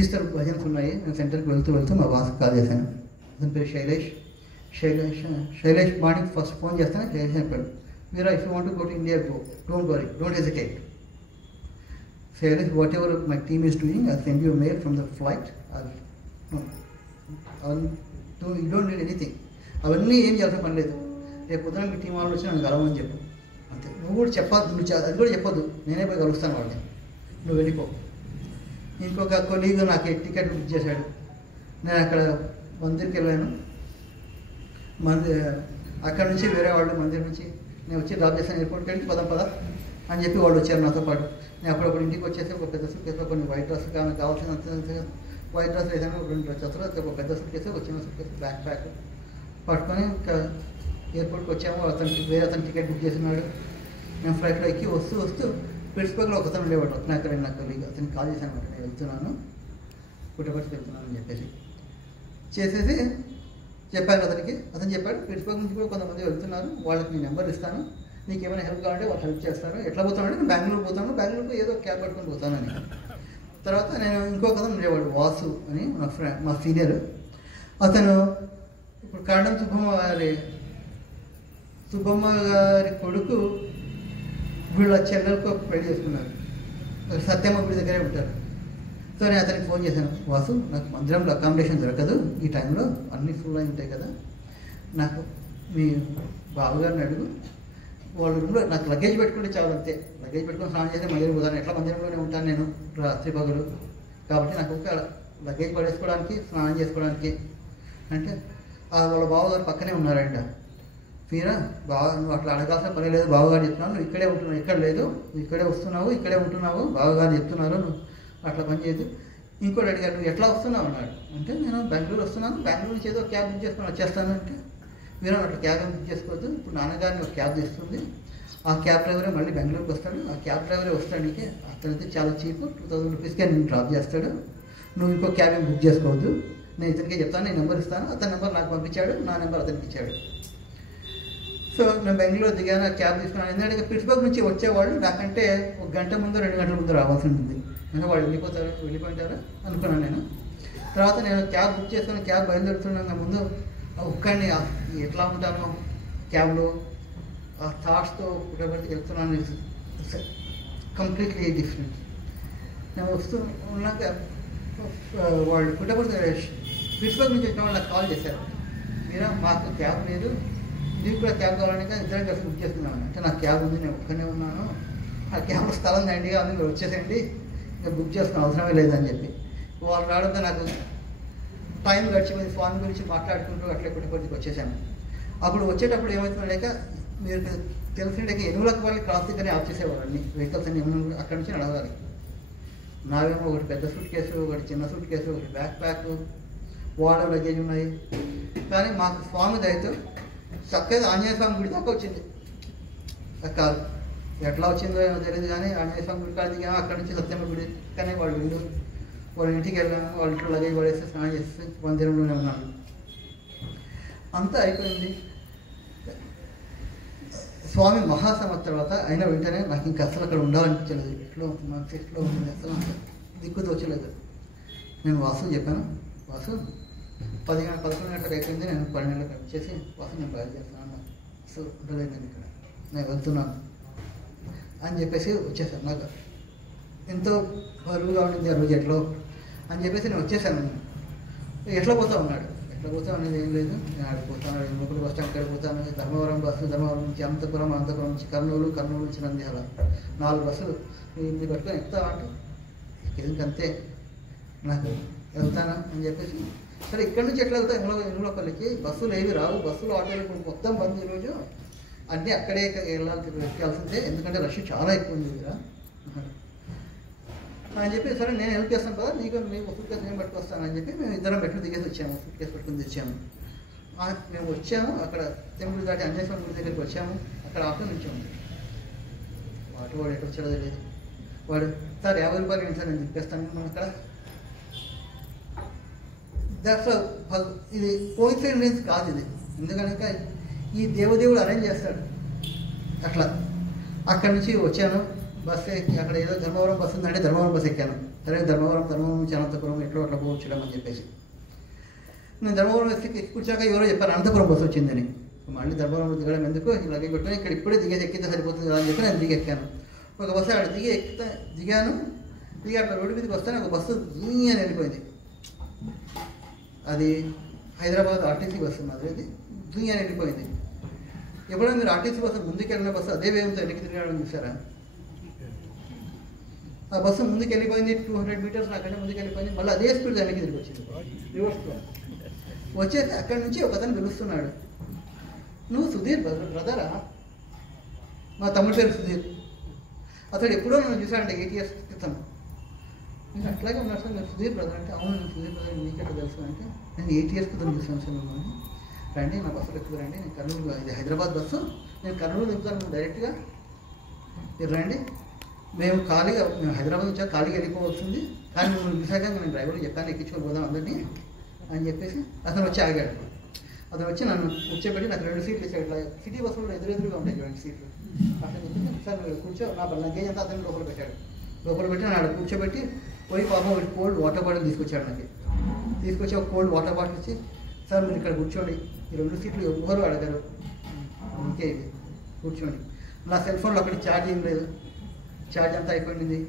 ఈస్టర్ భజన్స్ ఉన్నాయి, నేను సెంటర్కి వెళ్తూ మా బాస్కి కాల్ చేశాను. అతని పేరు శైలేష్. మార్నింగ్ ఫస్ట్ ఫోన్ చేస్తాను, శైలేష్ చెప్పాడు, Meera if you want to go to India go, don't worry, don't hesitate. Shailesh, whatever my team is doing, I'll send you a mail from the flight. You don't need anything. అవన్నీ ఏం చేయాల్సిన పని లేదు. రేపు పొద్దున మీ team వాళ్ళు వచ్చి నన్ను కలవని చెప్పు అంతే. నువ్వు కూడా చెప్పద్దు, అది కూడా చెప్పొద్దు, నేనే పోయి కలుస్తాను వాళ్ళని, నువ్వు వెళ్ళిపో. ఇంకొక కొలీగ్ నాకు టికెట్ బుక్ చేశాడు. నేను అక్కడ మందిర్కి వెళ్ళాను. అక్కడ నుంచి వేరే వాళ్ళు మందిర్ నుంచి నేను వచ్చి డ్రాప్ చేశాను, ఎయిర్పోర్ట్కి వెళ్ళి పద అని చెప్పి వాళ్ళు వచ్చారు నాతో పాటు. నేను అప్పుడప్పుడు ఇంటికి వచ్చేసి ఒక పెద్ద సూట్కేస్లో కొన్ని వైట్ డ్రెస్ కానీ కావాల్సినంత వైట్ డ్రెస్ వేసాను, 2 డ్రెస్సులు, ఒక పెద్ద సూట్కేస్, ఒక చిన్న సూట్కేస్, బ్యాక్ పట్టుకొని ఇంకా ఎయిర్పోర్ట్కి వచ్చాము. వేరే అతను టికెట్ బుక్ చేసినాడు. నేను ఫ్లైట్లో ఎక్కి వస్తూ పిట్స్బర్గ్లో ఒకతను ఉండేవాడు, అక్కడ నా కొలీగ్, అతనికి కాల్ చేశాను అనమాట, నేను వెళ్తున్నాను, పుట్టపర్తికి వెళ్తున్నాను అని చేసేసి చెప్పాను అతనికి. అతను చెప్పాడు, పిట్స్బర్గ్ నుంచి కూడా కొంతమంది వెళ్తున్నారు, వాళ్ళకి నీ నెంబర్ ఇస్తాను, నీకు ఏమైనా హెల్ప్ కావాలంటే వాళ్ళు హెల్ప్ చేస్తారు. ఎట్లా పోతానంటే నేను బెంగళూరు పోతాను, బెంగళూరులో ఏదో క్యాబ్ పట్టుకొని పోతానని. తర్వాత నేను ఇంకొక ఉండేవాడు వాసు అని మా సీనియర్. అతను ఇప్పుడు కాండం సుబ్బమ్మ గారి కొడుకు వీళ్ళ చెల్లెలకు పెళ్లి చేసుకున్నారు. సత్యమ్మ గుడి దగ్గరే ఉంటారు. సో నేను అతనికి ఫోన్ చేశాను, వాసు నాకు మందిరంలో అకామిడేషన్ దొరకదు ఈ టైంలో, అన్నీ ఫుల్ అయి ఉంటాయి కదా, నాకు మీ బావగారిని అడుగు, వాళ్ళ రూమ్లో నాకు లగేజ్ పెట్టుకుంటే చాలు, అంతే, లగేజ్ పెట్టుకుని స్నానం చేసి మందిరం పోతాను, ఎట్లా మందిరంలోనే ఉంటాను నేను రాత్రి పగలు, కాబట్టి నాకు లగేజ్ పడేసుకోవడానికి, స్నానం చేసుకోవడానికి. అంటే వాళ్ళ బావగారు పక్కనే ఉన్నారంట. మీరా నువ్వు అట్లా అడగాల్సిన పని లేదు, బావగారు చెప్తున్నావు, నువ్వు ఇక్కడే ఉంటున్నావు, ఇక్కడ లేదు, నువ్వు ఇక్కడే వస్తున్నావు, ఇక్కడే ఉంటున్నావు, బావగారు చెప్తున్నారు, నువ్వు అట్లా పని చేయదు. ఇంకోటి అడిగాడు, నువ్వు ఎట్లా వస్తున్నావు అన్నాడు. అంటే నేను బెంగళూరు వస్తున్నాను, బెంగళూరు నుంచి ఏదో క్యాబ్ బుక్ చేసుకొని వచ్చేస్తాను. అంటే మీరు అట్లా క్యాబ్ బుక్ చేసుకోవద్దు, ఇప్పుడు నాన్నగారిని ఒక క్యాబ్ తీస్తుంది, ఆ క్యాబ్ డ్రైవరే మళ్ళీ బెంగళూరుకి వస్తాడు, ఆ క్యాబ్ డ్రైవరే వస్తానికి అతనైతే చాలా చీప్, 2000 రూపీస్కే నేను డ్రాప్ చేస్తాడు, నువ్వు ఇంకో క్యాబ్ ఏం బుక్ చేసుకోవద్దు, నేను ఇతనికే చెప్తాను, నేను నెంబర్ ఇస్తాను. అతని నెంబర్ నాకు పంపించాడు, నా నెంబర్ అతనికి ఇచ్చాడు. సో నేను బెంగళూరు దిగాను, క్యాబ్ తీసుకున్నాను. ఎందుకంటే పిట్స్బర్గ్ నుంచి వచ్చేవాళ్ళు నాకంటే 1 గంట ముందు 2 గంటల ముందు రావాల్సి ఉంటుంది. అంటే వాళ్ళు వెళ్ళిపోయింటారు అనుకున్నాను నేను. తర్వాత నేను క్యాబ్ బుక్ చేసుకుని క్యాబ్ బయలుదేరుతున్నా ముందు ఒక్కడిని ఎట్లా ఉంటాను క్యాబ్లో, ఆ థాట్స్తో పుట్టబడికి వెళ్తున్నాను, కంప్లీట్లీ డిఫరెంట్. నేను వస్తూ ఉన్నాక వాళ్ళు పుట్టబడి పిట్స్బర్గ్ నుంచి వచ్చిన వాళ్ళు నాకు కాల్ చేశారు, మీరా మాకు క్యాబ్ లేదు, నీకు కూడా క్యాబ్ కావాలని ఇద్దరం కలిసి బుక్ చేసుకున్నాను. అంటే నాకు క్యాబ్ ఉంది, నేను ఒక్కనే ఉన్నాను, ఆ క్యాబ్లో స్థలం దండిగా ఉంది, మీరు వచ్చేసేయండి, ఇంకా బుక్ చేసుకున్న అవసరమే లేదని చెప్పి. వాళ్ళు రావడంతో నాకు టైం గడిచిపోయింది, ఫోన్ గురించి మాట్లాడుకుంటూ అట్లే పుట్టపర్తికి వచ్చేసాను. అప్పుడు వచ్చేటప్పుడు ఏమవుతుందో లేక మీరు తెలిసిండే ఎనుగులకు వాళ్ళు క్రాస్ దగ్గరే ఆఫ్ చేసేవారు, అన్ని వెహికల్స్ అన్ని అక్కడి నుంచి నడవాలి. నావేమో ఒకటి పెద్ద సూట్ కేసు, ఒకటి చిన్న సూట్ కేసు, ఒకటి బ్యాక్ ప్యాక్, వాటర్ లగేజ్ ఉన్నాయి. కానీ మాకు స్వామి దయతో చక్కగా ఆంజనేయ స్వామి గుడి దాకా వచ్చింది కాదు. ఎట్లా వచ్చిందో ఏమో తెలియదు, కానీ ఆంజనేయ స్వామి గుడి కాదు దిగాము. అక్కడి నుంచి సత్యమ్మ గుడి కానీ వాళ్ళు వీళ్ళు వాళ్ళ ఇంటికి వెళ్ళాము, వాళ్ళ ఇంట్లో లగేజ్ పడేసి స్నానం చేస్తే మందిరంలోనే ఉన్నాను. అంతా అయిపోయింది. స్వామి మహాసమర్థ తర్వాత అయిన వెంటనే నాకు ఇంకా అసలు అక్కడ ఉండాలనిపించలేదు. ఎట్లో మనసు ఎట్లో ఉంటుంది, అసలు దిక్కు తోచలేదు. నేను వాసు చెప్పాను, వాసు 11 గంటలకు అయిపోయింది, నేను 12 గంటలకు వచ్చేసి వాసు నేను బయలుదేరుతున్నాను, అసలు ఉండలేదు నేను ఇక్కడ, నేను వెళ్తున్నాను అని చెప్పేసి వచ్చేసాను. నాకు ఎంతో బరువుగా ఉండింది ఆ రోజు ఎట్లో అని చెప్పేసి నేను వచ్చేసాను. ఎట్లా పోతా ఉన్నాడు, ఎట్లా పోతాం అనేది ఏం లేదు, నేను ఆడిపోతాను, ఎన్నోప్పుడు బస్ స్టాండ్ కాడికి పోతాను, ధర్మవరం బస్సు, ధర్మవరం నుంచి అనంతపురం, అనంతపురం నుంచి కర్నూలు, కర్నూలు నుంచి నంద్యాల, 4 బస్సులు ఇది పట్టుకొని ఎక్కుతావా అంటే ఇంకంతే నాకు వెళ్తాను అని చెప్పేసి, సరే ఇక్కడి నుంచి ఎట్లా వెళ్తా ఎనుగులపల్లికి బస్సులు ఏవి రావు, బస్సులు ఆటోలు ఇప్పుడు మొత్తం బంద్ ఈరోజు, అన్నీ అక్కడే ఎక్కాల్సిందే, ఎందుకంటే రష్ చాలా ఎక్కువ ఉంది కదా అని చెప్పి, సరే నేను హెల్ప్ చేస్తాను కదా, మీకు సూట్ కేసు నేను పట్టుకొస్తాను అని చెప్పి మేము ఇద్దరం మెట్లు దిగేసి వచ్చాము, సూట్ కేసు పట్టుకుని తెచ్చాము. మేము వచ్చాము, అక్కడ టెంపుల్ దాటి ఆంజనేయ స్వామి గుడి దగ్గరికి వచ్చాము, అక్కడ ఆటో నుంచాము. ఆటో వాడు ఎక్కడ వచ్చాడో తెలియదు, వాడు సార్ 50 రూపాయలు ఏంటి సార్ నేను తిప్పేస్తాను మనం అక్కడ. దాంట్లో ఇది కోఇన్సిడెన్స్ కాదు ఇది, ఎందుకంటే ఈ దేవదేవుడు అరేంజ్ చేస్తాడు అట్లా. అక్కడి నుంచి వచ్చాను, బస్సు ఎక్కి అక్కడ ఏదో ధర్మవరం బస్సు ఉందంటే ధర్మవరం బస్సు ఎక్కాను. సరే ధర్మవరం నుంచి అనంతపురం ఎట్లో అట్లా పోవచ్చుడం అని చెప్పేసి నేను ధర్మవరం బస్సు కూర్చాక ఎవరో చెప్పారు అనంతపురం బస్సు వచ్చిందని. మళ్ళీ ధర్మవరం దిగడం ఎందుకు, ఇలాగే పెట్టుకుని ఇక్కడ ఇప్పుడే దిగేసి ఎక్కితే సరిపోతుంది కదా అని చెప్పి నేను దిగి ఎక్కాను. ఒక బస్సు అక్కడ దిగాను, అక్కడ రోడ్డు మీదకి వస్తాను, ఒక బస్సు అని వెళ్ళిపోయింది. అది హైదరాబాద్ ఆర్టీసీ బస్సు ఉన్నది, అది అని వెళ్ళిపోయింది. ఎప్పుడైనా మీరు ఆర్టీసీ బస్సు ముందుకు వెళ్ళిన బస్సు అదే వేగంతో వెనక్కి తిరగడం చూసారా? ఆ బస్సు ముందుకు వెళ్ళిపోయింది, 200 మీటర్స్ నాకంటే ముందుకు వెళ్ళిపోయింది, మళ్ళీ అదే స్పీడ్ వెనక్కి తిరిగి వచ్చింది రివర్స్లో. వచ్చేసి అక్కడి నుంచి ఒక అతను పిలుస్తున్నాడు, నువ్వు సుధీర్ బ్రదరా? మా తమ్ముడి పేరు సుధీర్. అతడు ఎప్పుడో నన్ను చూశాడంటే 8 years క్రితం. నేను అట్లాగే ఉన్నాడు సార్, నేను సుధీర్ బ్రదర్ అంటే, అవును నేను సుధీర్ బ్రదర్, నీకెట్లా తెలుసు అంటే, నేను 8 years క్రితం చూసాను సార్ మిమ్మల్ని, రండి నా బస్సులో ఎక్కువ రండి, నేను కర్నూలు, ఇది హైదరాబాద్ బస్సు, నేను కర్నూలు దిగుతాను డైరెక్ట్గా, మీరు రండి, మేము హైదరాబాద్ నుంచి ఖాళీగా వెళ్ళిపోవచ్చింది, కానీ మిమ్మల్ని చూసాక నేను డ్రైవర్కి చెప్పాను ఎక్కించుకొని పోదాం అందరినీ అని చెప్పేసి అతను వచ్చి ఆగాడు. అతను వచ్చి నన్ను కూర్చోబెట్టి నాకు 2 సీట్లు ఇచ్చాడు. ఇట్లా సిటీ బస్సులో ఎదురుగా ఉంటాయి 2 సీట్లు. అట్లా చెప్పి సార్ కూర్చో, నా లగేజ్ అంతా అతను లోపల పెట్టాడు. లోపల పెట్టి నన్ను కూర్చోబెట్టి పోయి పాపం ఒకటి కోల్డ్ వాటర్ బాటిల్ తీసుకొచ్చాడు. నాకు తీసుకొచ్చి ఒక కోల్డ్ వాటర్ బాటిల్ ఇచ్చి, సార్ మీరు ఇక్కడ కూర్చోండి, ఈ 2 సీట్లు ఎవ్వరూ అడగరు, ఇంకే ఇది కూర్చోండి. నా సెల్ ఫోన్లో అక్కడికి ఛార్జింగ్ లేదు, ఛార్జ్ అంతా అయిపోయింది.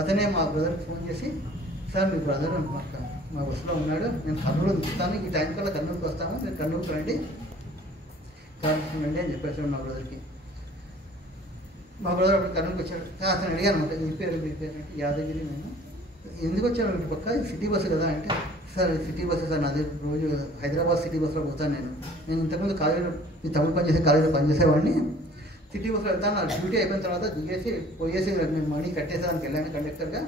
అతనే మా బ్రదర్కి ఫోన్ చేసి, సార్ మీ బ్రదర్ మా బస్సులో ఉన్నాడు, నేను కర్నూలు దిగుతాను, ఈ టైం కల్లా కర్నూలుకి వస్తాము, మీరు కర్నూలుకి రండి, కర్నూలు రండి అని చెప్పేసాడు మా బ్రదర్కి. మా బ్రదర్ అప్పుడు కర్నూలుకి వచ్చాడు. అతను అడిగాను అనమాట, మీ పేరు అంటే యాదగిరి, నేను ఎందుకు వచ్చాను ఇటు పక్క సిటీ బస్సు కదా అంటే, సార్ సిటీ బస్సు సార్ నాది, రోజు హైదరాబాద్ సిటీ బస్సులో పోతాను నేను ఇంతకుముందు కాలేజీలో ఈ తమిళ పనిచేసే కాలేజీలో పనిచేసేవాడిని. సిటీ బస్సులో వెళ్తాను, నా డ్యూటీ అయిపోయిన తర్వాత దిగేసి పోయేసి నేను మనీ కట్టేసానికి వెళ్ళాను కండక్టర్గా.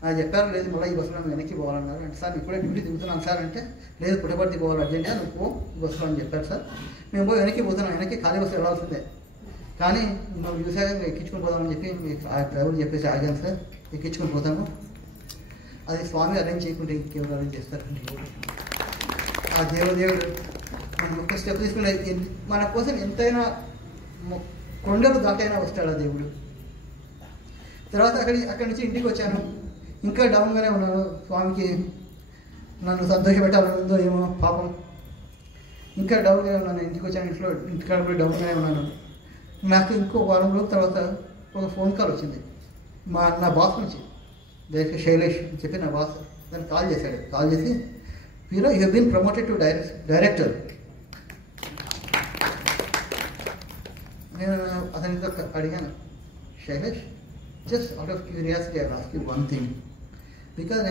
నాకు చెప్పారు, లేదు మళ్ళీ ఈ బస్సులో వెనక్కి పోవాలన్నారు. అంటే సార్ ఇప్పుడే డ్యూటీ దిగుతున్నాను సార్ అంటే, లేదు పుట్టపర్తి పోవాలి అర్జెంట్గా, నువ్వు పో ఈ బస్సులో అని చెప్పారు సార్. మేము పోయి వెనక్కి పోతున్నాం, వెనక్కి ఖాళీ బస్సు వెళ్ళాల్సిందే. కానీ నువ్వు చూసాక ఎక్కించుకొని పోదామని చెప్పి ఆ డ్రైవర్ చెప్పేసి ఆగాను సార్, ఎక్కించుకొని పోతాము. అది స్వామి అరేంజ్ చేయకుంటే ఇంకెవరు అరేంజ్ చేస్తారండి. ఆ దేవుడు మనం ఒక స్టెప్ తీసుకుంటే మన కోసం ఎంతైనా కొండలు దాటైనా వస్తాడు ఆ దేవుడు. తర్వాత అక్కడి నుంచి ఇంటికి వచ్చాను, ఇంకా డౌన్గానే ఉన్నాను. స్వామికి నన్ను సంతోషపెట్టాలని ఉందో ఏమో పాపం, ఇంకా డౌన్గానే ఉన్నాను. ఇంటికి వచ్చాను, ఇంటికాడ కూడా డౌన్గానే ఉన్నాను. నాకు ఇంకో వారం రోజుల తర్వాత ఒక ఫోన్ కాల్ వచ్చింది నా బాస్ నుంచి, దయచేసి శైలేష్ అని చెప్పి నా బాస్ దాన్ని కాల్ చేశాడు. కాల్ చేసి, వీరో you have been promoted to director. నేను అతనితో అడిగాను, Shailesh, just out of curiosity, I will ask you one thing. Because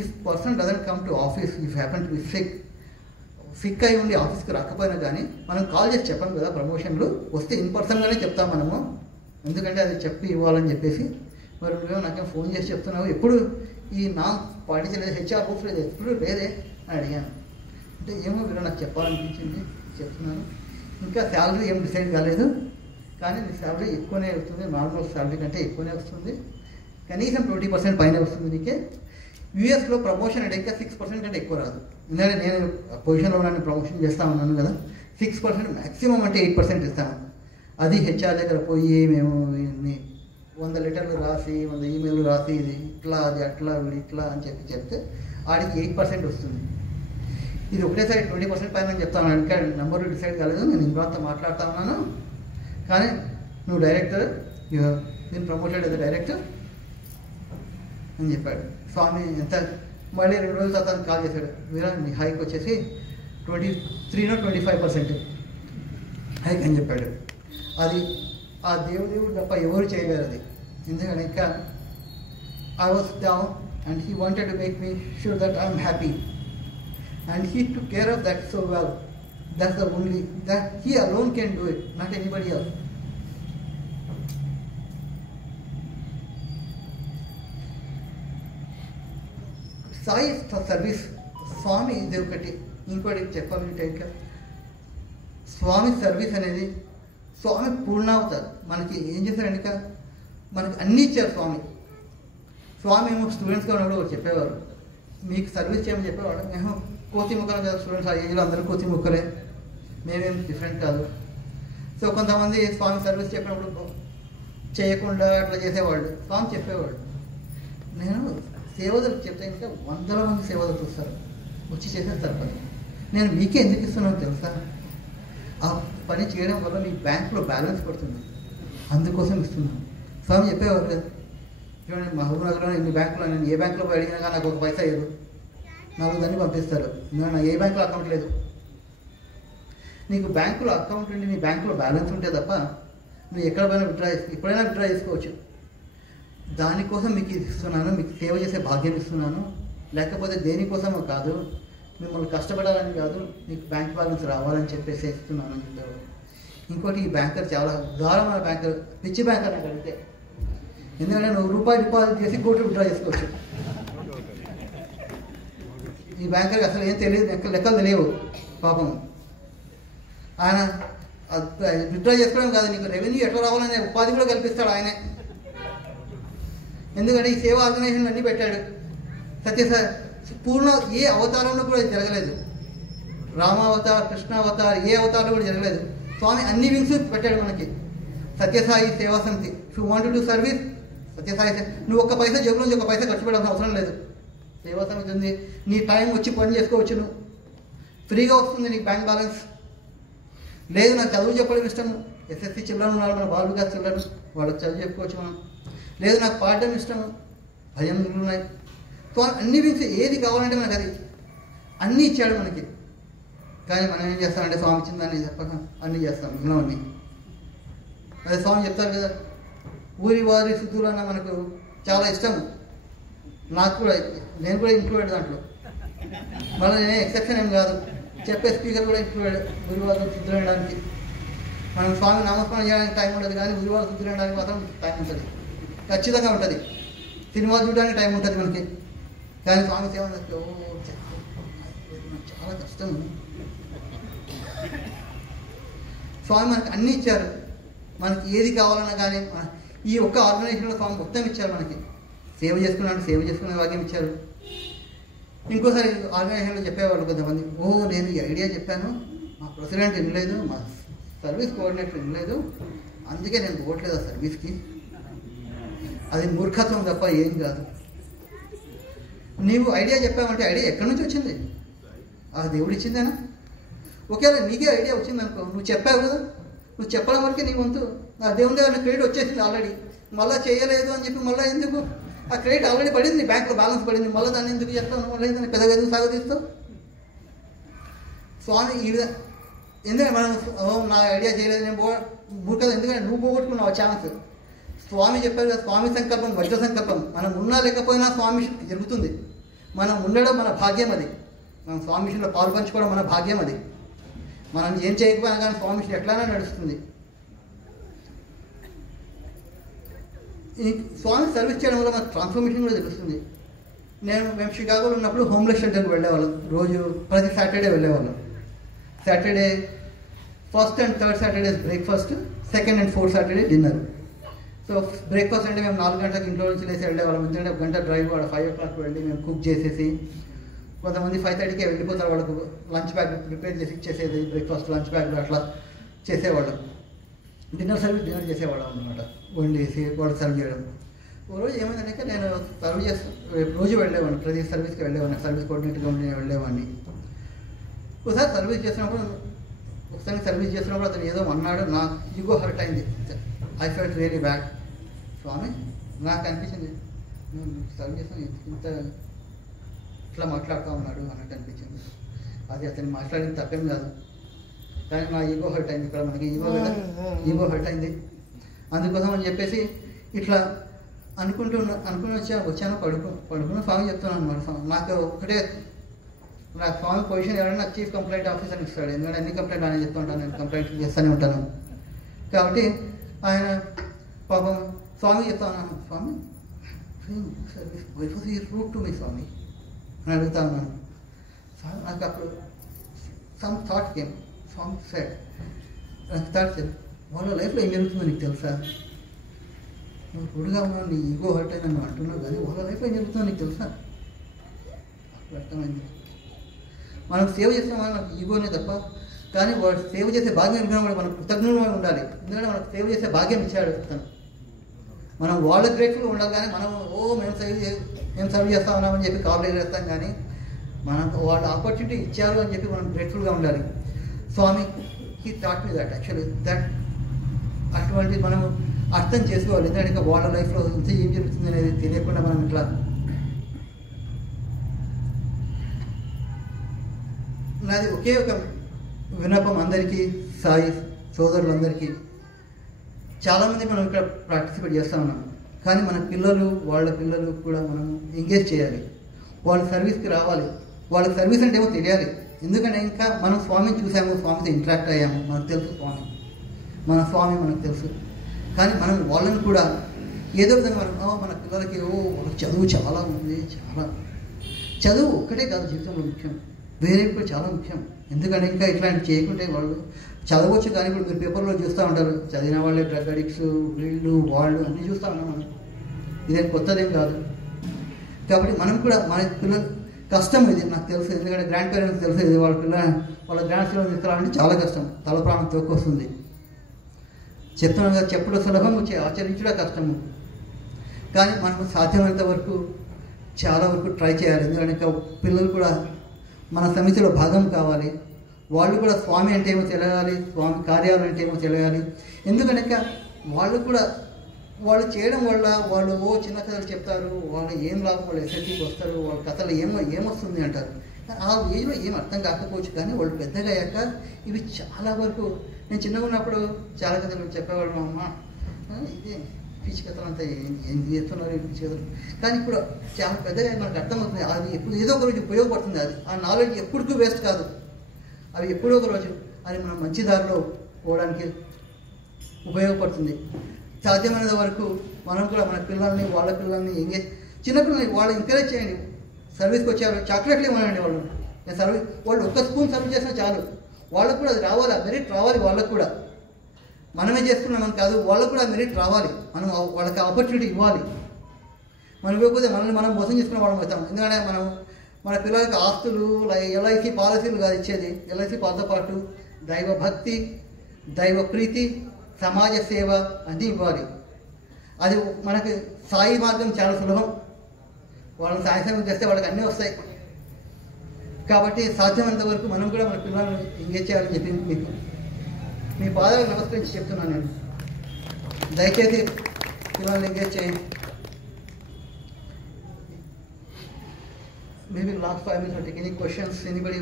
if person doesn't come to office, if happen to be sick అయి ఉండి ఆఫీస్కి రాకపోయినా కానీ మనం కాల్ చేసి చెప్పాం కదా, ప్రమోషన్లు వస్తే ఇన్ పర్సన్గానే చెప్తాం మనము, ఎందుకంటే అది చెప్పి ఇవ్వాలని చెప్పేసి. మరి నువ్వేమో నాకేం ఫోన్ చేసి చెప్తున్నావు, ఎప్పుడు ఈ నా పాటించలేదు, హెచ్ఆర్ రూఫ్ లేదు, ఎప్పుడు లేదే అని అడిగాను. అంటే ఏమో వీళ్ళు నాకు చెప్పాలనిపించింది, చెప్తున్నాను. ఇంకా శాలరీ ఏం డిసైడ్ కాలేదు, కానీ మీ శాలరీ ఎక్కువనే వస్తుంది, నార్మల్ శాలరీ కంటే ఎక్కువనే వస్తుంది, కనీసం 20% పైన వస్తుంది నీకే. యూఎస్లో ప్రమోషన్ అంటే ఇంకా 6% కంటే ఎక్కువ రాదు. ఎందుకంటే నేను పొజిషన్లో ఉన్నాను, ప్రమోషన్ చేస్తా ఉన్నాను కదా, 6% మ్యాక్సిమం అంటే 8% ఇస్తాను. అది హెచ్ఆర్ దగ్గర పోయి మేము 100 లెటర్లు రాసి 100 ఈమెయిల్ రాసి ఇది ఇట్లా అది అట్లా వీడు ఇట్లా అని చెప్తే ఆడికి 8% వస్తుంది. ఇది ఒకటేసారి 20% పైన చెప్తాను, ఇంకా నెంబర్ డిసైడ్ కాలేదు, నేను ఇంకోతో మాట్లాడుతూ ఉన్నాను. కానీ నువ్వు director, you have been promoted as a director అని చెప్పాడు. స్వామి ఎంత మళ్ళీ 2 రోజుల తర్వాత కాల్ చేశాడు, వీరా మీ హైక్ వచ్చేసి 23-25% హైక్ అని చెప్పాడు. అది ఆ దేవుడు తప్ప ఎవరు చేయలేరు అది. ఎందుకంటే ఇంకా I was down and he wanted to make me sure that I'm happy and he took care of that so well. That's the only, that he alone can do it, not anybody else. Sai service, Swami ఇది ఒకటి. ఇంకోటి చెప్పాలంటే ఇంకా స్వామి service అనేది, స్వామి పూర్ణావతారు. మనకి ఏం చేశారండి, ఇంకా మనకి అన్నీ ఇచ్చారు స్వామి. స్వామి ఏమో స్టూడెంట్స్గా ఉన్నప్పుడు ఒకటి చెప్పేవారు, మీకు సర్వీస్ చేయమని చెప్పేవాడు. మేము కోతి ముక్కలు కదా స్టూడెంట్స్, ఆ ఏజ్లో అందరూ కోతి ముక్కలే, మేమేం డిఫరెంట్ కాదు. సో కొంతమంది స్వామి సర్వీస్ చెప్పినప్పుడు చేయకుండా అట్లా చేసేవాళ్ళు, స్వామి చెప్పేవాడు. నేను సేవలు చెప్తే ఇంకా 100 మంది సేవలు చూస్తారు, వచ్చి చేసేస్తారు పని. నేను మీకే ఎందుకు ఇస్తున్నానో తెలుసా, ఆ పని చేయడం వల్ల మీ బ్యాంకులో బ్యాలెన్స్ పడుతుంది, అందుకోసం ఇస్తున్నాను. స్వామి చెప్పేవారు కదా, చూడండి మహబూబ్నగర్లో మీ బ్యాంకులో, నేను ఏ బ్యాంకులో అడిగినా కానీ నాకు 1 పైసా ఇవ్వదు, 4 దాన్ని పంపిస్తారు. నా ఏ బ్యాంకులో అకౌంట్ లేదు. నీకు బ్యాంకులో అకౌంట్ ఉండి నీ బ్యాంకులో బ్యాలెన్స్ ఉంటే తప్ప నువ్వు ఎక్కడైనా ఎప్పుడైనా విత్డ్రా చేసుకోవచ్చు. దానికోసం మీకు ఇది ఇస్తున్నాను, మీకు సేవ చేసే భాగ్యం ఇస్తున్నాను, లేకపోతే దేనికోసమో కాదు, మిమ్మల్ని కష్టపడాలని కాదు, మీకు బ్యాంక్ బ్యాలెన్స్ రావాలని చెప్పేసి ఇస్తున్నాను అని చెప్పేవారు. ఇంకోటి, ఈ బ్యాంకర్ చాలా ఉదారమైన బ్యాంకర్, పిచ్చి బ్యాంకర్ నాకు అడిగితే. ఎందుకంటే నువ్వు రూపాయి డిపాజిట్ చేసి కోట్లు విత్డ్రా చేసుకోవచ్చు. ఈ బ్యాంకర్కి అసలు ఏం తెలియదు, లెక్కలు తెలియవు పాపం. ఆయన విత్డ్రా చేసుకోవడం కాదు, నీకు రెవెన్యూ ఎట్లా రావాలనే ఉపాధి కూడా కల్పిస్తాడు ఆయనే. ఎందుకంటే ఈ సేవా ఆర్గనైజేషన్ అన్నీ పెట్టాడు. సత్యసాయి పూర్ణ ఏ అవతారంలో కూడా జరగలేదు, రామావతార్, కృష్ణావతార్, ఏ అవతారంలో కూడా జరగలేదు. స్వామి అన్ని వింగ్స్ పెట్టాడు మనకి. Sathya Sai Seva Samiti, you want to service Sathya Sai, నువ్వు 1 పైసా జేబులోంచి 1 పైసా ఖర్చు పెట్టాల్సిన అవసరం లేదు. సేవా సమితి ఉంది, నీ టైం వచ్చి పని చేసుకోవచ్చు, నువ్వు ఫ్రీగా వస్తుంది నీకు బ్యాంక్ బ్యాలెన్స్. లేదు నాకు చదువు చెప్పడం ఇష్టము, ఎస్ఎస్సి చిల్డ్రన్ ఉన్నారు మన బాల్ వికాస్ చిల్డ్రన్, వాళ్ళకి చదువు చెప్పుకోవచ్చు మనం. లేదు నాకు పాడడం ఇష్టము, భజనలు ఉన్నాయి. సో అన్ని వింగ్స్ ఏది కావాలంటే మనకు అది అన్నీ ఇచ్చాడు మనకి. కానీ మనం ఏం చేస్తామంటే స్వామి ఇచ్చిందని చెప్పక అన్నీ చేస్తాం, మిగిలినవన్నీ. అదే స్వామి చెప్తారు కదా, ఊరి వారి శుద్ధులన్న మనకు చాలా ఇష్టం. నాకు కూడా, నేను కూడా ఇంక్లూడెడ్ దాంట్లో. మళ్ళీ నేనే ఎక్సెప్షన్ ఏం కాదు, చెప్పే స్పీకర్ కూడా ఇంక్లూడెడ్. గురువారం శుద్ధి వేయడానికి మనం స్వామి నామస్మరణ చేయడానికి టైం ఉండదు, కానీ గురువారం శుద్ధి వేయడానికి మాత్రం టైం ఉంటుంది, ఖచ్చితంగా ఉంటుంది. సినిమా చూడడానికి టైం ఉంటుంది మనకి, కానీ స్వామి సేవ చాలా కష్టం. స్వామి మనకి అన్నీ ఇచ్చారు, మనకి ఏది కావాలన్నా కానీ ఈ ఒక్క ఆర్గనైజేషన్లో స్వామి మొత్తం ఇచ్చారు. మనకి సేవ చేసుకునే భాగ్యం ఇచ్చారు. ఇంకోసారి ఆర్గనైజేషన్లో చెప్పేవాళ్ళు కొంతమంది, నేను ఈ ఐడియా చెప్పాను, మా ప్రెసిడెంట్ వినలేదు, మా సర్వీస్ కోఆర్డినేటర్ వినలేదు, అందుకే నేను పోవట్లేదు ఆ సర్వీస్కి. అది మూర్ఖత్వం తప్ప ఏం కాదు. నీవు ఐడియా చెప్పావంటే ఐడియా ఎక్కడి నుంచి వచ్చింది? ఆ దేవుడు ఇచ్చిందేనా? ఒకవేళ నీకే ఐడియా వచ్చింది అనుకో, నువ్వు చెప్పావు కదా, నువ్వు చెప్పడం వరకే నీ వంతు. ఆ దేవుని దగ్గర క్రెడిట్ వచ్చేసింది ఆల్రెడీ, మళ్ళీ చేయలేదు అని చెప్పి మళ్ళీ ఎందుకు? ఆ క్రెడిట్ ఆల్రెడీ పడింది, బ్యాంకులో బ్యాలెన్స్ పడింది, మళ్ళీ దాన్ని ఎందుకు చెప్తావు? మళ్ళీ దాన్ని పెద్దగా ఎందుకు సాగదీస్తావు? స్వామి ఈ విధంగా ఎందుకంటే మనం నా ఐడియా చేయలేదు నేను మూర్ఖత, ఎందుకంటే నువ్వు పోగొట్టుకున్నావు ఛాన్స్. స్వామి చెప్పారు కదా, స్వామి సంకల్పం వజ్ర సంకల్పం. మనం ఉన్నా లేకపోయినా స్వామి జరుగుతుంది. మనం ఉండడం మన భాగ్యం, అది మనం స్వామి విషయంలో పాలు పంచుకోవడం మన భాగ్యం. అది మనం ఏం చేయకపోయినా కానీ స్వామి విషయం ఎట్లయినా నడుస్తుంది. ఈ స్వామి సర్వీస్ చేయడం వల్ల మనకు ట్రాన్స్ఫర్మేషన్ కూడా తెలుస్తుంది. మేము షికాగోలో ఉన్నప్పుడు హోమ్లెస్ షెల్టర్కి వెళ్ళేవాళ్ళం, రోజు ప్రతి సాటర్డే వెళ్ళేవాళ్ళం. Saturday first and third Saturdays breakfast, second and fourth Saturday dinner. So breakfast అంటే మేము 4 గంటలకు ఇంట్లో నుంచి లేసి వెళ్ళేవాళ్ళం, ఎందుకంటే 1 గంట డ్రైవ్, వాడు 5 o'clock వెళ్ళి మేము కుక్ చేసేసి, కొంతమంది 5:30కే వెళ్ళిపోతారు, వాళ్ళకు లంచ్ బ్యాగ్ ప్రిపేర్ చేసి ఇచ్చేసేది, బ్రేక్ఫాస్ట్ లంచ్ బ్యాగ్ అట్లా చేసేవాళ్ళం. డిన్నర్ డిన్నర్ చేసేవాళ్ళం అనమాట, వండేసి వాళ్ళు సర్వ్ చేయడం. ఓ రోజు ఏమైందంటే నేను సర్వ్ రోజు వెళ్ళేవాడిని, ప్రతి సర్వీస్కి వెళ్ళేవాడిని, సర్వీస్ కోఆర్డినేటర్గా వెళ్ళేవాడిని. ఒకసారి సర్వీస్ చేసినప్పుడు అతను ఏదో అన్నాడు, నా ఈగో హర్ట్ అయింది. I felt really bad. Swami నాకు అనిపించింది, సర్వ్ చేస్తాను ఇంత ఇట్లా మాట్లాడుతూ ఉన్నాడు అన్నట్టు అనిపించింది. అది అతను మాట్లాడింది తప్పేం కాదు, కానీ నా ఈగో హర్ట్ అయింది. ఇక్కడ మనకి ఈగో హర్ట్ అయింది. అందుకోసం అని చెప్పేసి ఇట్లా అనుకుని వచ్చాను, పడుకుని స్వామి చెప్తున్నాను అనమాట. నాకు ఒకటే, నాకు స్వామి పొజిషన్ ఎవరైనా నాకు చీఫ్ కంప్లైంట్ ఆఫీసర్ ఇస్తాడు, ఎందుకంటే అన్ని కంప్లైంట్ ఆయన చెప్తూ ఉంటాను, నేను కంప్లైంట్ చేస్తూనే ఉంటాను. కాబట్టి ఆయన పాపం స్వామి చెప్తా ఉన్నాను, స్వామి రూట్ టు మీ స్వామి అని అడుగుతా ఉన్నాను. నాకు అప్పుడు సమ్ థాట్ కేమ్. స్వామి సెడ్, నాకు థాట్ వాళ్ళ లైఫ్లో ఏం జరుగుతుందో నీకు తెలుసా? నువ్వు గుడిగా ఉన్నావు, నీ ఈగో హర్ట్ అయినా నువ్వు అంటున్నావు, కానీ వాళ్ళ లైఫ్లో ఏం జరుగుతుందో నీకు తెలుసా? అప్పుడు అర్థమైంది. మనం సేవ చేస్తామని నాకు ఈగోనే తప్ప, కానీ వాడు సేవ చేసే భాగ్యం ఇవ్వడం కూడా మనం కృతజ్ఞులుగా ఉండాలి. ఎందుకంటే మనకు సేవ చేసే భాగ్యం ఇచ్చాడు తను. మనం వాళ్ళ గ్రేట్ఫుల్గా ఉండాలి, కానీ మనం మేము సర్వ్ చేస్తా ఉన్నామని చెప్పి కాపులు ఎగరేస్తాం, కానీ మనకు వాళ్ళు ఆపర్చునిటీ ఇచ్చారు అని చెప్పి మనం గ్రేట్ఫుల్గా ఉండాలి. Swami he thought me that actually అటువంటి మనం అర్థం చేసుకోవాలి. ఎందుకంటే ఇంకా వాళ్ళ లైఫ్లో ఇంత ఏం జరుగుతుంది అనేది తెలియకుండా మనం ఇట్లా నాది ఒకే ఒక విన్నపం అందరికీ, సాయి సోదరులందరికీ. చాలామంది మనం ఇక్కడ పార్టిసిపేట్ చేస్తూ ఉన్నాం, కానీ మన వాళ్ళ పిల్లలు కూడా మనం ఎంగేజ్ చేయాలి. వాళ్ళ సర్వీస్కి రావాలి, వాళ్ళకి సర్వీస్ అంటే ఏమో తెలియాలి. ఎందుకంటే ఇంకా మనం స్వామిని చూసాము, స్వామితో ఇంటరాక్ట్ అయ్యాము, మనకు తెలుసు మన స్వామి మనకు తెలుసు. కానీ మనం వాళ్ళని కూడా ఏదో విధంగా మన పిల్లలకి వాళ్ళకి చదువు చాలా ఉంది, చదువు ఒక్కటే కాదు జీవితంలో ముఖ్యం, వేరే కూడా చాలా ముఖ్యం. ఎందుకంటే ఇంకా ఇట్లాంటి చేయకుంటే వాళ్ళు చదవచ్చు, కానీ ఇప్పుడు మీరు పేపర్లో చూస్తూ ఉంటారు, చదివిన వాళ్ళే డ్రగ్ అడిక్ట్స్, వాళ్ళు అన్నీ చూస్తూ ఉన్నాం మనం. ఇదేం కొత్తదేం కాదు. కాబట్టి మనం కూడా మన పిల్లలు కష్టం, ఇది నాకు తెలుసు, ఎందుకంటే గ్రాండ్ పేరెంట్స్ తెలుసు, ఇది వాళ్ళ గ్రాండ్ పిల్లలు తీసుకురావాలంటే చాలా కష్టం, తల ప్రాణం తోకొస్తుంది. చెప్తున్నాం కదా, చెప్పుడు సులభం, ఆచరించడం కష్టము. కానీ మనం సాధ్యమైనంత వరకు చాలా వరకు ట్రై చేయాలి. ఎందుకంటే ఇంకా పిల్లలు కూడా మన సమితిలో భాగం కావాలి, వాళ్ళు కూడా స్వామి అంటే ఏమో తెలియాలి, స్వామి కార్యాలు అంటే ఏమో తెలియాలి. ఎందుకంటే వాళ్ళు చేయడం వల్ల వాళ్ళు చిన్న కథలు చెప్తారు, వాళ్ళు ఏం లాభం, వాళ్ళు ఎస్ఎస్సీకి వస్తారు, వాళ్ళ కథలు ఏమొస్తుంది అంటారు. ఆ ఏమో ఏం అర్థం కాకపోవచ్చు, కానీ వాళ్ళు పెద్దగా అయ్యాక ఇవి చాలా వరకు, నేను చిన్నగా ఉన్నప్పుడు చాలా కథలు చెప్పేవాళ్ళు, మా అమ్మ ఇది పిచ్చి కథలు అంతా ఏం చేస్తున్నారు పిచ్చి కథలు. కానీ ఇప్పుడు చాలా పెద్దగా మనకు అర్థమవుతుంది, అది ఎప్పుడు ఏదో ఒక రోజు ఉపయోగపడుతుంది. అది ఆ నాలెడ్జ్ ఎప్పటికీ వేస్ట్ కాదు, అవి ఎప్పుడో ఒక రోజు అది మనం మంచి దారిలో పోవడానికి ఉపయోగపడుతుంది. సాధ్యమైనంత వరకు మనం కూడా మన పిల్లల్ని వాళ్ళ పిల్లల్ని ఎంగేజ్, చిన్నపిల్లల్ని వాళ్ళు ఎంకరేజ్ చేయండి. సర్వీస్కి వచ్చారు చాక్లెట్లు ఇవ్వనండి వాళ్ళు, నేను సర్వీస్ వాళ్ళు ఒక్క స్పూన్ సర్వ్ చేసినా చాలు, వాళ్ళకు కూడా అది రావాలి, ఆ మెరిట్ రావాలి. వాళ్ళకు కూడా మనమే చేసుకున్నామని కాదు, వాళ్ళకు కూడా మెరిట్ రావాలి. మనం వాళ్ళకి ఆపర్చునిటీ ఇవ్వాలి. మనం ఇవ్వకపోతే మనల్ని మనం మోసం చేసుకునే వాళ్ళం అవుతాం. ఎందుకంటే మనం మన పిల్లలకి ఆస్తులు ఎల్ఐసి పాలసీలు కాదు ఇచ్చేది. ఎల్ఐసి పాలతో పాటు దైవ భక్తి, దైవ ప్రీతి, సమాజ సేవ అన్నీ ఇవ్వాలి. అది మనకి సాయి మార్గం చాలా సులభం. వాళ్ళని సాయం చేస్తే వాళ్ళకి అన్నీ వస్తాయి. కాబట్టి సాధ్యమైనంత వరకు మనం కూడా మన పిల్లల్ని ఎంగేజ్ చేయాలని చెప్పి మీకు మీ పాదాలకు నమస్కరించి చెప్తున్నాను. నేను దయచేసి పిల్లల్ని ఎంగేజ్ చేయండి. Maybe last 5 minutes take any questions anybody,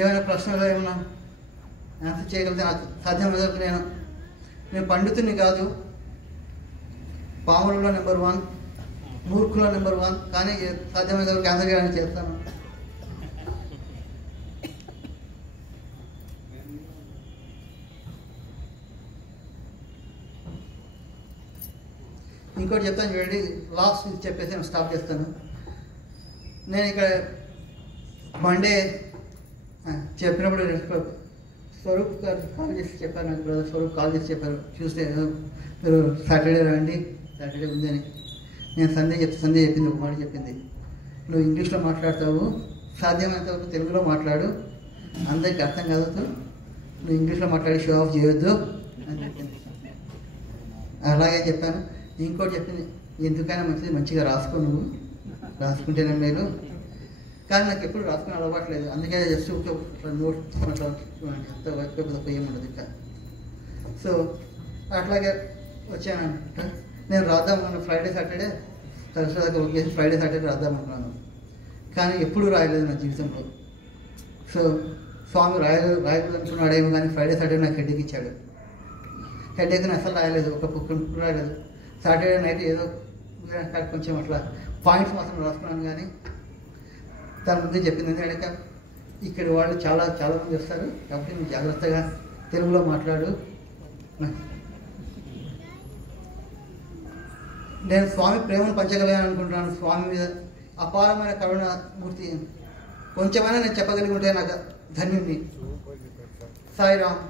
ఏమైనా ప్రశ్నలు ఏమైనా ఆన్సర్ చేయగలిగితే నాకు సాధ్యమైనంత వరకు. నేను పండితుని కాదు, పాములలో నెంబర్ 1, మూర్ఖుల నెంబర్ 1, కానీ సాధ్యమైనంత వరకు ఆన్సర్ చేయడానికి చేస్తాను. ఇంకోటి చెప్తాను చూడండి, లాస్ట్ చెప్పేసి నేను స్టాప్ చేస్తాను. నేను ఇక్కడ మండే చెప్పినప్పుడు స్వరూప్ గారు కాల్ చేసి చెప్పారు, నాకు బ్రదర్ స్వరూప్ కాల్ చేసి చెప్పారు, ట్యూస్డే మీరు సాటర్డే రండి, సాటర్డే ఉందని. నేను సండే చెప్పింది, ఒక మాట చెప్పింది, నువ్వు ఇంగ్లీష్లో మాట్లాడతావు, సాధ్యమైనంత వరకు తెలుగులో మాట్లాడు, అందరికీ అర్థం కాదు, నువ్వు ఇంగ్లీష్లో మాట్లాడి షో ఆఫ్ చేయొద్దు అని చెప్పింది. అలాగే చెప్పాను. ఇంకోటి చెప్పింది, ఎందుకైనా మంచిది మంచిగా రాసుకో, నువ్వు రాసుకుంటేనే మేలు. కానీ నాకు ఎప్పుడు రాసుకుని అలవాట్లేదు, అందుకే జస్ట్ నోట్ ఎంత ఏముండదు ఇంకా. సో అట్లాగే వచ్చానంట. నేను రాద్దాం అనుకున్నాను ఫ్రైడే సాటర్డే, థర్స్డే దాకా వర్క్ చేసి ఫ్రైడే సాటర్డే రాద్దాం అనుకున్నాను, కానీ ఎప్పుడూ రాయలేదు నా జీవితంలో. సో స్వామి రాయలేదు అనుకున్నాడేమో, కానీ ఫ్రైడే సాటర్డే నాకు హెడ్ఏక్ ఇచ్చాడు. హెడ్ఏక్ అసలు రాయలేదు, ఒక బుక్ రాయలేదు. సాటర్డే నైట్ ఏదో కొంచెం అట్లా పాయింట్స్ మాత్రం రాసుకున్నాను. కానీ దాని ముందే చెప్పింది, ఎందుకంటే ఇక్కడ వాళ్ళు చాలామంది వస్తారు, కాబట్టి నువ్వు జాగ్రత్తగా తెలుగులో మాట్లాడు. నేను స్వామి ప్రేమను పంచగలిగాను అనుకుంటున్నాను. స్వామి మీద అపారమైన కరుణామూర్తి కొంచెమైనా నేను చెప్పగలిగి ఉంటే నాకు ధన్యుణ్ణి. సాయిరామ్.